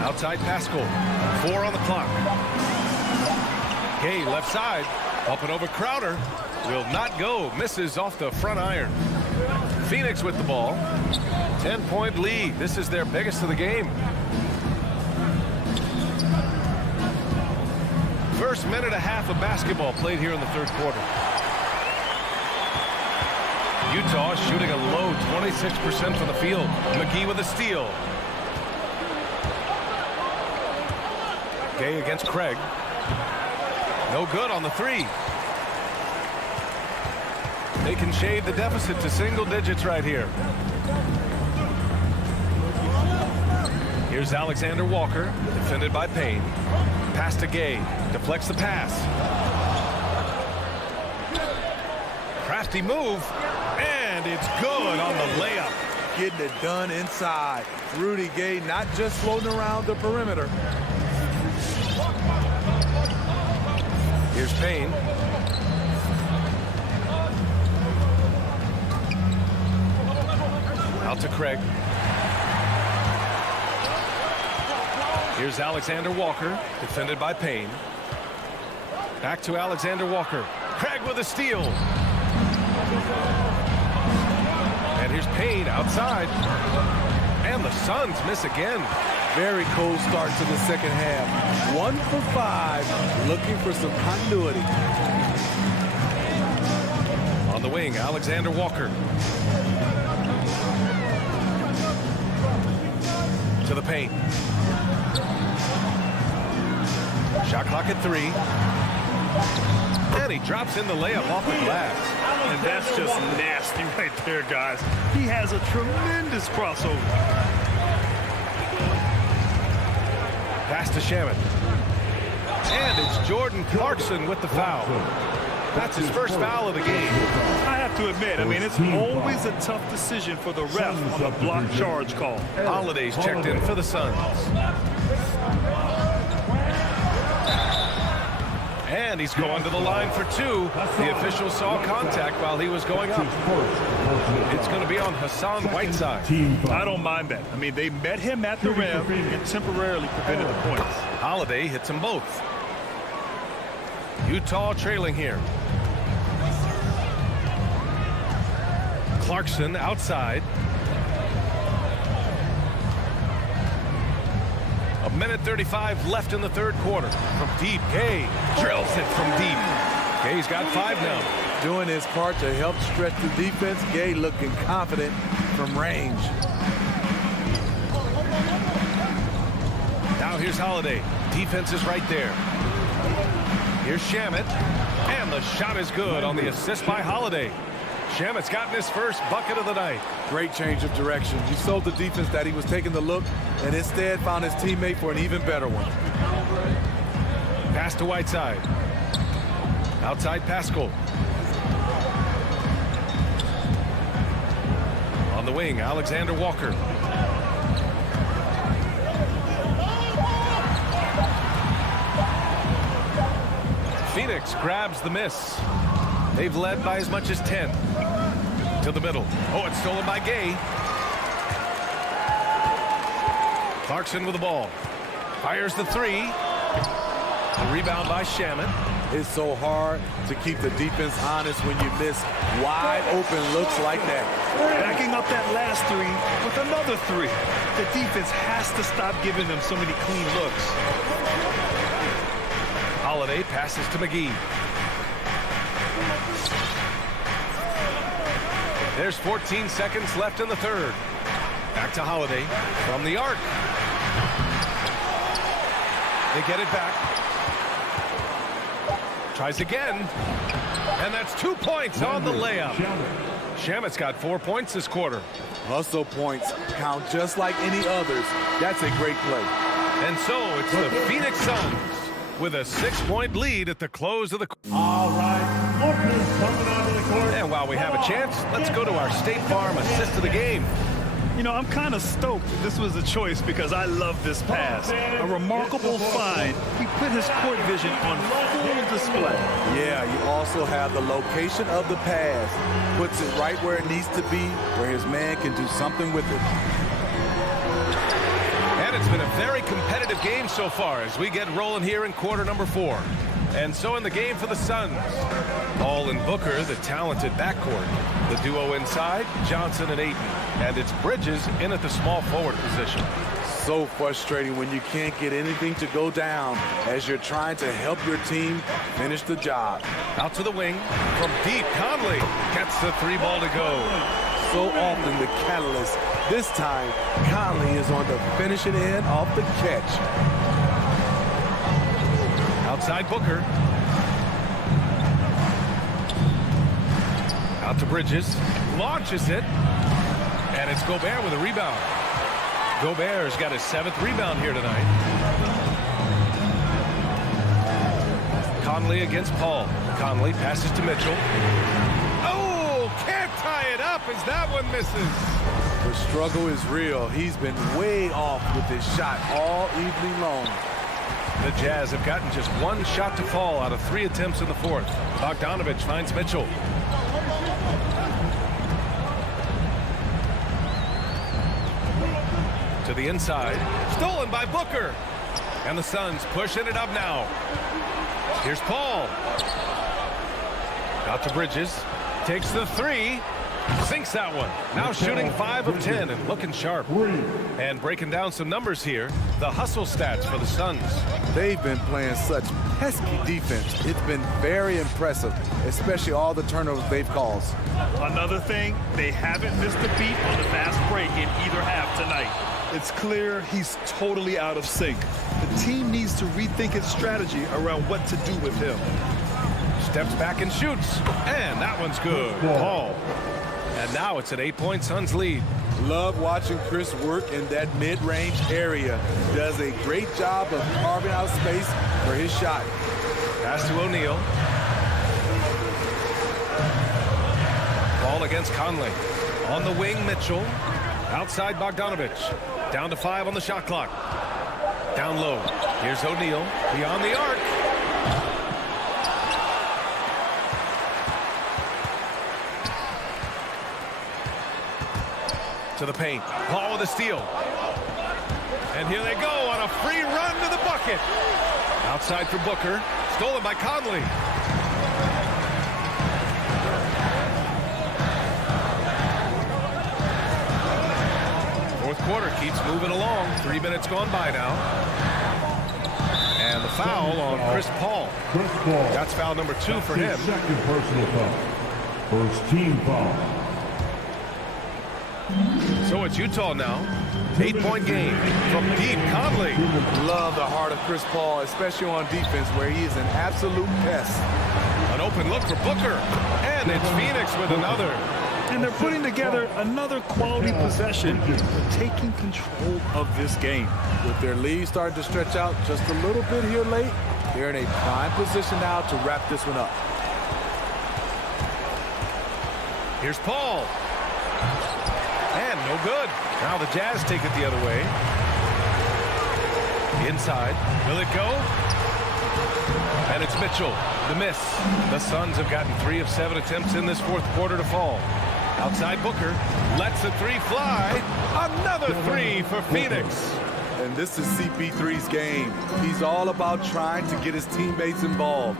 Outside Paschall. 4 on the clock. Gay left side. Up and over Crowder. Will not go. Misses off the front iron. Phoenix with the ball. 10-point lead. This is their biggest of the game. First minute and a half of basketball played here in the 3rd quarter. Utah shooting a low 26% from the field. McGee with a steal. Gay against Craig. No good on the 3. They can shade the deficit to single digits right here. Here's Alexander Walker, defended by Payne. Pass to Gay, deflects the pass. Crafty move, and it's good on the layup. Getting it done inside. Rudy Gay not just floating around the perimeter. Here's Payne. Out to Craig. Here's Alexander Walker, defended by Payne. Back to Alexander Walker. Craig with a steal. And here's Payne outside. And the Suns miss again. Very cold start to the second half. 1 for 5, looking for some continuity. On the wing, Alexander Walker. To the paint. Shot clock at 3. And he drops in the layup off the glass. And that's just nasty right there, guys. He has a tremendous crossover. Pass to Shamet. And it's Jordan Clarkson with the foul. That's his first foul of the game. I have to admit, I mean, it's always a tough decision for the ref on the block charge call. Holiday's checked in for the Suns. And he's going to the line for 2. The official saw contact while he was going up. It's going to be on Hassan Whiteside. I don't mind that. I mean, they met him at the rim and temporarily prevented the points. Holiday hits them both. Utah trailing here. Clarkson outside. A minute 35 left in the 3rd quarter. From deep, Gay drills it from deep. Gay's got 5 now. Doing his part to help stretch the defense. Gay looking confident from range. Now here's Holiday. Defense is right there. Here's Shamet. And the shot is good on the assist by Holiday. Shamet's gotten his first bucket of the night. Great change of direction. He sold the defense that he was taking the look and instead found his teammate for an even better one. Pass to Whiteside. Outside Paschall. On the wing, Alexander Walker. Phoenix grabs the miss. They've led by as much as 10. To the middle. Oh, it's stolen by Gay. Clarkson with the ball. Fires the three. The rebound by Shamet. It's so hard to keep the defense honest when you miss wide open looks like that. Backing up that last three with another three. The defense has to stop giving them so many clean looks. Holiday passes to McGee. There's 14 seconds left in the third. Back to Holiday from the arc. They get it back. Tries again. And that's 2 points on the layup. Shamet's got 4 points this quarter. Hustle points count just like any others. That's a great play. And so it's the Phoenix Suns with a 6-point lead at the close of the quarter. All right, Booker's coming onto the court. And while we have a chance, let's go to our State Farm assist of the game. You know, I'm kind of stoked this was a choice because I love this pass. A remarkable find. He put his court vision on full display. Yeah, you also have the location of the pass. Puts it right where it needs to be, where his man can do something with it. And it's been a very competitive game so far as we get rolling here in quarter number 4. And so in the game for the Suns, Hall and Booker, the talented backcourt. The duo inside, Johnson and Ayton. And it's Bridges in at the small forward position. So frustrating when you can't get anything to go down as you're trying to help your team finish the job. Out to the wing from deep. Conley gets the 3 ball to go. So often the catalyst. This time, Conley is on the finishing end of the catch. Outside Booker. Out to Bridges. Launches it. And it's Gobert with a rebound. Gobert's got his 7th rebound here tonight. Conley against Paul. Conley passes to Mitchell. Oh, can't tie it up as that one misses. The struggle is real. He's been way off with his shot all evening long. The Jazz have gotten just 1 shot to fall out of 3 attempts in the 4th. Bogdanovich finds Mitchell. To the inside. Stolen by Booker. And the Suns pushing it up now. Here's Paul. Out to Bridges. Takes the 3. Sinks that one. Now shooting 5 of 10 and looking sharp. And breaking down some numbers here. The hustle stats for the Suns. They've been playing such pesky defense. It's been very impressive, especially all the turnovers they've caused. Another thing, they haven't missed a beat on the fast break in either half tonight. It's clear he's totally out of sync. The team needs to rethink its strategy around what to do with him. Steps back and shoots. And that one's good. Paul. And now it's an 8-point Suns lead. Love watching Chris work in that mid-range area. Does a great job of carving out space for his shot. Pass to O'Neal. Ball against Conley. On the wing, Mitchell. Outside Bogdanovich. Down to 5 on the shot clock. Down low. Here's O'Neal. Beyond the arc. To the paint. Paul with a steal. And here they go on a free run to the bucket. Outside for Booker. Stolen by Conley. Fourth quarter keeps moving along. 3 minutes gone by now. And the foul on Chris Paul. That's foul number 2 for him. Second personal foul. First team foul. So it's Utah now. 8-point game from deep. Conley. Love the heart of Chris Paul, especially on defense where he is an absolute pest. An open look for Booker. And it's Phoenix with another. And they're putting together another quality possession, taking control of this game. With their lead starting to stretch out just a little bit here late, they're in a prime position now to wrap this one up. Here's Paul. And no good. Now the Jazz take it the other way. Inside. Will it go? And it's Mitchell. The miss. The Suns have gotten 3 of 7 attempts in this 4th quarter to fall. Outside Booker. Lets the 3 fly. Another 3 for Phoenix. and this is CP3's game. He's all about trying to get his teammates involved.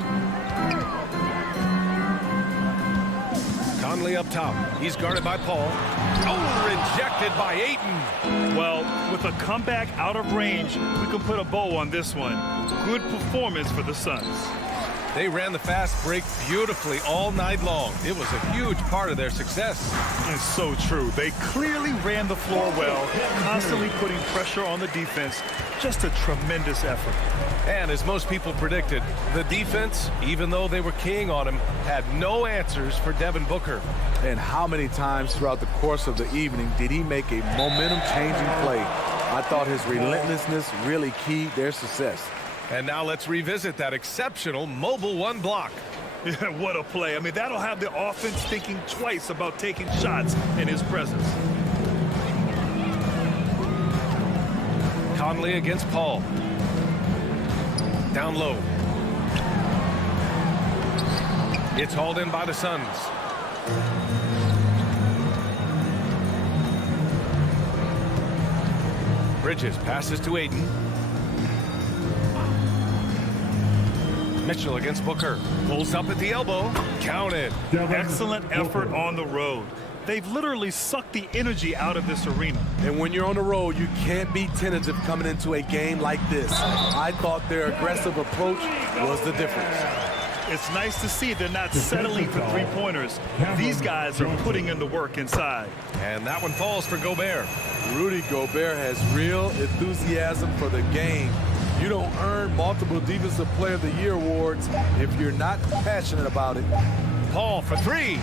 Conley up top. He's guarded by Paul. Oh, rejected by Ayton. Well, with a comeback out of range, we can put a bow on this one. Good performance for the Suns. They ran the fast break beautifully all night long. It was a huge part of their success. It's so true. They clearly ran the floor well, constantly putting pressure on the defense. Just a tremendous effort. And as most people predicted, the defense, even though they were keying on him, had no answers for Devin Booker. And how many times throughout the course of the evening did he make a momentum-changing play? I thought his relentlessness really keyed their success. And now let's revisit that exceptional mobile one block. Yeah, what a play. I mean, that'll have the offense thinking twice about taking shots in his presence. Conley against Paul. Down low. It's hauled in by the Suns. Bridges passes to Ayton. Mitchell against Booker. Pulls up at the elbow. Counted. Excellent effort on the road. They've literally sucked the energy out of this arena. And when you're on the road, you can't be tentative coming into a game like this. I thought their aggressive approach was the difference. It's nice to see they're not settling for three-pointers. These guys are putting in the work inside. And that one falls for Gobert. Rudy Gobert has real enthusiasm for the game. You don't earn multiple Defensive Player of the Year awards if you're not passionate about it. Paul for three.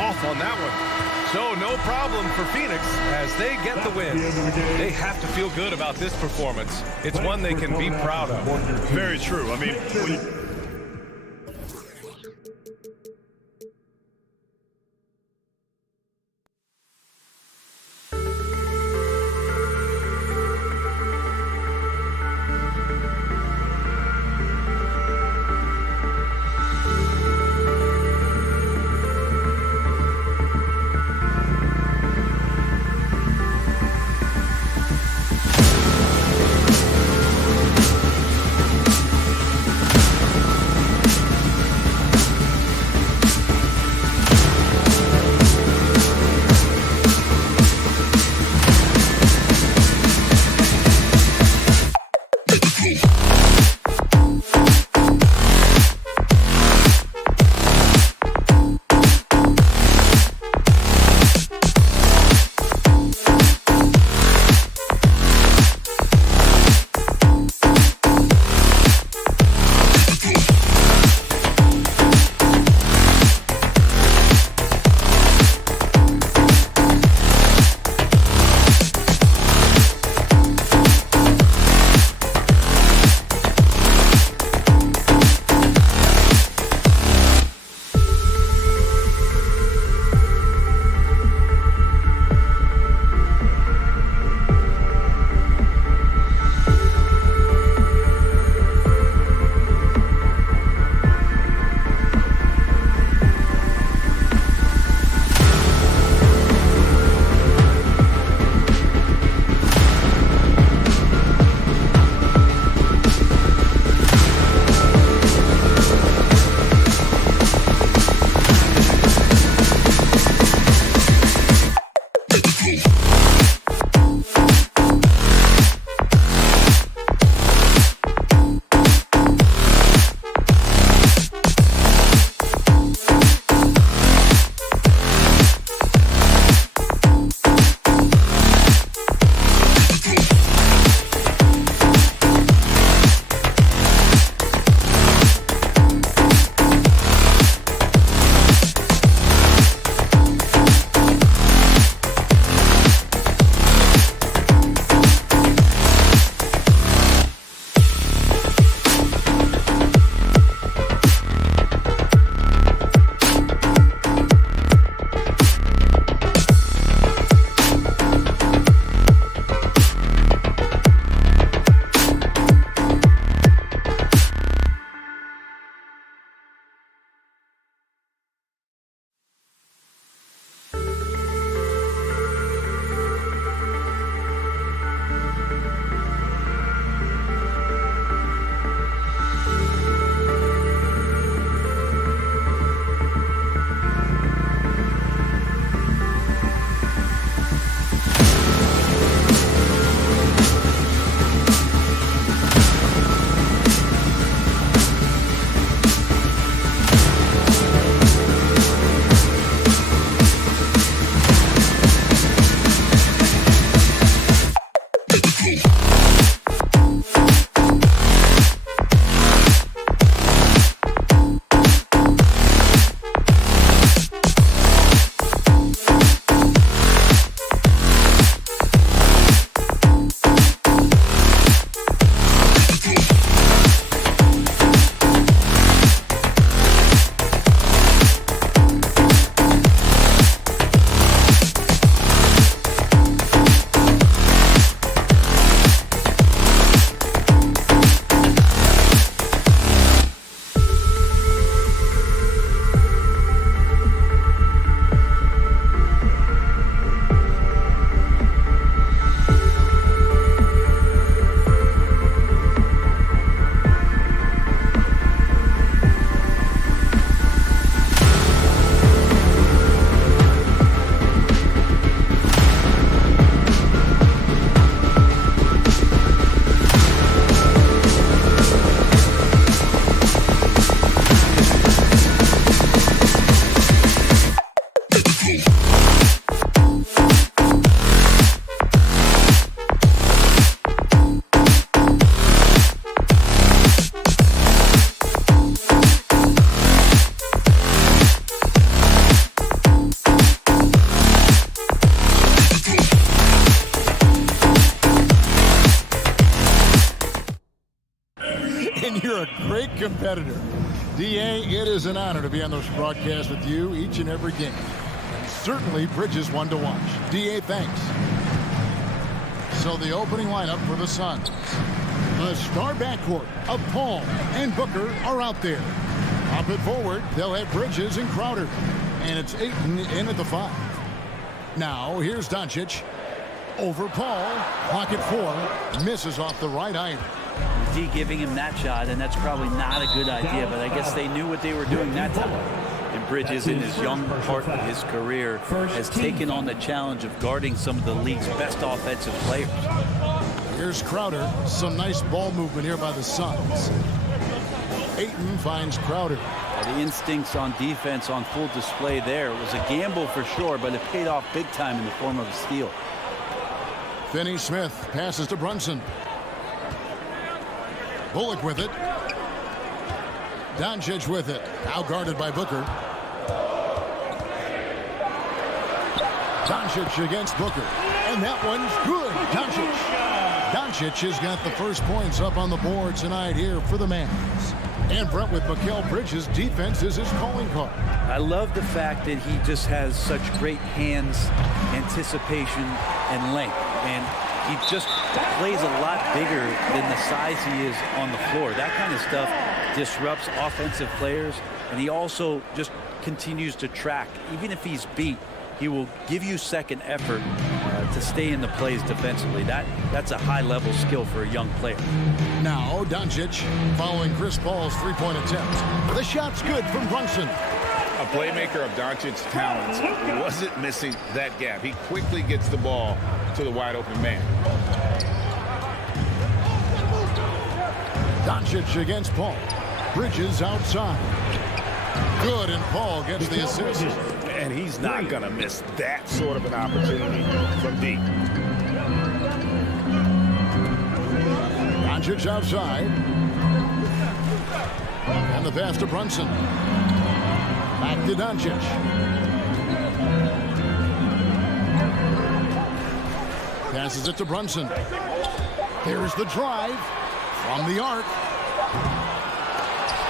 Off on that one. So no problem for Phoenix as they get the win. They have to feel good about this performance. It's one they can be proud of. Very true. I mean, You're a great competitor. D.A., it is an honor to be on this broadcast with you each and every game. Certainly, Bridges one to watch. D.A., thanks. So the opening lineup for the Suns. The star backcourt of Paul and Booker are out there. Up and forward, they'll have Bridges and Crowder. And it's Ayton in at the 5. Now, here's Doncic. Over Paul. Pocket 4. Misses off the right iron. D giving him that shot, and that's probably not a good idea, but I guess they knew what they were doing that time. And Bridges, in his young part of his career, has taken on the challenge of guarding some of the league's best offensive players. Here's Crowder. Some nice ball movement here by the Suns. Ayton finds Crowder. The instincts on defense on full display there. It was a gamble for sure, but it paid off big time in the form of a steal. Finney-Smith passes to Brunson. Bullock with it. Doncic with it. Now guarded by Booker. Doncic against Booker. And that one's good. Doncic has got the first points up on the board tonight here for the Mavs. And Brent, with Mikal Bridges, defense is his calling card. I love the fact that he just has such great hands, anticipation, and length. And he just plays a lot bigger than the size he is on the floor. That kind of stuff disrupts offensive players. And he also just continues to track. Even if he's beat, he will give you second effort to stay in the plays defensively. That's a high-level skill for a young player. Now, Doncic following Chris Paul's three-point attempt. The shot's good from Brunson. A playmaker of Doncic's talents wasn't missing that gap. He quickly gets the ball to the wide-open man. Doncic against Paul. Bridges outside. Good, and Paul gets the assist. And he's not going to miss that sort of an opportunity from deep. Doncic outside. And the pass to Brunson. Back to Doncic. Passes it to Brunson. Here's the drive from the arc.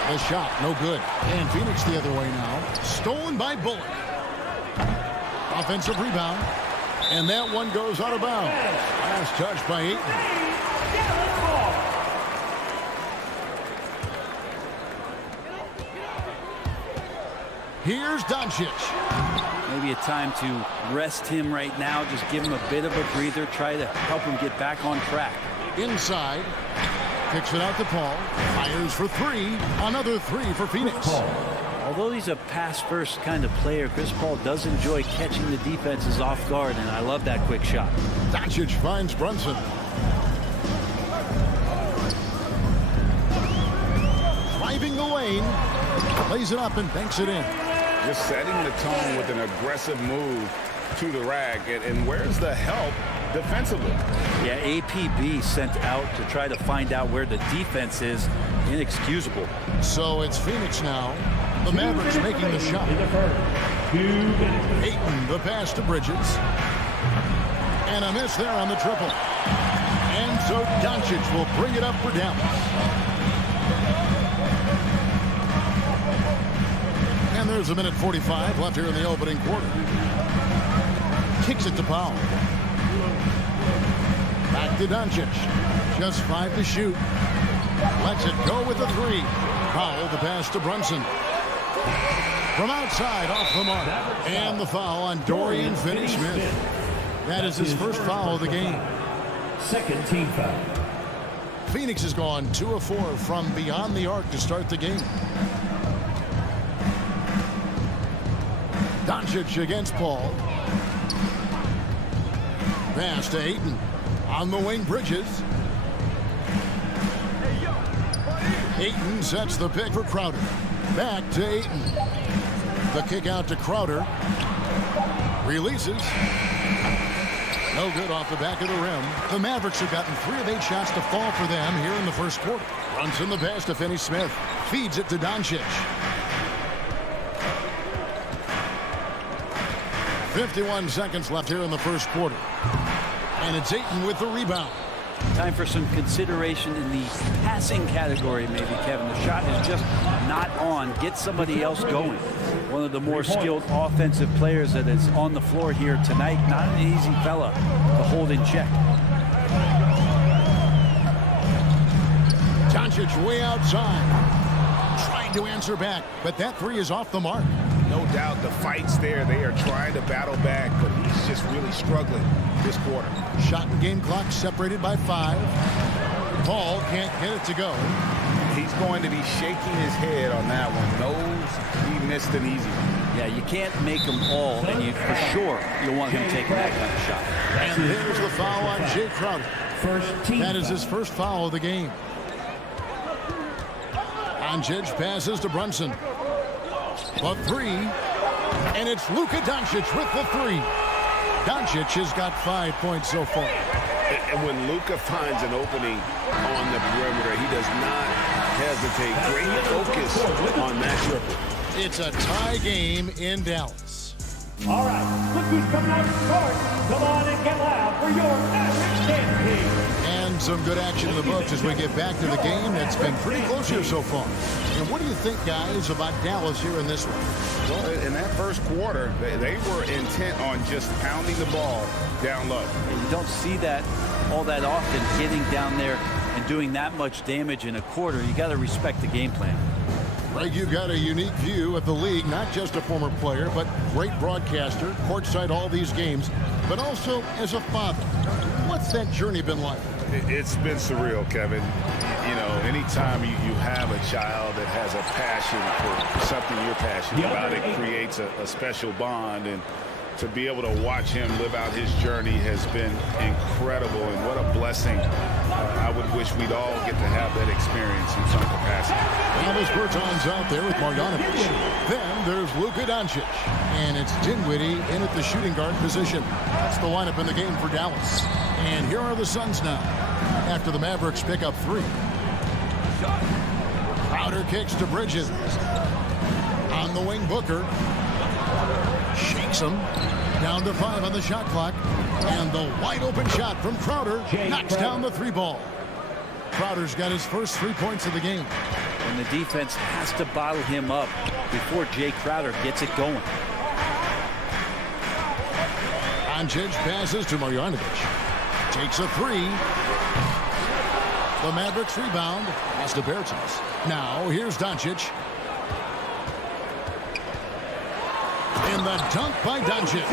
The shot, no good. And Phoenix the other way now. Stolen by Bullock. Offensive rebound. And that one goes out of bounds. Last touch by Ayton. Here's Doncic. Maybe a time to rest him right now. Just give him a bit of a breather. Try to help him get back on track. Inside. Kicks it out to Paul. Fires for 3. Another 3 for Phoenix. Although he's a pass-first kind of player, Chris Paul does enjoy catching the defenses off guard, and I love that quick shot. Doncic finds Brunson. Driving the lane. Plays it up and banks it in. Just setting the tone with an aggressive move to the rack. And where's the help defensively? Yeah, APB sent out to try to find out where the defense is. Inexcusable. So it's Phoenix now. The Mavericks making the shot. Ayton, the pass to Bridges. And a miss there on the triple. And so Doncic will bring it up for Dallas. And there's a minute 45 left here in the opening quarter. Kicks it to Powell. Back to Doncic. Just 5 to shoot. Lets it go with the 3. Powell, the pass to Brunson. From outside, off the mark. And the foul on Dorian Finney-Smith. That is his first foul of the game. Second team foul. Phoenix has gone 2 of 4 from beyond the arc to start the game. Doncic against Paul. Pass to Ayton. On the wing, Bridges. Ayton sets the pick for Crowder. Back to Ayton. The kick out to Crowder. Releases. No good off the back of the rim. The Mavericks have gotten 3 of 8 shots to fall for them here in the first quarter. Runs in the pass to Finney-Smith. Feeds it to Doncic. 51 seconds left here in the first quarter. And it's Ayton with the rebound. Time for some consideration in the passing category, maybe, Kevin. The shot is just not on. Get somebody else going. One of the more skilled offensive players that is on the floor here tonight. Not an easy fella to hold in check. Doncic way outside. Trying to answer back, but that three is off the mark. No doubt the fight's there. They are trying to battle back, but he's just really struggling this quarter. Shot and game clock separated by 5. Paul can't get it to go. He's going to be shaking his head on that one. Knows he missed an easy one. Yeah, you can't make them all, and you for sure you'll want him taking that kind of shot. And there's the foul on Jay Crowder. That is his first foul of the game. Doncic passes to Brunson. The three, and it's Luka Doncic with the three. Doncic has got 5 points so far. And when Luka finds an opening on the perimeter, he does not hesitate. Great focus on that triple. It's a tie game in Dallas. All right, look who's coming out to start. Come on and get loud for your Mavericks champion. And some good action in the books as we get back to the game. It's been pretty close here so far. And what do you think, guys, about Dallas here in this one? Well, in that first quarter, they were intent on just pounding the ball down low. You don't see that all that often, getting down there and doing that much damage in a quarter. You got to respect the game plan. Greg, you got a unique view of the league, not just a former player, but great broadcaster, courtside all these games, but also as a father. What's that journey been like? It's been surreal, Kevin. You know, anytime you have a child that has a passion for something you're passionate about, it creates a special bond. And to be able to watch him live out his journey has been incredible. And what a blessing. I would wish we'd all get to have that experience in some capacity. Dallas Bertans out there with Marjanovic. Then there's Luka Doncic. And it's Dinwiddie in at the shooting guard position. That's the lineup in the game for Dallas. And here are the Suns now, after the Mavericks pick up 3. Crowder kicks to Bridges. On the wing, Booker. Shakes him. Down to 5 on the shot clock. And the wide open shot from Crowder knocks down the 3 ball. Crowder's got his first 3 points of the game. And the defense has to bottle him up before Jay Crowder gets it going. Doncic passes to Marjanovic. Takes a 3. The Mavericks rebound. Pass to Bertans. Now here's Doncic. And the dunk by Doncic.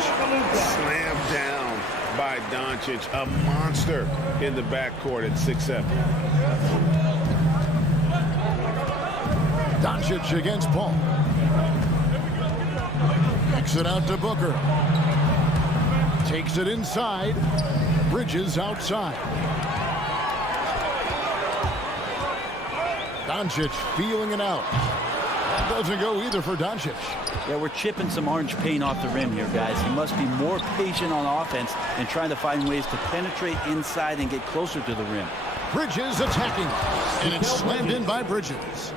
Slammed down by Doncic. A monster in the backcourt at 6'7". Doncic against Paul. Kicks it out to Booker. Takes it inside. Bridges outside. Doncic feeling it out. That doesn't go either for Doncic. Yeah, we're chipping some orange paint off the rim here, guys. He must be more patient on offense and trying to find ways to penetrate inside and get closer to the rim. Bridges attacking. And it's slammed in by Bridges.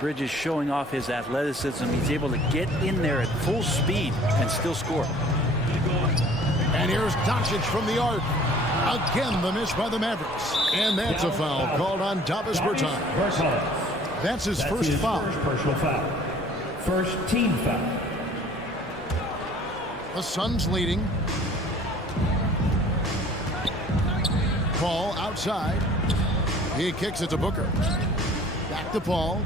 Bridges showing off his athleticism. He's able to get in there at full speed and still score. And here's Doncic from the arc. Again, the miss by the Mavericks. And that's a foul called on Davis Bertans. That's his first foul. First personal foul. First team foul. The Suns leading. Paul outside. He kicks it to Booker. Back to Paul.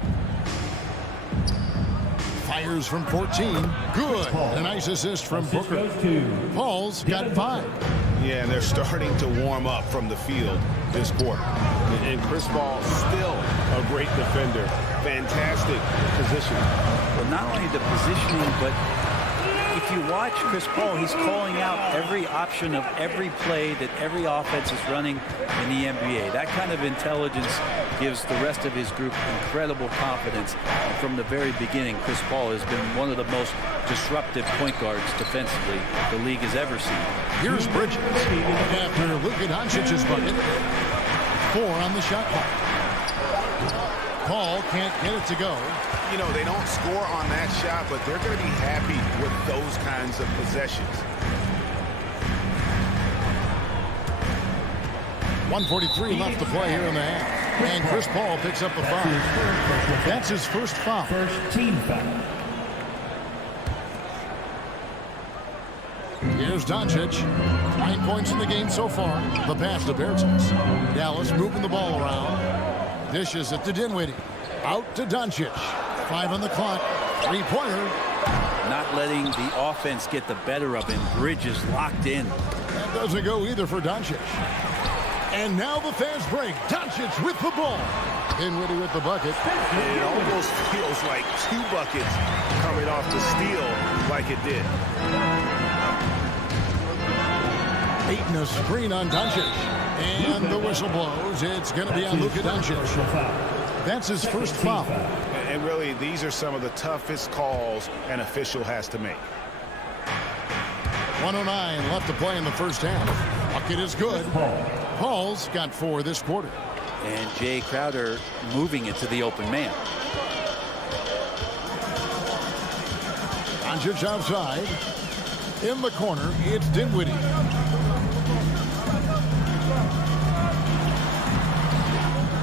Fires from 14. Good. A nice assist from Booker. Paul's got 5. Yeah, and they're starting to warm up from the field this quarter. And Chris Paul still a great defender. Fantastic positioning. Well, not only the positioning, but if you watch Chris Paul, he's calling out every option of every play that every offense is running in the NBA. That kind of intelligence gives the rest of his group incredible confidence. And from the very beginning, Chris Paul has been one of the most disruptive point guards defensively the league has ever seen. Here's Bridges after Luka Doncic's bucket. 4 on the shot clock. Paul can't get it to go. You know, they don't score on that shot, but they're going to be happy with those kinds of possessions. 1:43 left to play here in the half. And Chris Paul picks up the foul. That's his first foul. First team foul. Here's Doncic. 9 points in the game so far. The pass to Bertans. Dallas moving the ball around. Dishes it to Dinwiddie. Out to Doncic. 5 on the clock. Three-pointer. Not letting the offense get the better of him. Bridges locked in. That doesn't go either for Doncic. And now the fast break. Doncic with the ball. Dinwiddie with the bucket. It almost feels like 2 buckets coming off the steal like it did. Ayton a screen on Doncic. And the whistle blows. It's going to be on Luka Doncic. That's his first foul. And really, these are some of the toughest calls an official has to make. 1:09 left to play in the first half. Bucket is good. Paul's got 4 this quarter. And Jay Crowder moving it to the open man. Doncic outside. In the corner, it's Dinwiddie.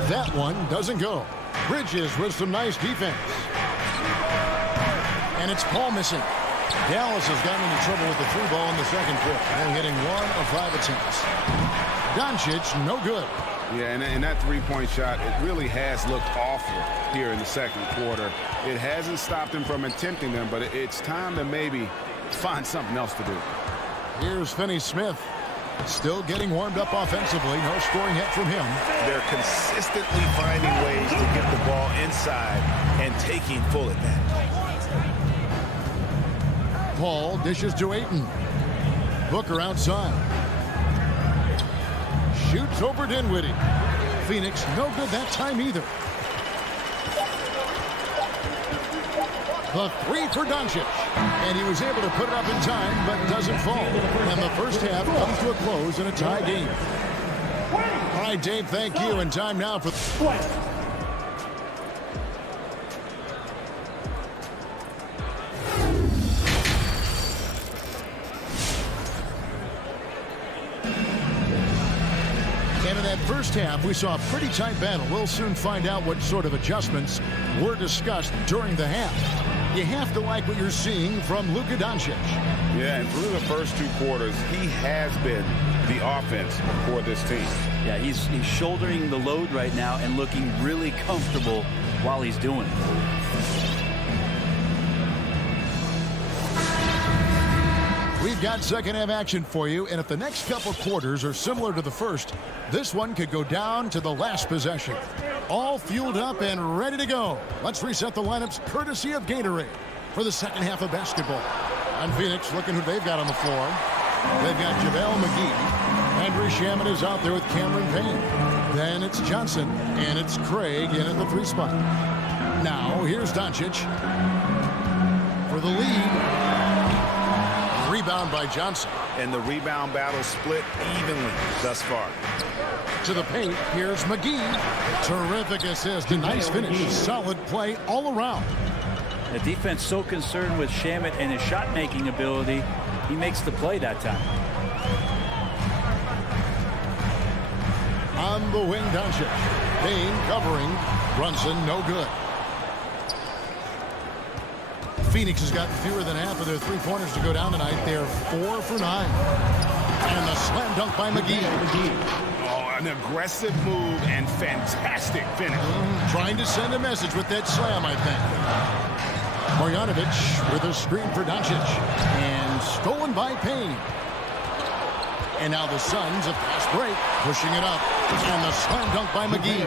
That one doesn't go. Bridges with some nice defense. And it's Paul missing. Dallas has gotten into trouble with the 3 ball in the second quarter. Only hitting 1 of 5 attempts. Doncic, no good. Yeah, and that 3-point shot, it really has looked awful here in the second quarter. It hasn't stopped him from attempting them, but it's time to maybe find something else to do. Here's Finney-Smith. Still getting warmed up offensively. No scoring yet from him. They're consistently finding ways to get the ball inside and taking full advantage. Paul dishes to Ayton. Booker outside. Shoots over Dinwiddie. Phoenix no good that time either. The 3 for Doncic. And he was able to put it up in time, but doesn't fall. And the first half comes to a close in a tie game. All right, Dave, thank you. And time now for... And in that first half, we saw a pretty tight battle. We'll soon find out what sort of adjustments were discussed during the half. You have to like what you're seeing from Luka Doncic. Yeah, and through the first 2 quarters, he has been the offense for this team. Yeah, he's shouldering the load right now and looking really comfortable while he's doing it. We've got second half action for you, and if the next couple quarters are similar to the first, this one could go down to the last possession. All fueled up and ready to go. Let's reset the lineups courtesy of Gatorade for the second half of basketball. And Phoenix looking who they've got on the floor. They've got JaVale McGee. Andrew Shamet is out there with Cameron Payne. Then it's Johnson, and it's Craig in at the 3 spot. Now, here's Doncic for the lead. Rebound by Johnson. And the rebound battle split evenly thus far. To the paint, here's McGee. Terrific assist, a nice finish. Solid play all around. The defense so concerned with Shamet and his shot-making ability, he makes the play that time. On the wing, Doncic. Payne covering. Brunson, no good. Phoenix has gotten fewer than half of their 3-pointers to go down tonight. They're 4 for 9. And the slam dunk by McGee. Oh, an aggressive move and fantastic finish. Trying to send a message with that slam, I think. Marjanovic with a screen for Doncic. And stolen by Payne. And now the Suns, a fast break, pushing it up. And the slam dunk by McGee.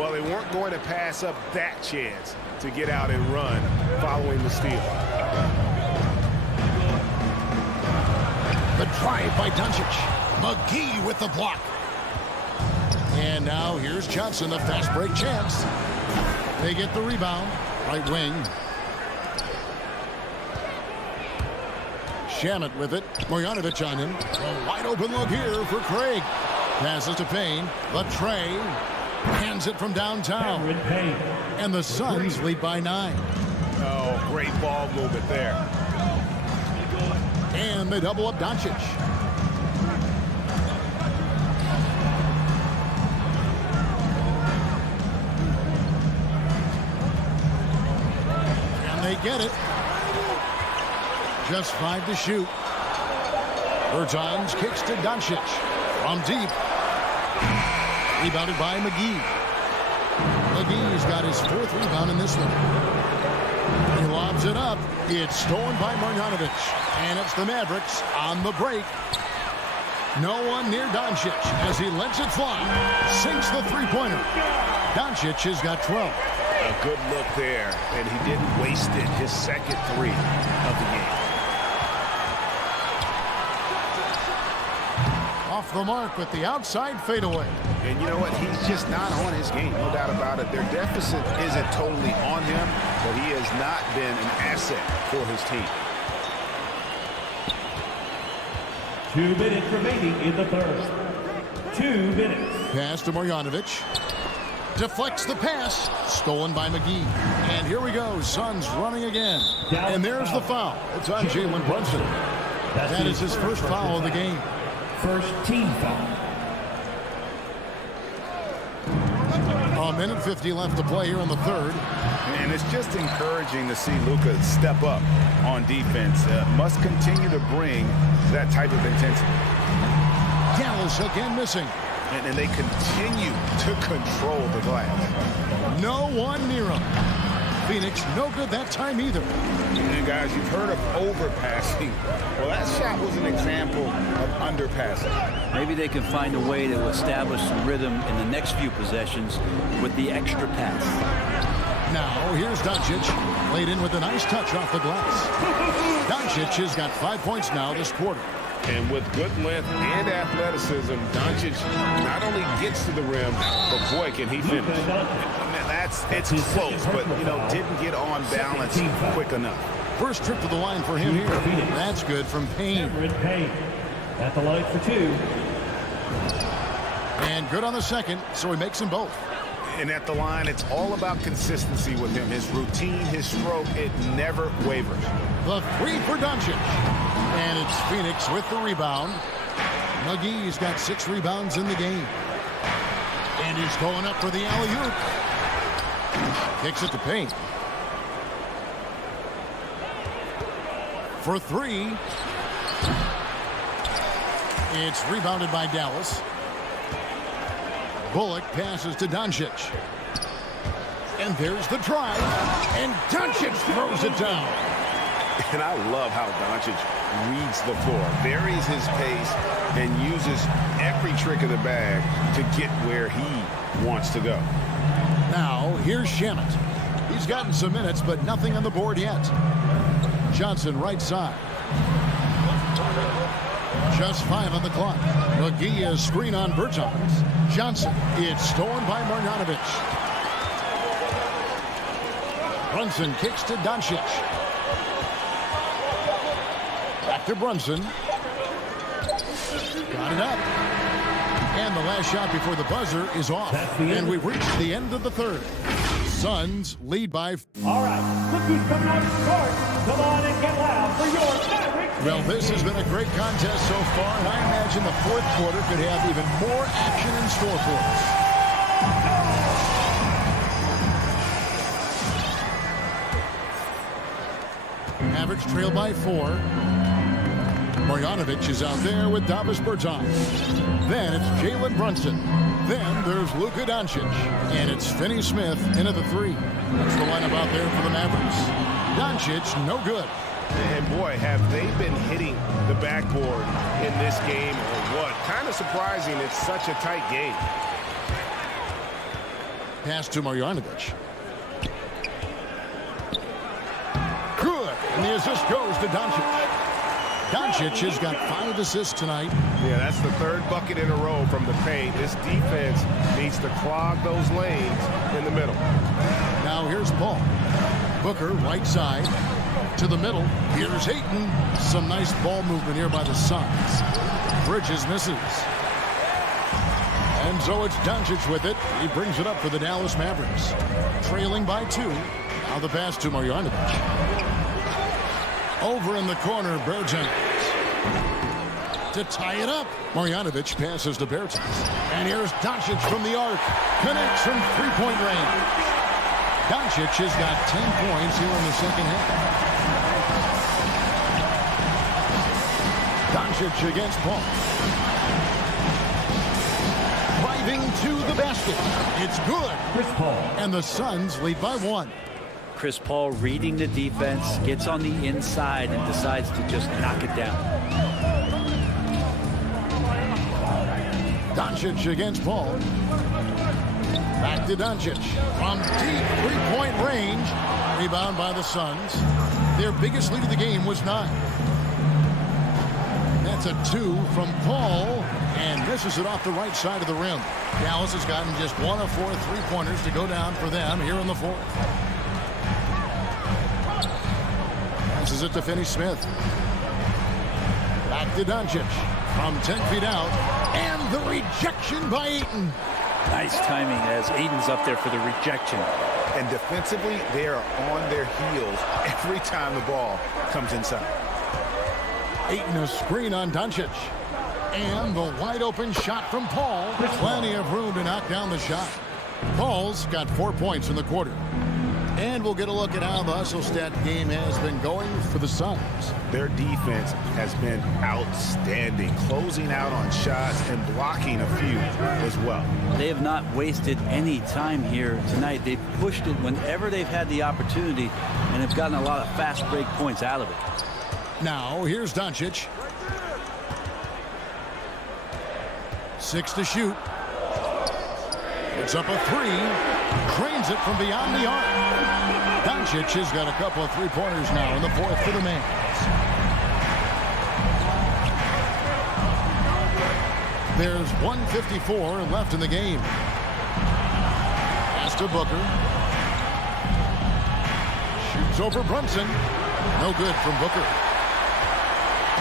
Well, they weren't going to pass up that chance to get out and run following the steal. The drive by Doncic. McGee with the block. And now here's Johnson, the fast break chance. They get the rebound. Right wing. Shamet with it. Marjanovic on him. A wide open look here for Craig. Passes to Payne. The tray. Hands it from downtown. And the Suns lead by 9. Oh, great ball movement there. And they double up Doncic. they get it. Just 5 to shoot. Bertans kicks to Doncic. From deep. Rebounded by McGee. McGee's got his 4th rebound in this one. He lobs it up. It's stolen by Marjanovic. And it's the Mavericks on the break. No one near Doncic as he lets it fly. Sinks the three-pointer. Doncic has got 12. A good look there, and he didn't waste it. His second 3 of the game. Off the mark with the outside fadeaway. And you know what? He's just not on his game. No doubt about it. Their deficit isn't totally on him, but he has not been an asset for his team. 2 minutes remaining in the third. 2 minutes. Pass to Marjanovic. Deflects the pass. Stolen by McGee. And here we go. Suns running again. And there's the foul. It's on Jalen Brunson. That is his first foul of the game. First team foul. A minute 50 left to play here in the third. And it's just encouraging to see Luka step up on defense. Must continue to bring that type of intensity. Dallas again missing. And they continue to control the glass. No one near him. Phoenix no good that time either. And guys, you've heard of overpassing. Well, that shot was an example of underpassing. Maybe they can find a way to establish some rhythm in the next few possessions with the extra pass. Now, here's Doncic. Laid in with a nice touch off the glass. Doncic has got 5 points now this quarter. And with good length and athleticism, Doncic not only gets to the rim, but boy, can he finish. It's close, but, you know, didn't get on balance quick enough. First trip to the line for him here. That's good from Payne. At the line for 2. And good on the second, so he makes them both. And at the line, it's all about consistency with him. His routine, his stroke, it never wavers. The 3 for Doncic. And it's Phoenix with the rebound. McGee's got 6 rebounds in the game. And he's going up for the alley-oop. Kicks it to Payne. For 3. It's rebounded by Dallas. Bullock passes to Doncic. And there's the drive. And Doncic throws it down. And I love how Doncic reads the floor, varies his pace, and uses every trick of the bag to get where he wants to go. Now, here's Shamet. He's gotten some minutes, but nothing on the board yet. Johnson right side. Just 5 on the clock. McGee is screen on Bertans. Johnson. It's stolen by Marjanovic. Brunson kicks to Doncic. Back to Brunson. Got it up. And the last shot before the buzzer is off. And we've reached the end of the third. Suns lead by... All right, look who's coming out to start. Come on and get loud for your Mavericks. Well, this has been a great contest so far, and I imagine the fourth quarter could have even more action in store for us. Mavericks trail by 4. Marjanovic is out there with Davis Bertans. Then it's Jalen Brunson. Then there's Luka Doncic. And it's Finney Smith into the 3. That's the lineup out there for the Mavericks. Doncic, no good. And boy, have they been hitting the backboard in this game or what? Kind of surprising it's such a tight game. Pass to Marjanovic. Good. And the assist goes to Doncic. Doncic has got 5 assists tonight. Yeah, that's the 3rd bucket in a row from the paint. This defense needs to clog those lanes in the middle. Now here's Paul. Booker, right side. To the middle. Here's Ayton. Some nice ball movement here by the Suns. Bridges misses. And so it's Doncic with it. He brings it up for the Dallas Mavericks. Trailing by 2. Now the pass to Marjanovic. Over in the corner, Bertans. To tie it up. Marjanovic passes to Bertans. And here's Doncic from the arc. Connects from 3-point range. Doncic has got 10 points here in the second half. Doncic against Paul. Driving to the basket. It's good. Chris Paul. And the Suns lead by 1. Chris Paul reading the defense, gets on the inside and decides to just knock it down. Doncic against Paul. Back to Doncic from deep three-point range. Rebound by the Suns. Their biggest lead of the game was 9. That's a 2 from Paul, and misses it off the right side of the rim. Dallas has gotten just 1 of 4 three-pointers to go down for them here in the fourth. Passes it to Finney-Smith. Back to Doncic from 10 feet out, and the rejection by Ayton. Nice timing as Aiden's up there for the rejection. And defensively, they are on their heels every time the ball comes inside. Ayton a screen on Doncic. And the wide open shot from Paul. Plenty of room to knock down the shot. Paul's got 4 points in the quarter. And we'll get a look at how the hustle stat game has been going for the Suns. Their defense has been outstanding, closing out on shots and blocking a few as well. They have not wasted any time here tonight. They've pushed it whenever they've had the opportunity and have gotten a lot of fast break points out of it. Now, here's Doncic. 6 to shoot. It's up a 3. Drains it from beyond the arc. Doncic has got a couple of three-pointers now in the fourth for the man. There's 1:54 left in the game. Pass to Booker. Shoots over Brunson. No good from Booker.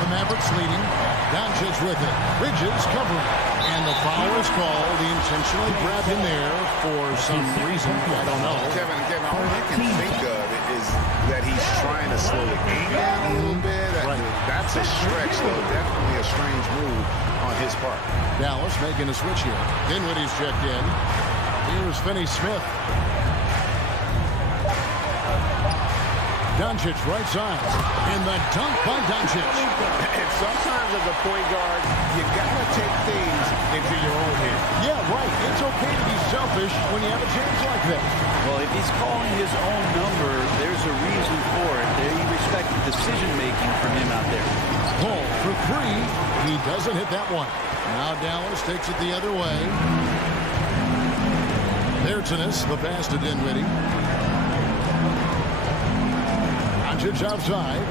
The Mavericks leading. Doncic with it. Bridges covering. And the foul is called. He intentionally grabbed him there for some reason. I don't know. Kevin, all I can think of is that he's trying to slow the game down a little bit. Right. That's a stretch, though. Definitely a strange move on his part. Dallas making a switch here. Dinwiddie's checked in. Here's Finney-Smith. Doncic right side. And the dunk by Doncic. And sometimes as a point guard, you gotta take things into your own hands. Yeah, right. It's okay to be selfish when you have a chance like that. Well, if he's calling his own number, there's a reason for it. They respect the decision-making from him out there. Paul for 3. He doesn't hit that one. Now Dallas takes it the other way. There's Tennis, the pass to Dinwiddie. Doncic outside.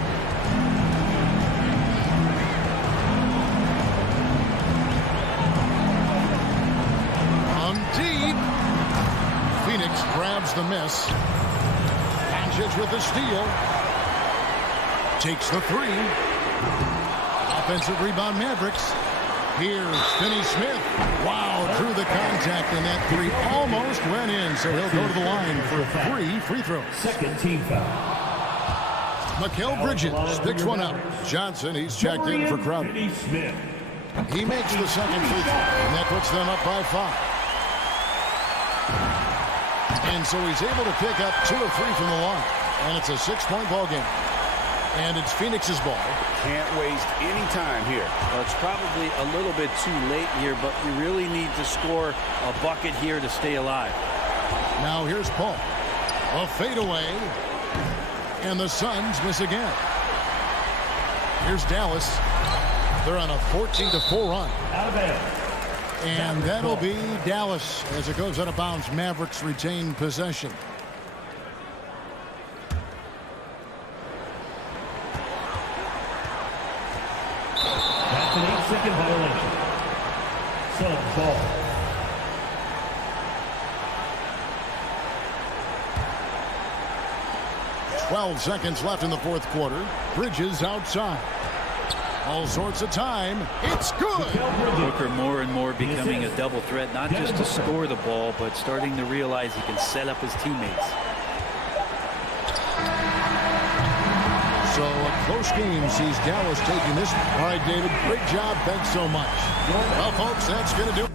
Deep. Phoenix grabs the miss. Doncic with the steal. Takes the 3. Offensive rebound Mavericks. Here's Finney-Smith. Wow, through the contact, and that 3 almost went in, so he'll go to the line for 3 free throws. Second team foul. Mikal Bridges picks one up. Johnson, he's checked in for Crowder. He makes the second free throw, and that puts them up by 5. And so he's able to pick up 2 of 3 from the line. And it's a 6-point ball game. And it's Phoenix's ball. Can't waste any time here. Well, it's probably a little bit too late here, but you really need to score a bucket here to stay alive. Now here's Paul. A fadeaway. And the Suns miss again. Here's Dallas. They're on a 14-4 run. Out of bounds. And that'll be Dallas as it goes out of bounds. Mavericks retain possession. That's an 8-second violation. Suns ball. .12 seconds left in the fourth quarter. Bridges outside. All sorts of time. It's good. Booker more and more becoming a double threat, not just to score the ball, but starting to realize he can set up his teammates. So a close game sees Dallas taking this. All right, David, great job. Thanks so much. Well, folks, that's going to do it.